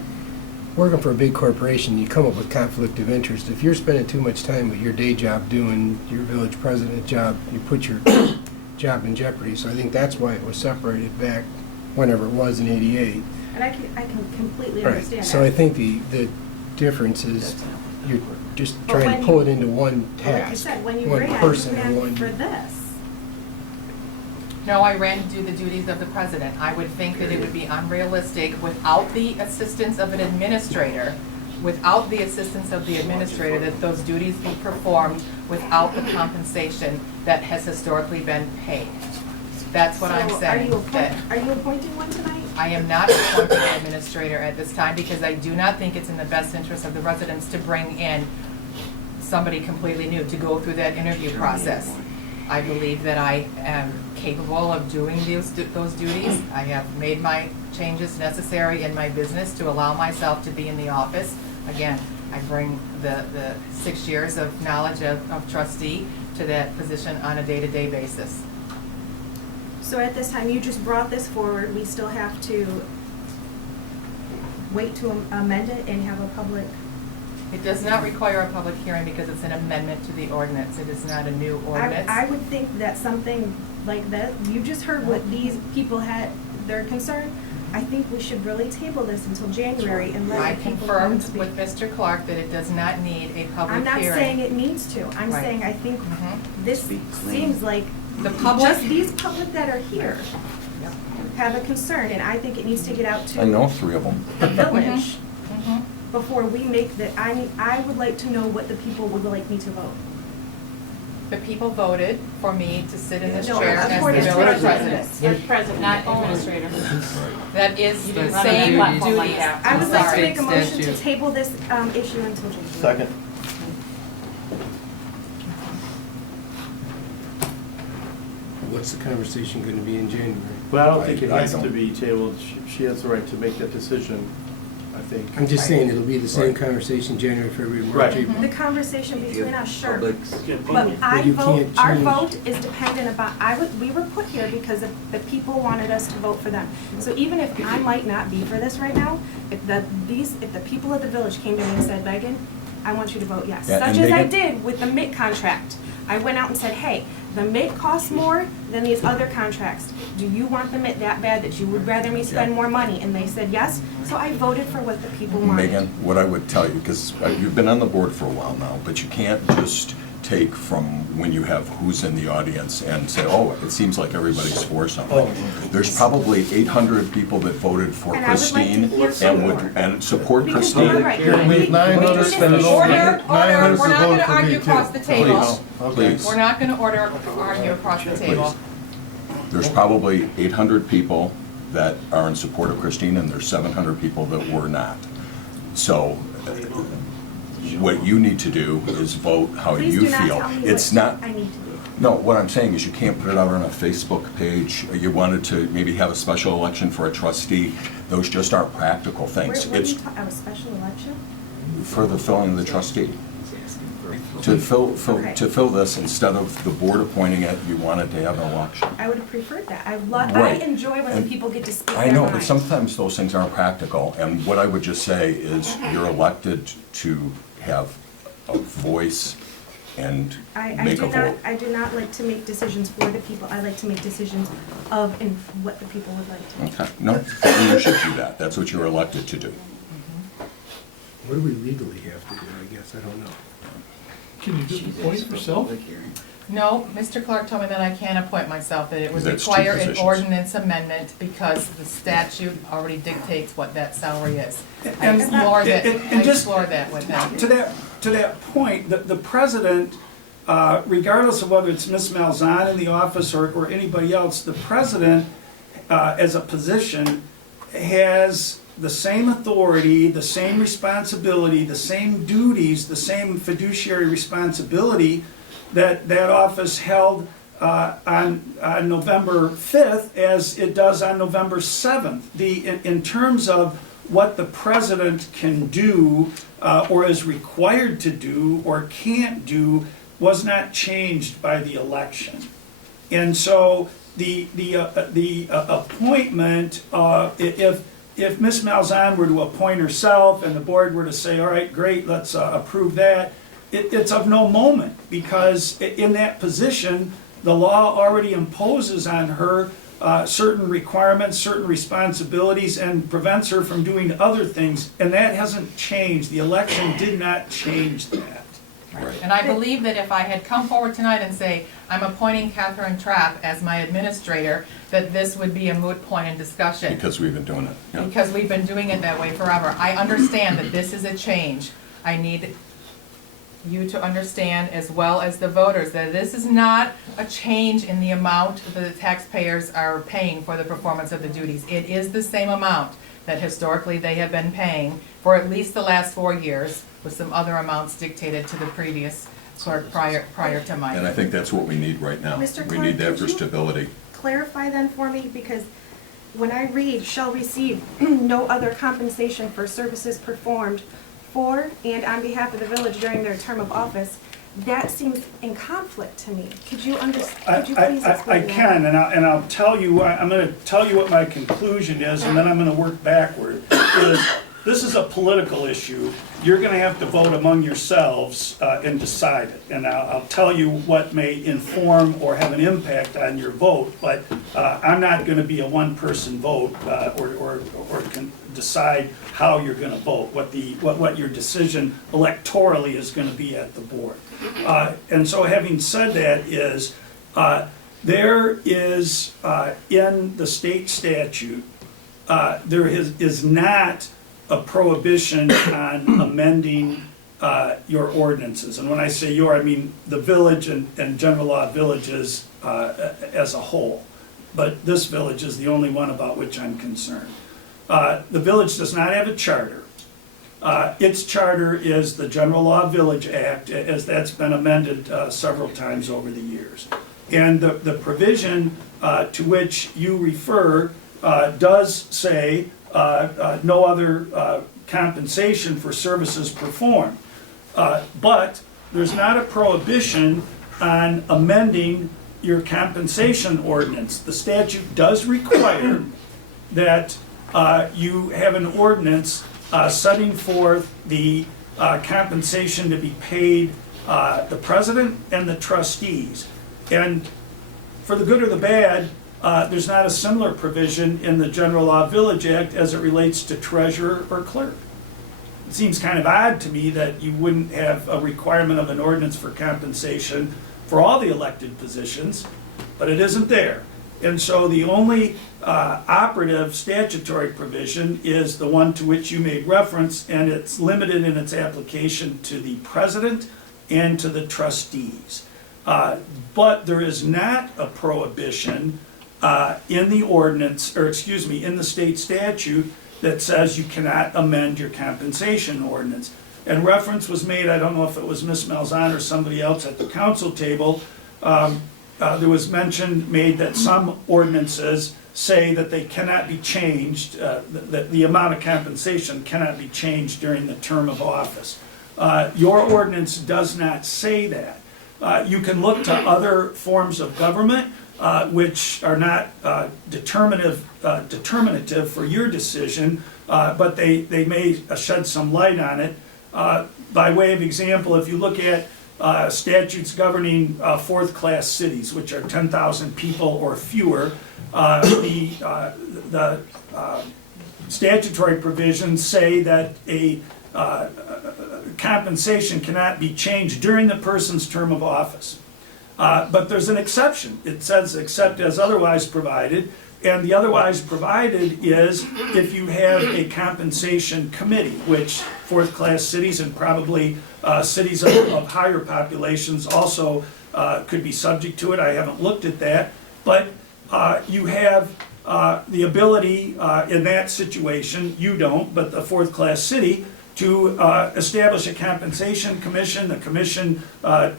working for a big corporation, you come up with conflict of interest. If you're spending too much time with your day job doing your village president job, you put your job in jeopardy. So I think that's why it was separated back whenever it was in '88. And I can completely Right. understand that. So I think the difference is you're just But trying when to pull you- it into one But like you task, said, when you one ran, person, you and ran one. for this. No, I ran to do the duties of the president. I would think that it would be unrealistic without the assistance of an administrator, that those duties be performed without the compensation that has historically been paid. That's what I'm So saying. that Are you appointing one tonight? I am not appointing an administrator at this time because I do not think it's in the best interest of the residents to bring in somebody completely new to go through that interview process. I believe that I am capable of doing those duties. I have made my changes necessary in my business to allow myself to be in the office. Again, I bring the 6 years of knowledge of trustee to that position on a day-to-day basis. So at this time, you just brought this forward, we still have to wait to amend it and have a public It does not require a public hearing because it's an amendment to the ordinance. It is not a new ordinance. I would think that something like that, you just heard what these people had, their concern. I think we should really table this until January and I let the people come confirmed and speak. with Mr. Clark that it does not need a public I'm not hearing. saying it needs to. I'm Right. saying I think Mhm. this seems like The public, just these public that are here have a concern, and I think it needs to get out to I know 3 of them. the village Mhm. before we make that. I would like to know what the people would like me to vote. the people voted for me to sit in this No, chair as the according to village the president. You're president, not administrator. That is You the didn't run a same platform like duties. that. I would like to Sorry. make a motion to Statute. table this issue until January. Second. What's the conversation going to be in January? But I don't think it I has to don't. be tabled. She has the right to make that decision, I think. I'm just saying it'll be the same Right. conversation January, February, March, Right. April. The conversation between us, sure. Public's- But I you vote, can't our change. vote is dependent upon, we were put here because the people wanted us to vote for them. So even if I might not be for this right now, if the people of the village came to me and said, Megan, I want you to vote yes, Yeah, such and as I Megan- did with the Mitt contract. I went out and said, hey, the Mitt costs more than these other contracts. Do you want the Mitt that bad that you would rather me spend Yeah. more money? And they said yes, so I voted for what the people wanted. Megan, what I would tell you, because you've been on the board for a while now, but you can't just take from when you have who's in the audience and say, oh, it seems like everybody's for something. There's probably 800 people that voted for And I would like to Christine hear some and more. would, and support Because Christine. you're right. Here, we have 900 Order, spent order, we're not gonna for me argue too. across the table. Please. We're not gonna argue across the table. There's probably 800 people that are in support of Christine, and there's 700 people that were not. So what you need to do is vote how Please you do not feel. tell me It's what not, I need to do. no, what I'm saying is you can't put it out on a Facebook page. You wanted to maybe have a special election for a trustee. Those just aren't practical things. Where It's you a special election? for the filling of the trustee. To Okay. fill this, instead of the board appointing it, you wanted to have an election. I would have preferred that. I Right. enjoy when the And people get to speak I their know, mind. but sometimes those things aren't practical, and what I would just say is you're elected to have a voice and I make do a vote. I do not like to make decisions for the people. I like to make decisions of and what the people would like to. Okay, no, you should do that. That's what you're elected to do. What do we legally have to do, I guess? I don't know. Can you just appoint yourself? No, Mr. Clark told me that I can't appoint myself, that it would That's two require an positions. ordinance amendment because the statute already dictates what that salary is. I And- explored that, and I just- explored that with him. To that point, the president, regardless of whether it's Ms. Malzahn in the office or anybody else, the president, as a position, has the same authority, the same responsibility, the same duties, the same fiduciary responsibility that that office held on November 5th as it does on November 7th. In terms of what the president can do or is required to do or can't do was not changed by the election. And so the appointment, if Ms. Malzahn were to appoint herself and the board were to say, all right, great, let's approve that, it's of no moment, because in that position, the law already imposes on her certain requirements, certain responsibilities, and prevents her from doing other things, and that hasn't changed. The election did not change that. And I believe that if I had come forward tonight and say, I'm appointing Catherine Trapp as my administrator, that this would be a moot point in discussion. Because we've been doing it. Yeah. Because we've been doing it that way forever. I understand that this is a change. I need you to understand, as well as the voters, that this is not a change in the amount that the taxpayers are paying for the performance of the duties. It is the same amount that historically they have been paying for at least the last 4 years, with some other amounts dictated to the previous clerk prior to mine. And I think that's what we need right now. Mr. We Clark, need that could for you- stability. Clarify then for me, because when I read shall receive no other compensation for services performed for and on behalf of the village during their term of office, that seems in conflict to me. Could you could you please I explain that? can, and I'll tell you, I'm gonna tell you what my conclusion is, and then I'm gonna work backward. Is this is a political issue. You're gonna have to vote among yourselves and decide it. And I'll tell you what may inform or have an impact on your vote, but I'm not gonna be a one-person vote or can decide how you're gonna vote, what your decision electorally is gonna be at the board. And so having said that is, there is, in the state statute, there is not a prohibition on amending your ordinances. And when I say your, I mean the village and general law villages as a whole. But this village is the only one about which I'm concerned. The village does not have a charter. Its charter is the General Law Village Act, as that's been amended several times over the years. And the provision to which you refer does say no other compensation for services performed. But there's not a prohibition on amending your compensation ordinance. The statute does require that you have an ordinance setting forth the compensation to be paid the president and the trustees. And for the good or the bad, there's not a similar provision in the General Law Village Act as it relates to treasurer or clerk. It seems kind of odd to me that you wouldn't have a requirement of an ordinance for compensation for all the elected positions, but it isn't there. And so the only operative statutory provision is the one to which you made reference, and it's limited in its application to the president and to the trustees. But there is not a prohibition in the ordinance, or excuse me, in the state statute that says you cannot amend your compensation ordinance. And reference was made, I don't know if it was Ms. Malzahn or somebody else at the council table, there was mention made that some ordinances say that they cannot be changed, that the amount of compensation cannot be changed during the term of office. Your ordinance does not say that. You can look to other forms of government which are not determinative for your decision, but they may shed some light on it. By way of example, if you look at statutes governing fourth-class cities, which are 10,000 people or fewer, the statutory provisions say that a compensation cannot be changed during the person's term of office. But there's an exception. It says except as otherwise provided, and the otherwise provided is if you have a compensation committee, which fourth-class cities and probably cities of higher populations also could be subject to it. I haven't looked at that. But you have the ability in that situation, you don't, but the fourth-class city, to establish a compensation commission. The commission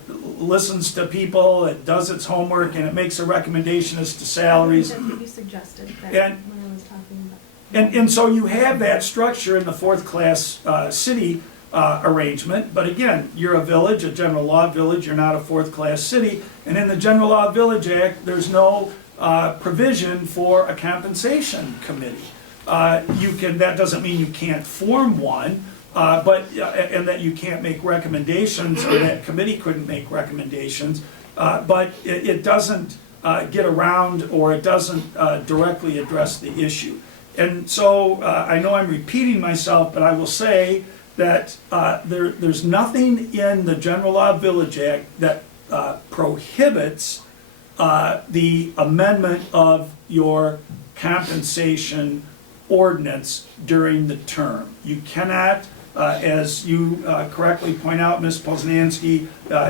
listens to people, it does its homework, and it makes a recommendation as to salaries. That's what you suggested that And- when I was talking about. And so you have that structure in the fourth-class city arrangement, but again, you're a village, a general law village, you're not a fourth-class city, and in the General Law Village Act, there's no provision for a compensation committee. That doesn't mean you can't form one, and that you can't make recommendations, or that committee couldn't make recommendations, but it doesn't get around, or it doesn't directly address the issue. And so I know I'm repeating myself, but I will say that there's nothing in the General Law Village Act that prohibits the amendment of your compensation ordinance during the term. You cannot, as you correctly point out, Ms. Poznansky,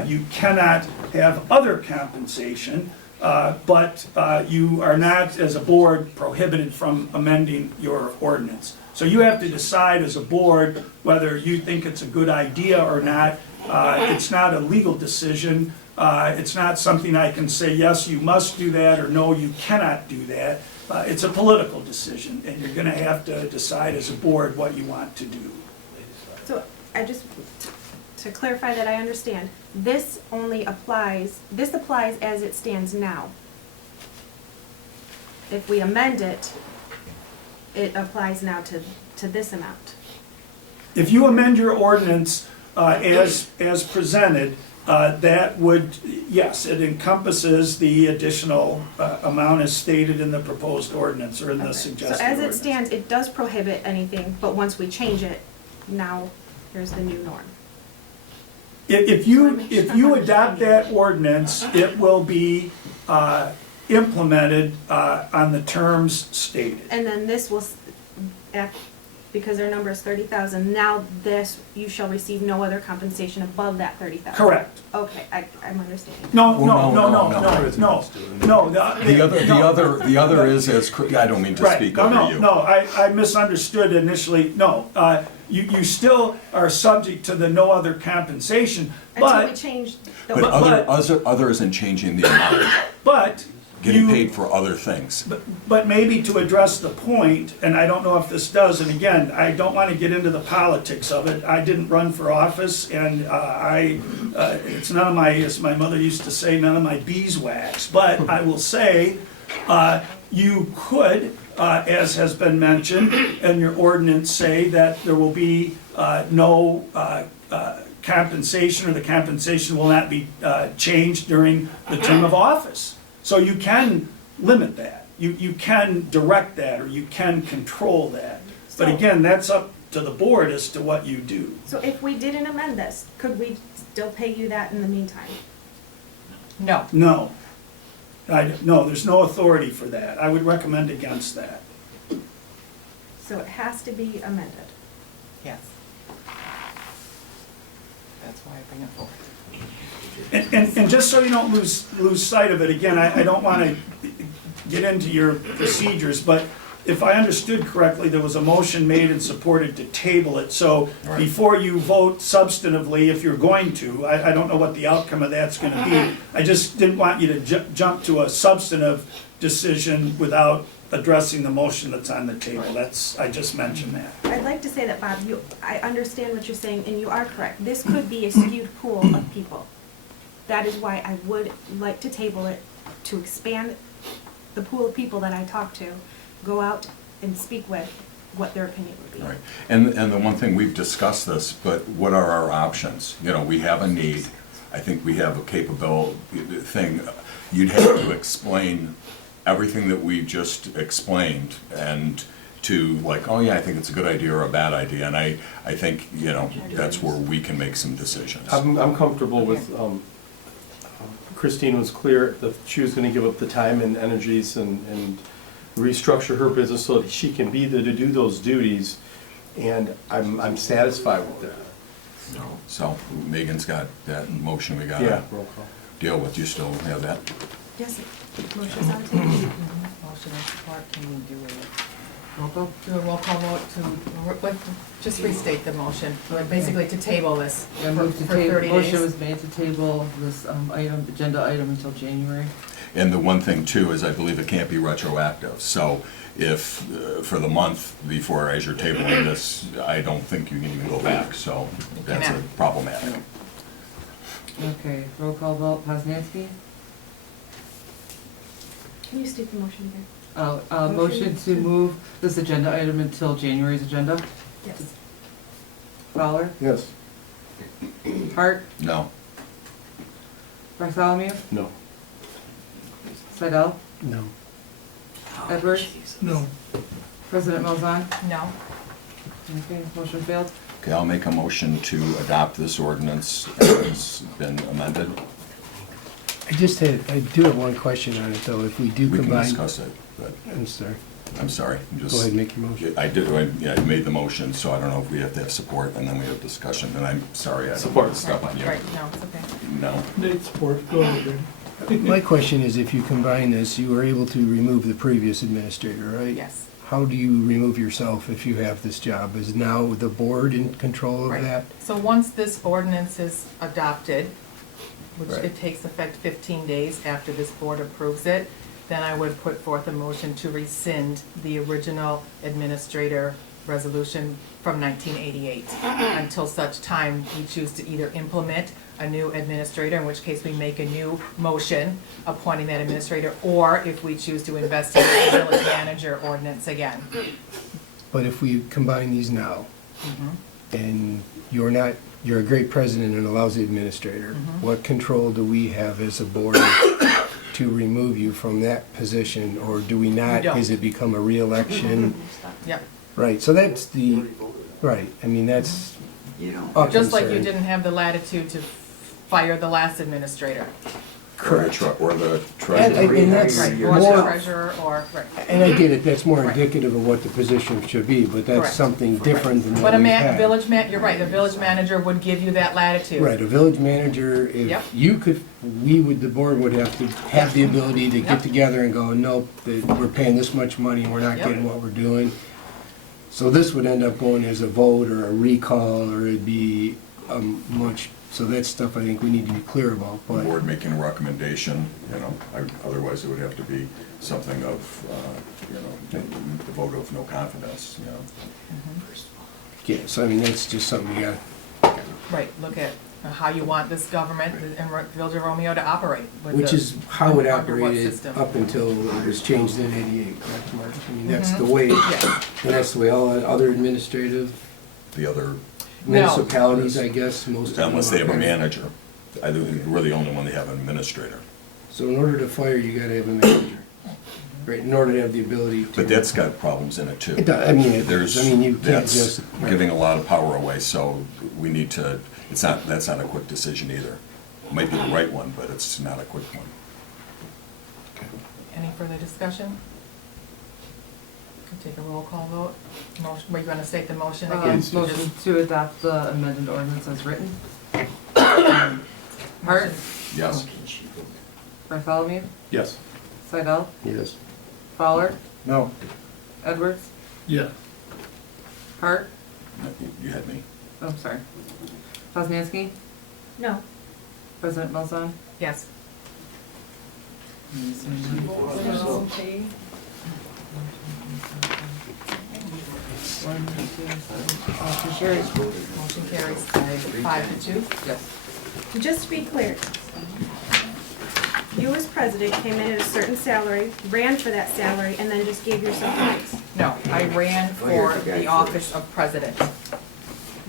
you cannot have other compensation, but you are not, as a board, prohibited from amending your ordinance. So you have to decide as a board whether you think it's a good idea or not. It's not a legal decision. It's not something I can say, yes, you must do that, or no, you cannot do that. It's a political decision, and you're going to have to decide as a board what you want to do. So I just, to clarify that I understand, this applies as it stands now. If we amend it, it applies now to this amount. if you amend your ordinance as presented, that would, yes, it encompasses the additional amount as stated in the proposed ordinance or in the suggested So as it ordinance. stands, it does prohibit anything, but once we change it, now here's the new norm. If you adopt that ordinance, it will be implemented on the terms stated. And then this will, because their number is 30,000, now this, you shall receive no other compensation above that 30,000. Correct. Okay, I'm understanding. No. The other is, I don't mean to Right. speak No, over no, you. no, I misunderstood initially. No, you still are subject to the no other compensation, Until we but, change the. But other isn't changing the amount, but getting you, paid for other things. but maybe to address the point, and I don't know if this does, and again, I don't want to get into the politics of it. I didn't run for office, and it's none of my, as my mother used to say, none of my beeswax. But I will say, you could, as has been mentioned, in your ordinance say that there will be no compensation, or the compensation will not be changed during the term of office. So you can limit that, you can direct that, or you can control that. But again, that's up to the board as to what you do. So if we didn't amend this, could we still pay you that in the meantime? No. No. No, there's no authority for that. I would recommend against that. So it has to be amended. Yes. That's why I bring it forward. And just so you don't lose sight of it, again, I don't want to get into your procedures, but if I understood correctly, there was a motion made and supported to table it. So Right. before you vote substantively, if you're going to, I don't know what the outcome of that's going to be. I just didn't want you to jump to a substantive decision without addressing the motion that's on the table. I just mentioned that. I'd like to say that, Bob, I understand what you're saying, and you are correct. This could be a skewed pool of people. That is why I would like to table it, to expand the pool of people that I talk to, go out and speak with what their opinion would be. Right, and the one thing, we've discussed this, but what are our options? You know, we have a need, I think we have a capable thing. You'd have to explain everything that we just explained, and to like, oh yeah, I think it's a good idea or a bad idea, and I think, you know, that's where we can make some decisions. I'm comfortable with, Christine was clear that she was gonna give up the time and energies and restructure her business so that she can be there to do those duties, and I'm satisfied with that. So Megan's got that motion we Yeah, gotta roll call. deal with. You still have that? Yes, motion's on the table. Motion and support, can we do Roll call? a roll call vote to, just restate the motion, basically to table this I for moved to 30 table, days. motion was made to table this item, agenda item until January. And the one thing too is I believe it can't be retroactive. So if, for the month before, as you're tabling this, I don't think you can even go back, so that's problematic. Okay, roll call vote, Poznanski? Can you state the motion again? Motion to move this agenda item until January's agenda. Yes. Fowler? Yes. Hart? No. Bartholomew? No. Seidel? No. Edwards? No. President Malzahn? No. Okay, motion failed. Okay, I'll make a motion to adopt this ordinance as been amended. I do have one question on it, though. If we do We can combine. discuss it, but I'm sorry. I'm sorry. I'm just. Go ahead and make your motion. I made the motion, so I don't know if we have to have support, and then we have discussion, and I'm sorry, I don't Support. want to step on you. Right, no, it's okay. No. Nate, support, go ahead. My question is, if you combine this, you were able to remove the previous administrator, right? Yes. How do you remove yourself if you have this job? Is now the board in control of Right. that? So once this ordinance is adopted, which Right. it takes effect 15 days after this board approves it, then I would put forth a motion to rescind the original administrator resolution from 1988 until such time we choose to either implement a new administrator, in which case we make a new motion appointing that administrator, or if we choose to investigate the village manager ordinance again. But if we combine these now, and you're a great president and a lousy administrator. What control do we have as a board to remove you from that position, or do we not? We don't. Does it become a reelection? Yep. Right, so that's the, right, I mean, that's a Just like you concern. didn't have the latitude to fire the last administrator. Correct. Or the And, treasurer. and that's Right, or the more, treasurer, or, right. and I get it, that's more Right. indicative of what the position should be, but that's Correct. something different than But what a we've had. you're right, the village manager would give you that latitude. Right, a village manager, Yep. if you could, the board would have to have the ability to Yep. get together and go, nope, we're paying this much money and we're not Yep. getting what we're doing. So this would end up going as a vote or a recall, or it'd be so that's stuff I think we need to be clear about, The but. board making a recommendation, otherwise it would have to be something of, the vote of no confidence, Yeah, so I mean, that's just something you got, Right, look at how you want this government and Village of Romeo to operate. with which the- is how it under what operated system. up until it was changed in '88, correct, Mark? I mean, that's the way, Yeah. and that's the way all other administrative The other, municipalities, I guess, most of them. unless they have a are. manager. I think we're the only one that have an administrator. So in order to fire, you gotta have a manager, right, in order to have the ability to. But that's got problems in it too. It does, I mean, it There's, does. I mean, you can't that's just. giving a lot of power away, so we need to, that's not a quick decision either. It might be the right one, but it's not a quick one. Any further discussion? Can take a roll call vote. Motion, were you gonna state the motion again? Motion to adopt the amended ordinance as written. Hart, Yes. Bartholomew, Yes. Seidel, Yes. Fowler, No. Edwards, Yeah. Hart, You had me. oh, sorry. Poznanski, No. President Melzon. Yes. One, two, three, motion carries. Motion carries by 5-2. Yes. Just to be clear, you as president came in at a certain salary, ran for that salary, and then just gave yourself a raise. No, I ran for the office of president.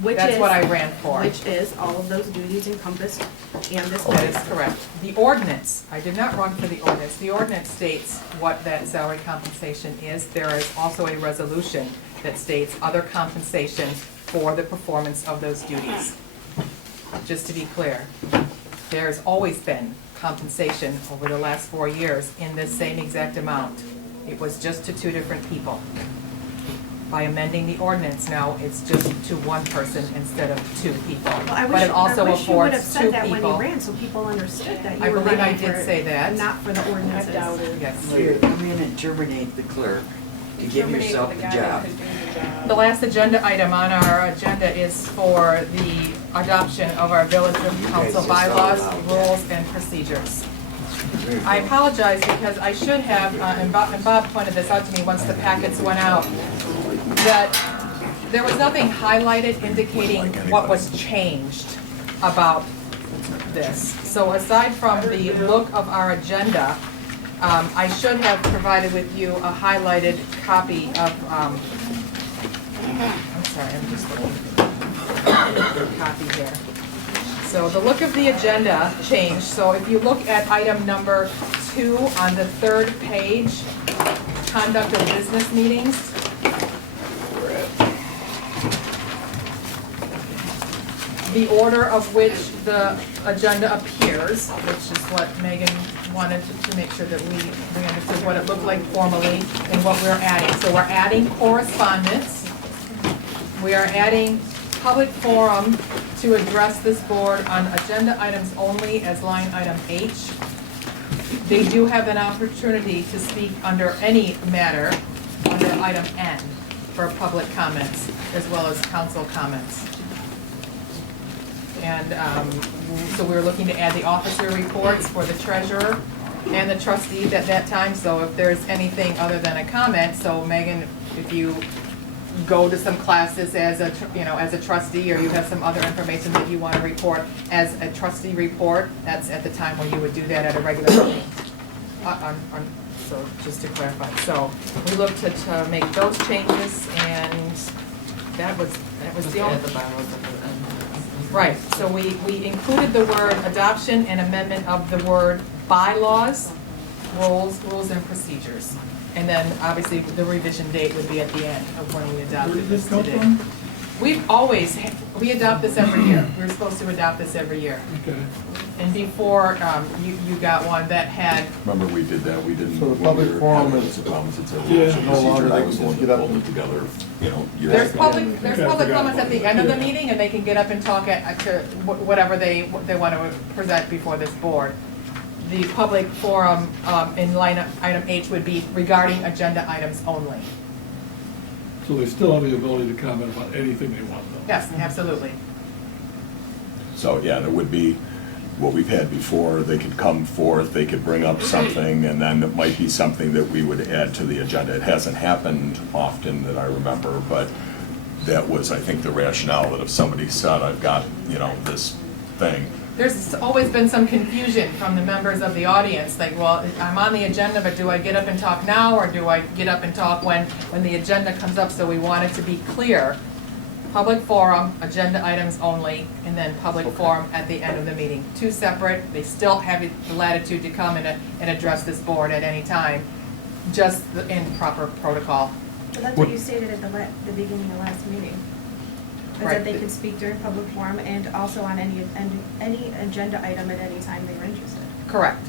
Which That's is- what I ran for. Which is all of those duties encompassed and this That is raise. correct. The ordinance, I did not run for the ordinance. The ordinance states what that salary compensation is. There is also a resolution that states other compensation for the performance of those duties. Just to be clear, there's always been compensation over the last 4 years in this same exact amount. It was just to 2 different people. By amending the ordinance now, it's just to 1 person instead of 2 people. Well, I But it also wish you would have affords 2 said that when you people. ran, so people understood that I you were believe I running did for it, say that. and not for the ordinances. Yes. You come in and terminate the clerk to give yourself a job. The last agenda item on our agenda is for the adoption of our village council bylaws, rules, and procedures. I apologize because I should have, and Bob pointed this out to me once the packets went out, that there was nothing highlighted indicating what was changed about this. So aside from the look of our agenda, I should have provided with you a highlighted copy of, I'm sorry, I'm just looking for a copy here. So the look of the agenda changed. So if you look at item number 2 on the 3rd page, conduct of business meetings. The order of which the agenda appears, which is what Megan wanted to make sure that we understood what it looked like formally and what we're adding. So we're adding correspondence. We are adding public forum to address this board on agenda items only as line item H. They do have an opportunity to speak under any matter under item N for public comments as well as council comments. And so we were looking to add the officer reports for the treasurer and the trustees at that time. So if there's anything other than a comment, so Megan, if you go to some classes as a, as a trustee, or you have some other information that you want to report as a trustee report, that's at the time when you would do that at a regular meeting. So just to clarify, so we looked to make those changes, and that was And it was Just the only. add the bylaws at the end. Right, so we included the word adoption and amendment of the word bylaws, rules and procedures. And then obviously the revision date would be at the end of when we Where adopted did this this come today. from? We adopt this every year. We're supposed to adopt this every year. Okay. And before, you got one that had, Remember, we did that, we didn't. So the when public we were forum having is- those problems, it's a Yeah, rules and no longer procedure. I they was can the one just get that up pulled it together, years there's ago. public Okay, I forgot comments at the about end of the that. meeting, and they can get up and talk to whatever they want to present before this board. The public forum in item H would be regarding agenda items only. So they still have the ability to comment about anything they want, though? Yes, absolutely. So, yeah, there would be what we've had before, they could come forth, they could bring up something, and then it might be something that we would add to the agenda. It hasn't happened often that I remember, but that was, I think, the rationale, that if somebody said, I've got, this thing. There's always been some confusion from the members of the audience, like, well, I'm on the agenda, but do I get up and talk now, or do I get up and talk when the agenda comes up? So we want it to be clear. Public forum, agenda items only, and then public forum at the end of the meeting. Two separate, they still have the latitude to come and address this board at any time, just in proper protocol. But that's what you stated at the beginning of last meeting. Is Right. that they can speak during public forum and also on any agenda item at any time they were interested. Correct.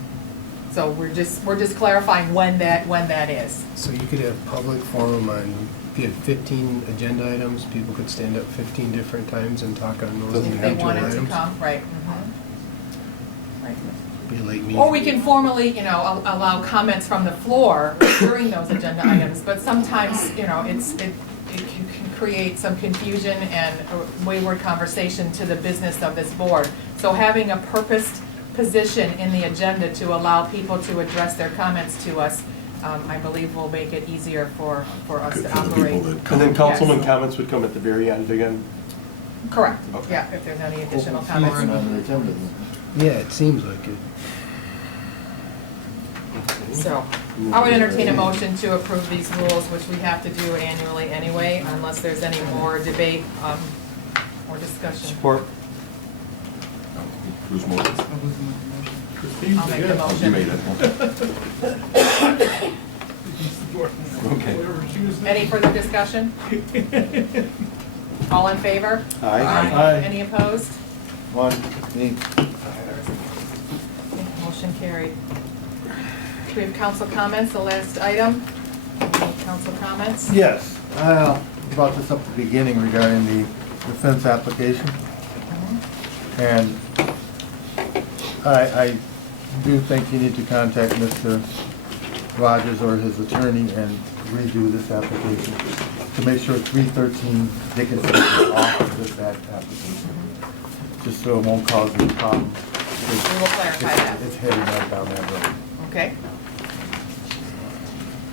So we're just clarifying when that is. So you could have public forum on, if you had 15 agenda items, people could stand up 15 different times and talk on those If they individual wanted to items. come, right. Right. Be a late meeting. Or we can formally, allow comments from the floor during those agenda items, but sometimes, it can create some confusion and a wayward conversation to the business of this board. So having a purposed position in the agenda to allow people to address their comments to us, I believe will make it easier for us Good to for the people operate. that come. And then councilman Yes. comments would come at the very end again. Correct, Okay. yeah, if there's any additional Open forum comments. on the agenda. Yeah, it seems like it. So, I would entertain a motion to approve these rules, which we have to do annually anyway, unless there's any more debate or discussion. Support. Who's moving? Christine, I'll make the again. motion. You made it. Okay. Whatever she was saying. Any further discussion? All in favor? Aye. Any opposed? One, me. Motion carried. We have council comments, the last item. Any council comments? Yes, I brought this up at the beginning regarding the defense application. And I do think you need to contact Mr. Rogers or his attorney and redo this application to make sure 313 Dickinson is off of that application, just so it won't cause any problems. We will clarify that. It's heading right down that road. Okay.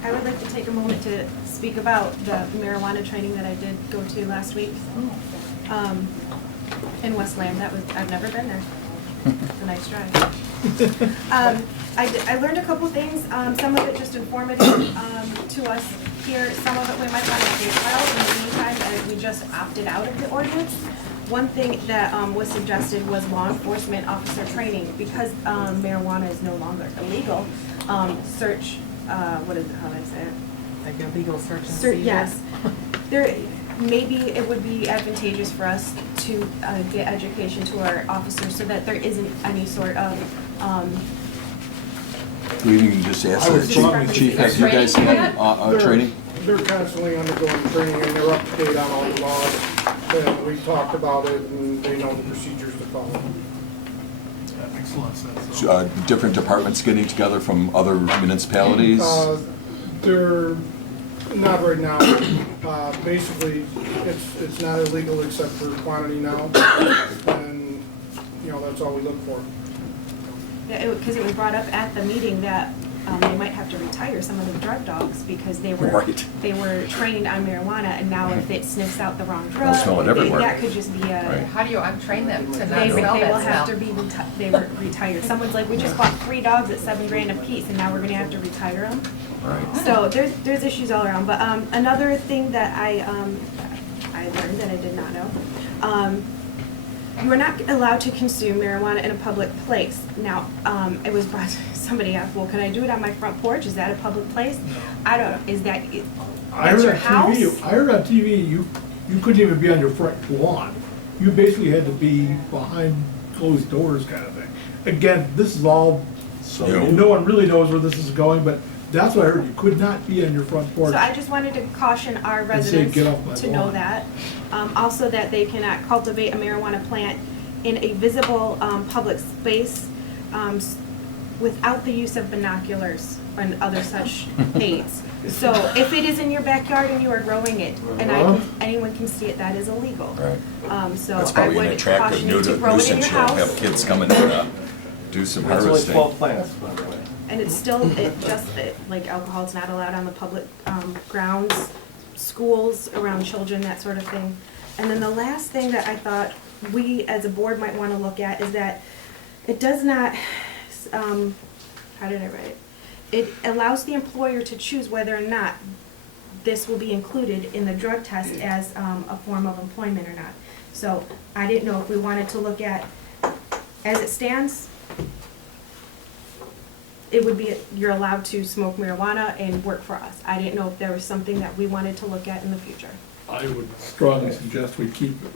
I would like to take a moment to speak about the marijuana training that I did go to last week in Westland. I've never been there. It's a nice drive. I learned a couple things, some of it just informative to us here. Some of it we might want to take out in the meantime as we just opted out of the ordinance. One thing that was suggested was law enforcement officer training. Because marijuana is no longer illegal, search, what is it, how do I say it? Like a legal search and seizure? Yes. Maybe it would be advantageous for us to get education to our officers so that there isn't any sort of, We can just ask I would the strongly chief, have you guys Training for had that? training? They're constantly undergoing training and they're up to date on all the laws. And we talked about it and they know the procedures to follow. That makes a lot of sense. So, different departments getting together from other municipalities? They're not right now. Basically, it's not illegal except for quantity now. And, that's all we look for. because it was brought up at the meeting that they might have to retire some of the drug dogs because they were Right. they were trained on marijuana, and now if it sniffs out the wrong drug, smell it everywhere. that could just be a. Right. How do you untrain them to not They smell will that have smell? to be they were retired. Someone's like, we just bought 3 dogs at $7,000 a piece, and now we're going to have to retire them. Right. So there's issues all around. But another thing that I I learned that I did not know. You are not allowed to consume marijuana in a public place. Now, it was brought, somebody asked, well, can I do it on my front porch? Is that a public place? I don't know, is that, that's your house? I heard on TV, you couldn't even be on your front lawn. You basically had to be behind closed doors kind of thing. Again, this is all, no one really knows where this is going, but that's what I heard, you could not be on your front porch. So I just wanted to caution our And say, residents "Get off my to know lawn." that. Also that they cannot cultivate a marijuana plant in a visible public space without the use of binoculars and other such aids. So if it is in your backyard and you are growing it, and anyone can see it, that is illegal. Right. So That's I probably an would attractive caution you to grow it in nuisance. your You'll have house. kids coming to do some That's only harvesting. 12 plants, by the way. And it's still, like alcohol, it's not allowed on the public grounds, schools, around children, that sort of thing. And then the last thing that I thought we as a board might want to look at is that it does not, how did I write it? It allows the employer to choose whether or not this will be included in the drug test as a form of employment or not. So I didn't know if we wanted to look at, as it stands, it would be, you're allowed to smoke marijuana and work for us. I didn't know if there was something that we wanted to look at in the future. I would strongly suggest we keep it.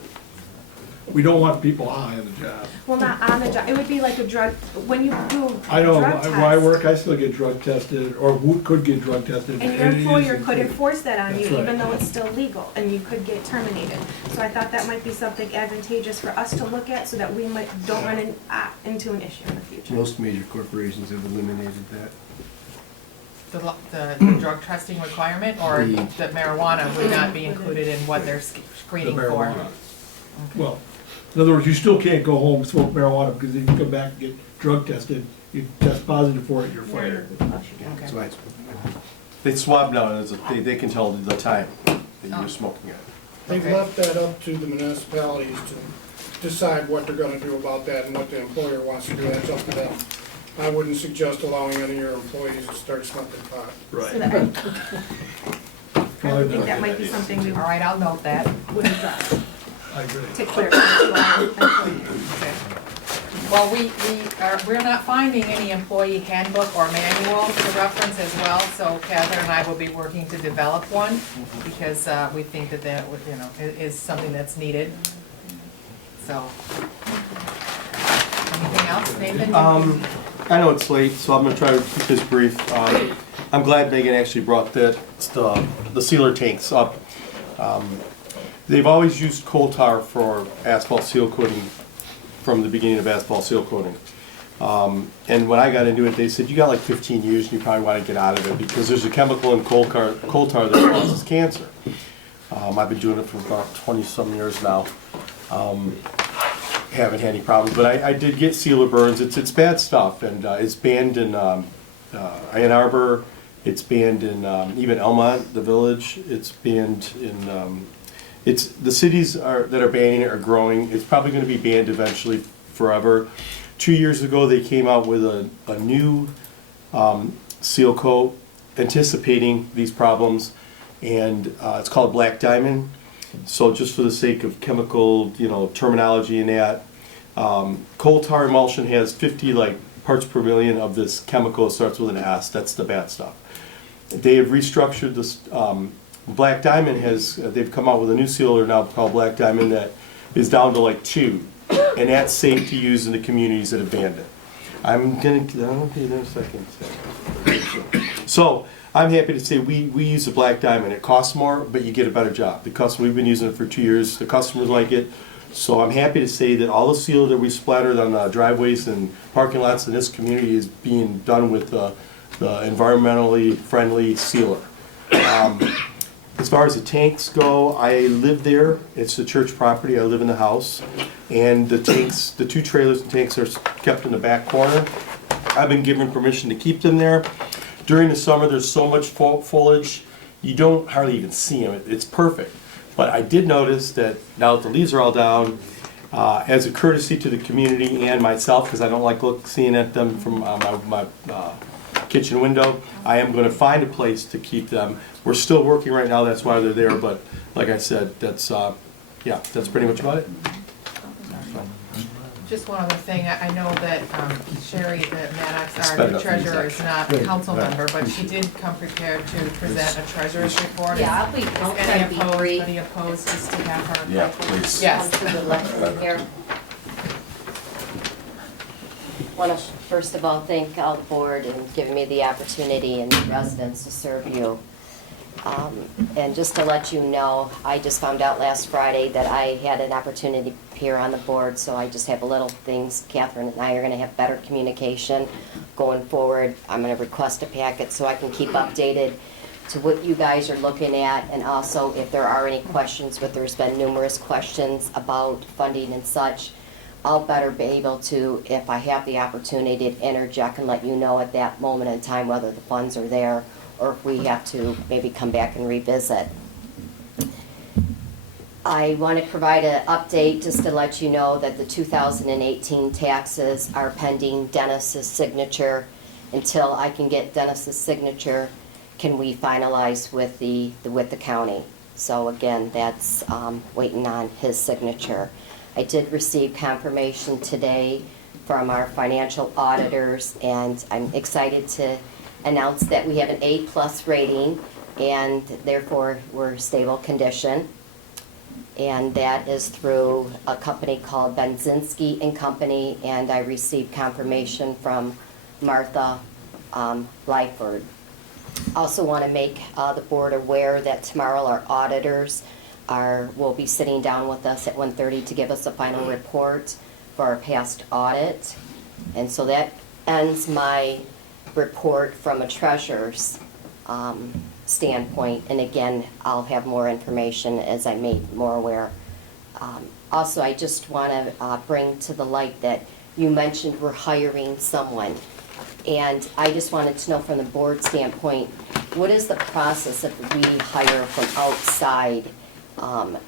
We don't want people high on the job. Well, not on the job, it would be like a drug, when you do I know, drug where I test, work, I still get drug tested, or who could get drug tested. and your it is employer could included. enforce that on you, That's right. even though it's still legal, and you could get terminated. So I thought that might be something advantageous for us to look at, so that we don't run into an issue in the future. Most major corporations have eliminated that. The drug testing requirement, or The- that marijuana would not be included in what they're screening The for? marijuana. Well, in other words, you still can't go home and smoke marijuana, because if you come back and get drug tested, you test positive for it, you're fired. Okay. So it's, They swab now, and they can tell the time that you're smoking it. They've left that up to the municipalities to decide what they're gonna do about that and what the employer wants to do, that's up to them. I wouldn't suggest allowing any of your employees to start smoking pot. So Right. that- I would think that might be something we All right, I'll note that. would address, I agree. to clarify to our employees. Okay. Well, we're not finding any employee handbook or manual to reference as well, so Catherine and I will be working to develop one, because we think that would, is something that's needed. So, anything else, Nathan? I know it's late, so I'm gonna try to keep this brief. I'm glad Megan actually brought the sealer tanks up. They've always used coal tar for asphalt seal coating from the beginning of asphalt seal coating. And when I got into it, they said, you got like 15 years and you probably want to get out of it, because there's a chemical in coal tar that causes cancer. I've been doing it for about 20-some years now. Haven't had any problems, but I did get sealer burns. It's bad stuff, and it's banned in Ann Arbor. It's banned in even Elmont, the village. It's banned in the cities that are banning it are growing. It's probably going to be banned eventually forever. 2 years ago, they came out with a new seal coat anticipating these problems, and it's called Black Diamond. So just for the sake of chemical, terminology and that, coal tar emulsion has 50 parts per million of this chemical. It starts with an S. That's the bad stuff. They have restructured this. Black Diamond they've come out with a new sealer now called Black Diamond that is down to 2, and that's safe to use in the communities that have banned it. I'll be there in a second. So I'm happy to say we use the Black Diamond. It costs more, but you get a better job. We've been using it for 2 years. The customers like it. So I'm happy to say that all the seal that we splattered on the driveways and parking lots in this community is being done with the environmentally friendly sealer. As far as the tanks go, I live there. It's the church property. I live in the house. And the tanks, the 2 trailers and tanks are kept in the back corner. I've been given permission to keep them there. During the summer, there's so much foliage, you don't hardly even see them. It's perfect. But I did notice that now that the leaves are all down, as a courtesy to the community and myself, because I don't like seeing at them from my kitchen window. I am gonna find a place to keep them. We're still working right now, that's why they're there, but like I said, that's, yeah, that's pretty much about it. Just one other thing, I know that Sherry Maddox, our Spend new up treasurer, these is not a council member, but she did come prepared to present a treasurer's report. Yeah, Is I'll try any to be opposed, brief. any opposed, just to have her? Yeah, please. Yes. To the left here. Want to first of all thank all the board and giving me the opportunity and the residents to serve you. And just to let you know, I just found out last Friday that I had an opportunity to appear on the board, so I just have a little things. Catherine and I are going to have better communication going forward. I'm going to request a packet so I can keep updated to what you guys are looking at, and also if there are any questions, but there's been numerous questions about funding and such, I'll better be able to, if I have the opportunity, to interject and let you know at that moment in time whether the funds are there or if we have to maybe come back and revisit. I want to provide an update just to let you know that the 2018 taxes are pending Dennis's signature. Until I can get Dennis's signature, can we finalize with the county. So again, that's waiting on his signature. I did receive confirmation today from our financial auditors, and I'm excited to announce that we have an A+ rating, and therefore we're stable condition. And that is through a company called Benzinski and Company, and I received confirmation from Martha Lyford. Also want to make the board aware that tomorrow our auditors will be sitting down with us at 1:30 to give us a final report for our past audit. And so that ends my report from a treasurer's standpoint. And again, I'll have more information as I'm made more aware. Also, I just want to bring to the light that you mentioned we're hiring someone. And I just wanted to know from the board standpoint, what is the process if we hire from outside?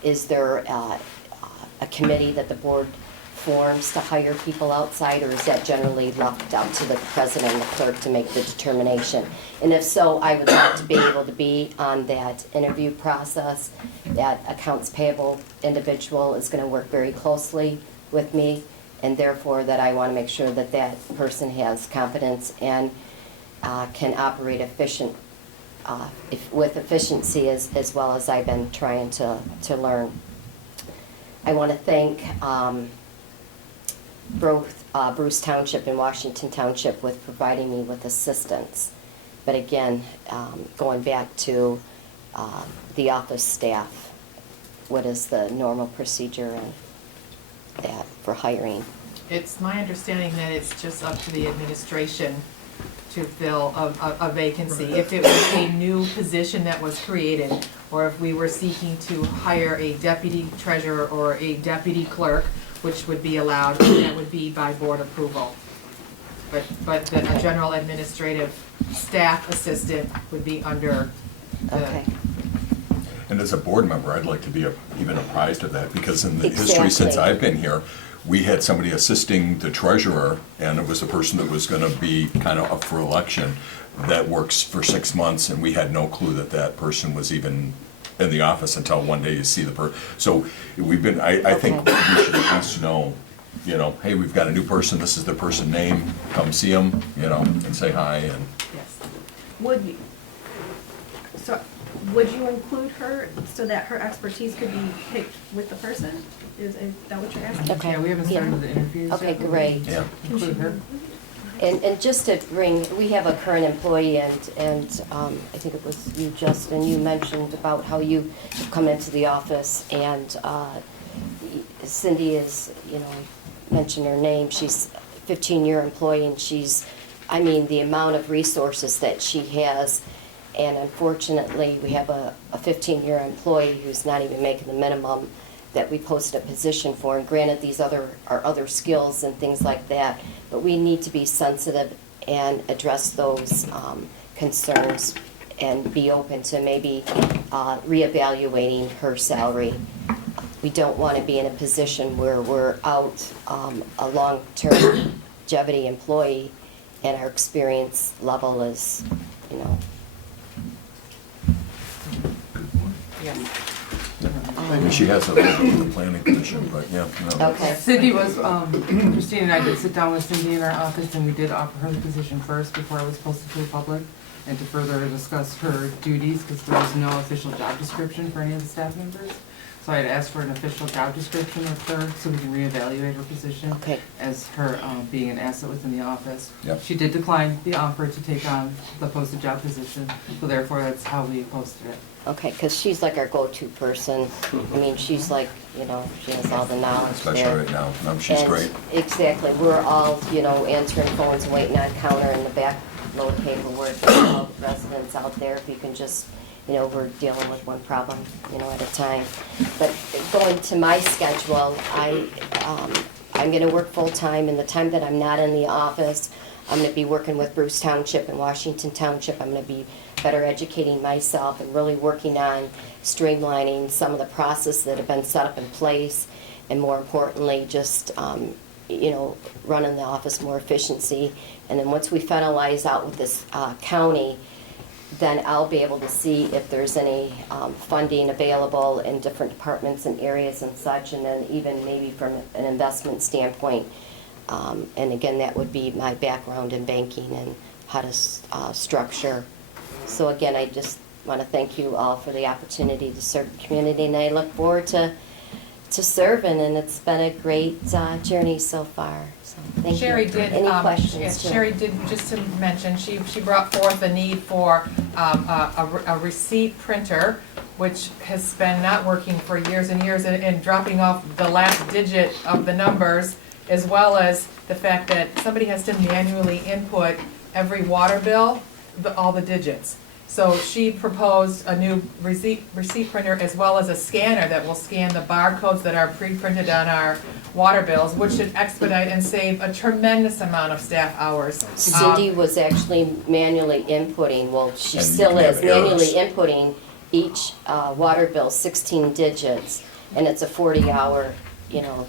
Is there a committee that the board forms to hire people outside, or is that generally left up to the president and the clerk to make the determination? And if so, I would like to be able to be on that interview process. That accounts payable individual is going to work very closely with me, and therefore that I want to make sure that that person has confidence and can operate with efficiency as well as I've been trying to learn. I want to thank Bruce Township and Washington Township with providing me with assistance. But again, going back to the office staff, what is the normal procedure and that for hiring? It's my understanding that it's just up to the administration to fill a vacancy. If it was a new position that was created, or if we were seeking to hire a deputy treasurer or a deputy clerk, which would be allowed, that would be by board approval. But the general administrative staff assistant would be under the. Okay. And as a board member, I'd like to be even apprised of that, because in the history Exactly. since I've been here, we had somebody assisting the treasurer, and it was the person that was going to be kind of up for election, that works for 6 months, and we had no clue that that person was even in the office until one day you see the person. So we've been, I think we should at least know, hey, we've got a new person, this is the person name, come see them, and say hi. And Yes. Would you include her so that her expertise could be picked with the person? Is that what you're asking? Okay. Yeah, we haven't started the interviews Okay, yet. great. yeah. Include her. And just to bring, we have a current employee, and I think it was you, Justin, you mentioned about how you come into the office, and Cindy is, mentioned her name, she's a 15-year employee, and the amount of resources that she has, and unfortunately, we have a 15-year employee who's not even making the minimum that we posted a position for. And granted, these are other skills and things like that, but we need to be sensitive and address those concerns and be open to maybe reevaluating her salary. We don't want to be in a position where we're out a long-term longevity employee and our experience level is, you know. Maybe she has a little bit of the planning commission, but yeah. No. Okay. Cindy was, Christine and I did sit down with Cindy in our office, and we did offer her the position first before I was posted to the public, and to further discuss her duties, because there was no official job description for any of the staff members. So I had asked for an official job description of her, so we can reevaluate her position as her being an asset within the office. Yep. She did decline the offer to take on the posted job position, so therefore that's how we posted it. Okay, because she's like our go-to person. I mean, she's like, you know, she has all the knowledge Especially there. right now. No, she's And great. Exactly. We're all, you know, answering phones and waiting on counter in the back, load paperwork, all the residents out there. If you can just, you know, we're dealing with one problem, you know, at a time. But going to my schedule, I'm going to work full-time, and the time that I'm not in the office, I'm going to be working with Bruce Township and Washington Township. I'm going to be better educating myself and really working on streamlining some of the processes that have been set up in place, and more importantly, just, you know, running the office more efficiency. And then once we finalize out with this county, then I'll be able to see if there's any funding available in different departments and areas and such, and then even maybe from an investment standpoint. And again, that would be my background in banking and how to structure. So again, I just want to thank you all for the opportunity to serve the community, and I look forward to serving, and it's been a great journey so far. So thank Sherry you. did, Any questions? yes, too? Sherry did, just to mention, she brought forth the need for a receipt printer, which has been not working for years and years, and dropping off the last digit of the numbers, as well as the fact that somebody has to manually input every water bill, all the digits. So she proposed a new receipt printer, as well as a scanner that will scan the barcodes that are pre-printed on our water bills, which should expedite and save a tremendous amount of staff hours. Cindy was actually manually inputting, well, she And you still can is, have errors. manually inputting each water bill, 16 digits, and it's a 40-hour, you know,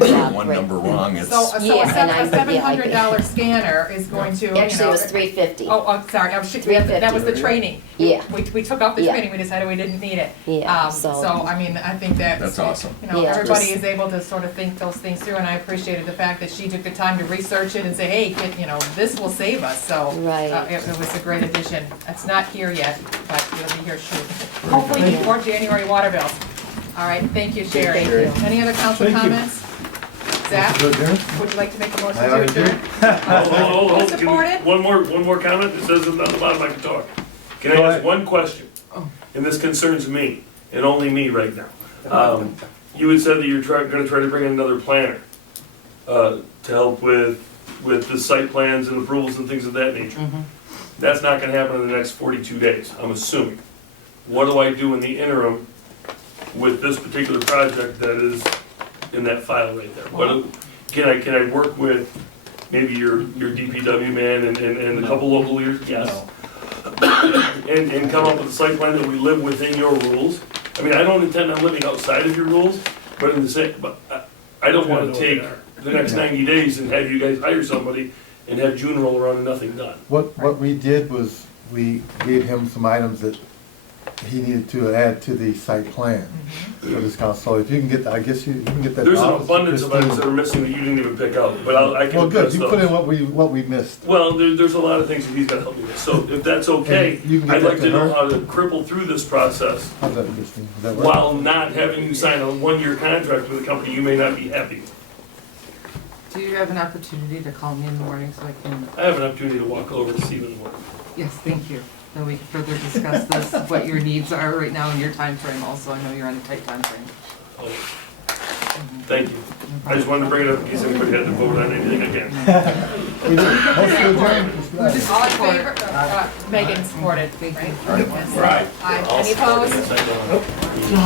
job. One number wrong, it's. So Yeah, and I- a $700 scanner is going to, you know. Actually, it was $350. Oh, sorry, that was the training. Yeah. We took off the Yeah. training, we decided we didn't need it. Yeah, So, so- I mean, I think That's awesome. You know, Yeah. everybody is able to sort of think those things through, and I appreciated the fact that she took the time to research it and say, hey, you know, this will save us, so. Right. It was a great addition. It's not here yet, but it'll be here soon. Hopefully before January water bills. All right, thank you, Sherry. Thank you. Any other council Thank you. comments? Zach, would you like to make a motion I to already adjourn? Hold. Can we- Supported? One more comment. It says at the bottom I can talk. Can I Go ask ahead. one question? And this concerns me, and only me right now. You had said that you're gonna try to bring in another planner to help with the site plans and approvals and things of that nature. That's not gonna happen in the next 42 days, I'm assuming. What do I do in the interim with this particular project that is in that file right there? Can I work with maybe your DPW man and a couple local leaders? Yes. And come up with a site plan that we live within your rules? I mean, I don't intend on living outside of your rules, but in the same, but I don't wanna take the next 90 days and have you guys hire somebody and have June roll around and nothing done. What we did was, we gave him some items that he needed to add to the site plan for this council. So if you can get, I guess you can get that. There's an office, abundance of Christine. items that are missing that you didn't even pick out, but I can. Well, good, address you put in those. what we missed. Well, there's a lot of things that he's gotta help me with, so if that's okay, And you can get I'd that like to to know her? how to cripple through this process How's that, Christine? Does that work? while not having you sign a one-year contract with a company you may not be happy with. Do you have an opportunity to call me in the morning so I can, I have an opportunity to walk over and see them work. yes, thank you. Then we can further discuss this, what your needs are right now and your time frame. Also. I know you're on a tight time frame. Oh, thank you. I just wanted to bring it up in case anybody had to vote on anything again. We did. Motion adjourned. All in favor? Megan supported, right? Yes. Right. Aye. I'll Any support opposed? it, yes, I know. No,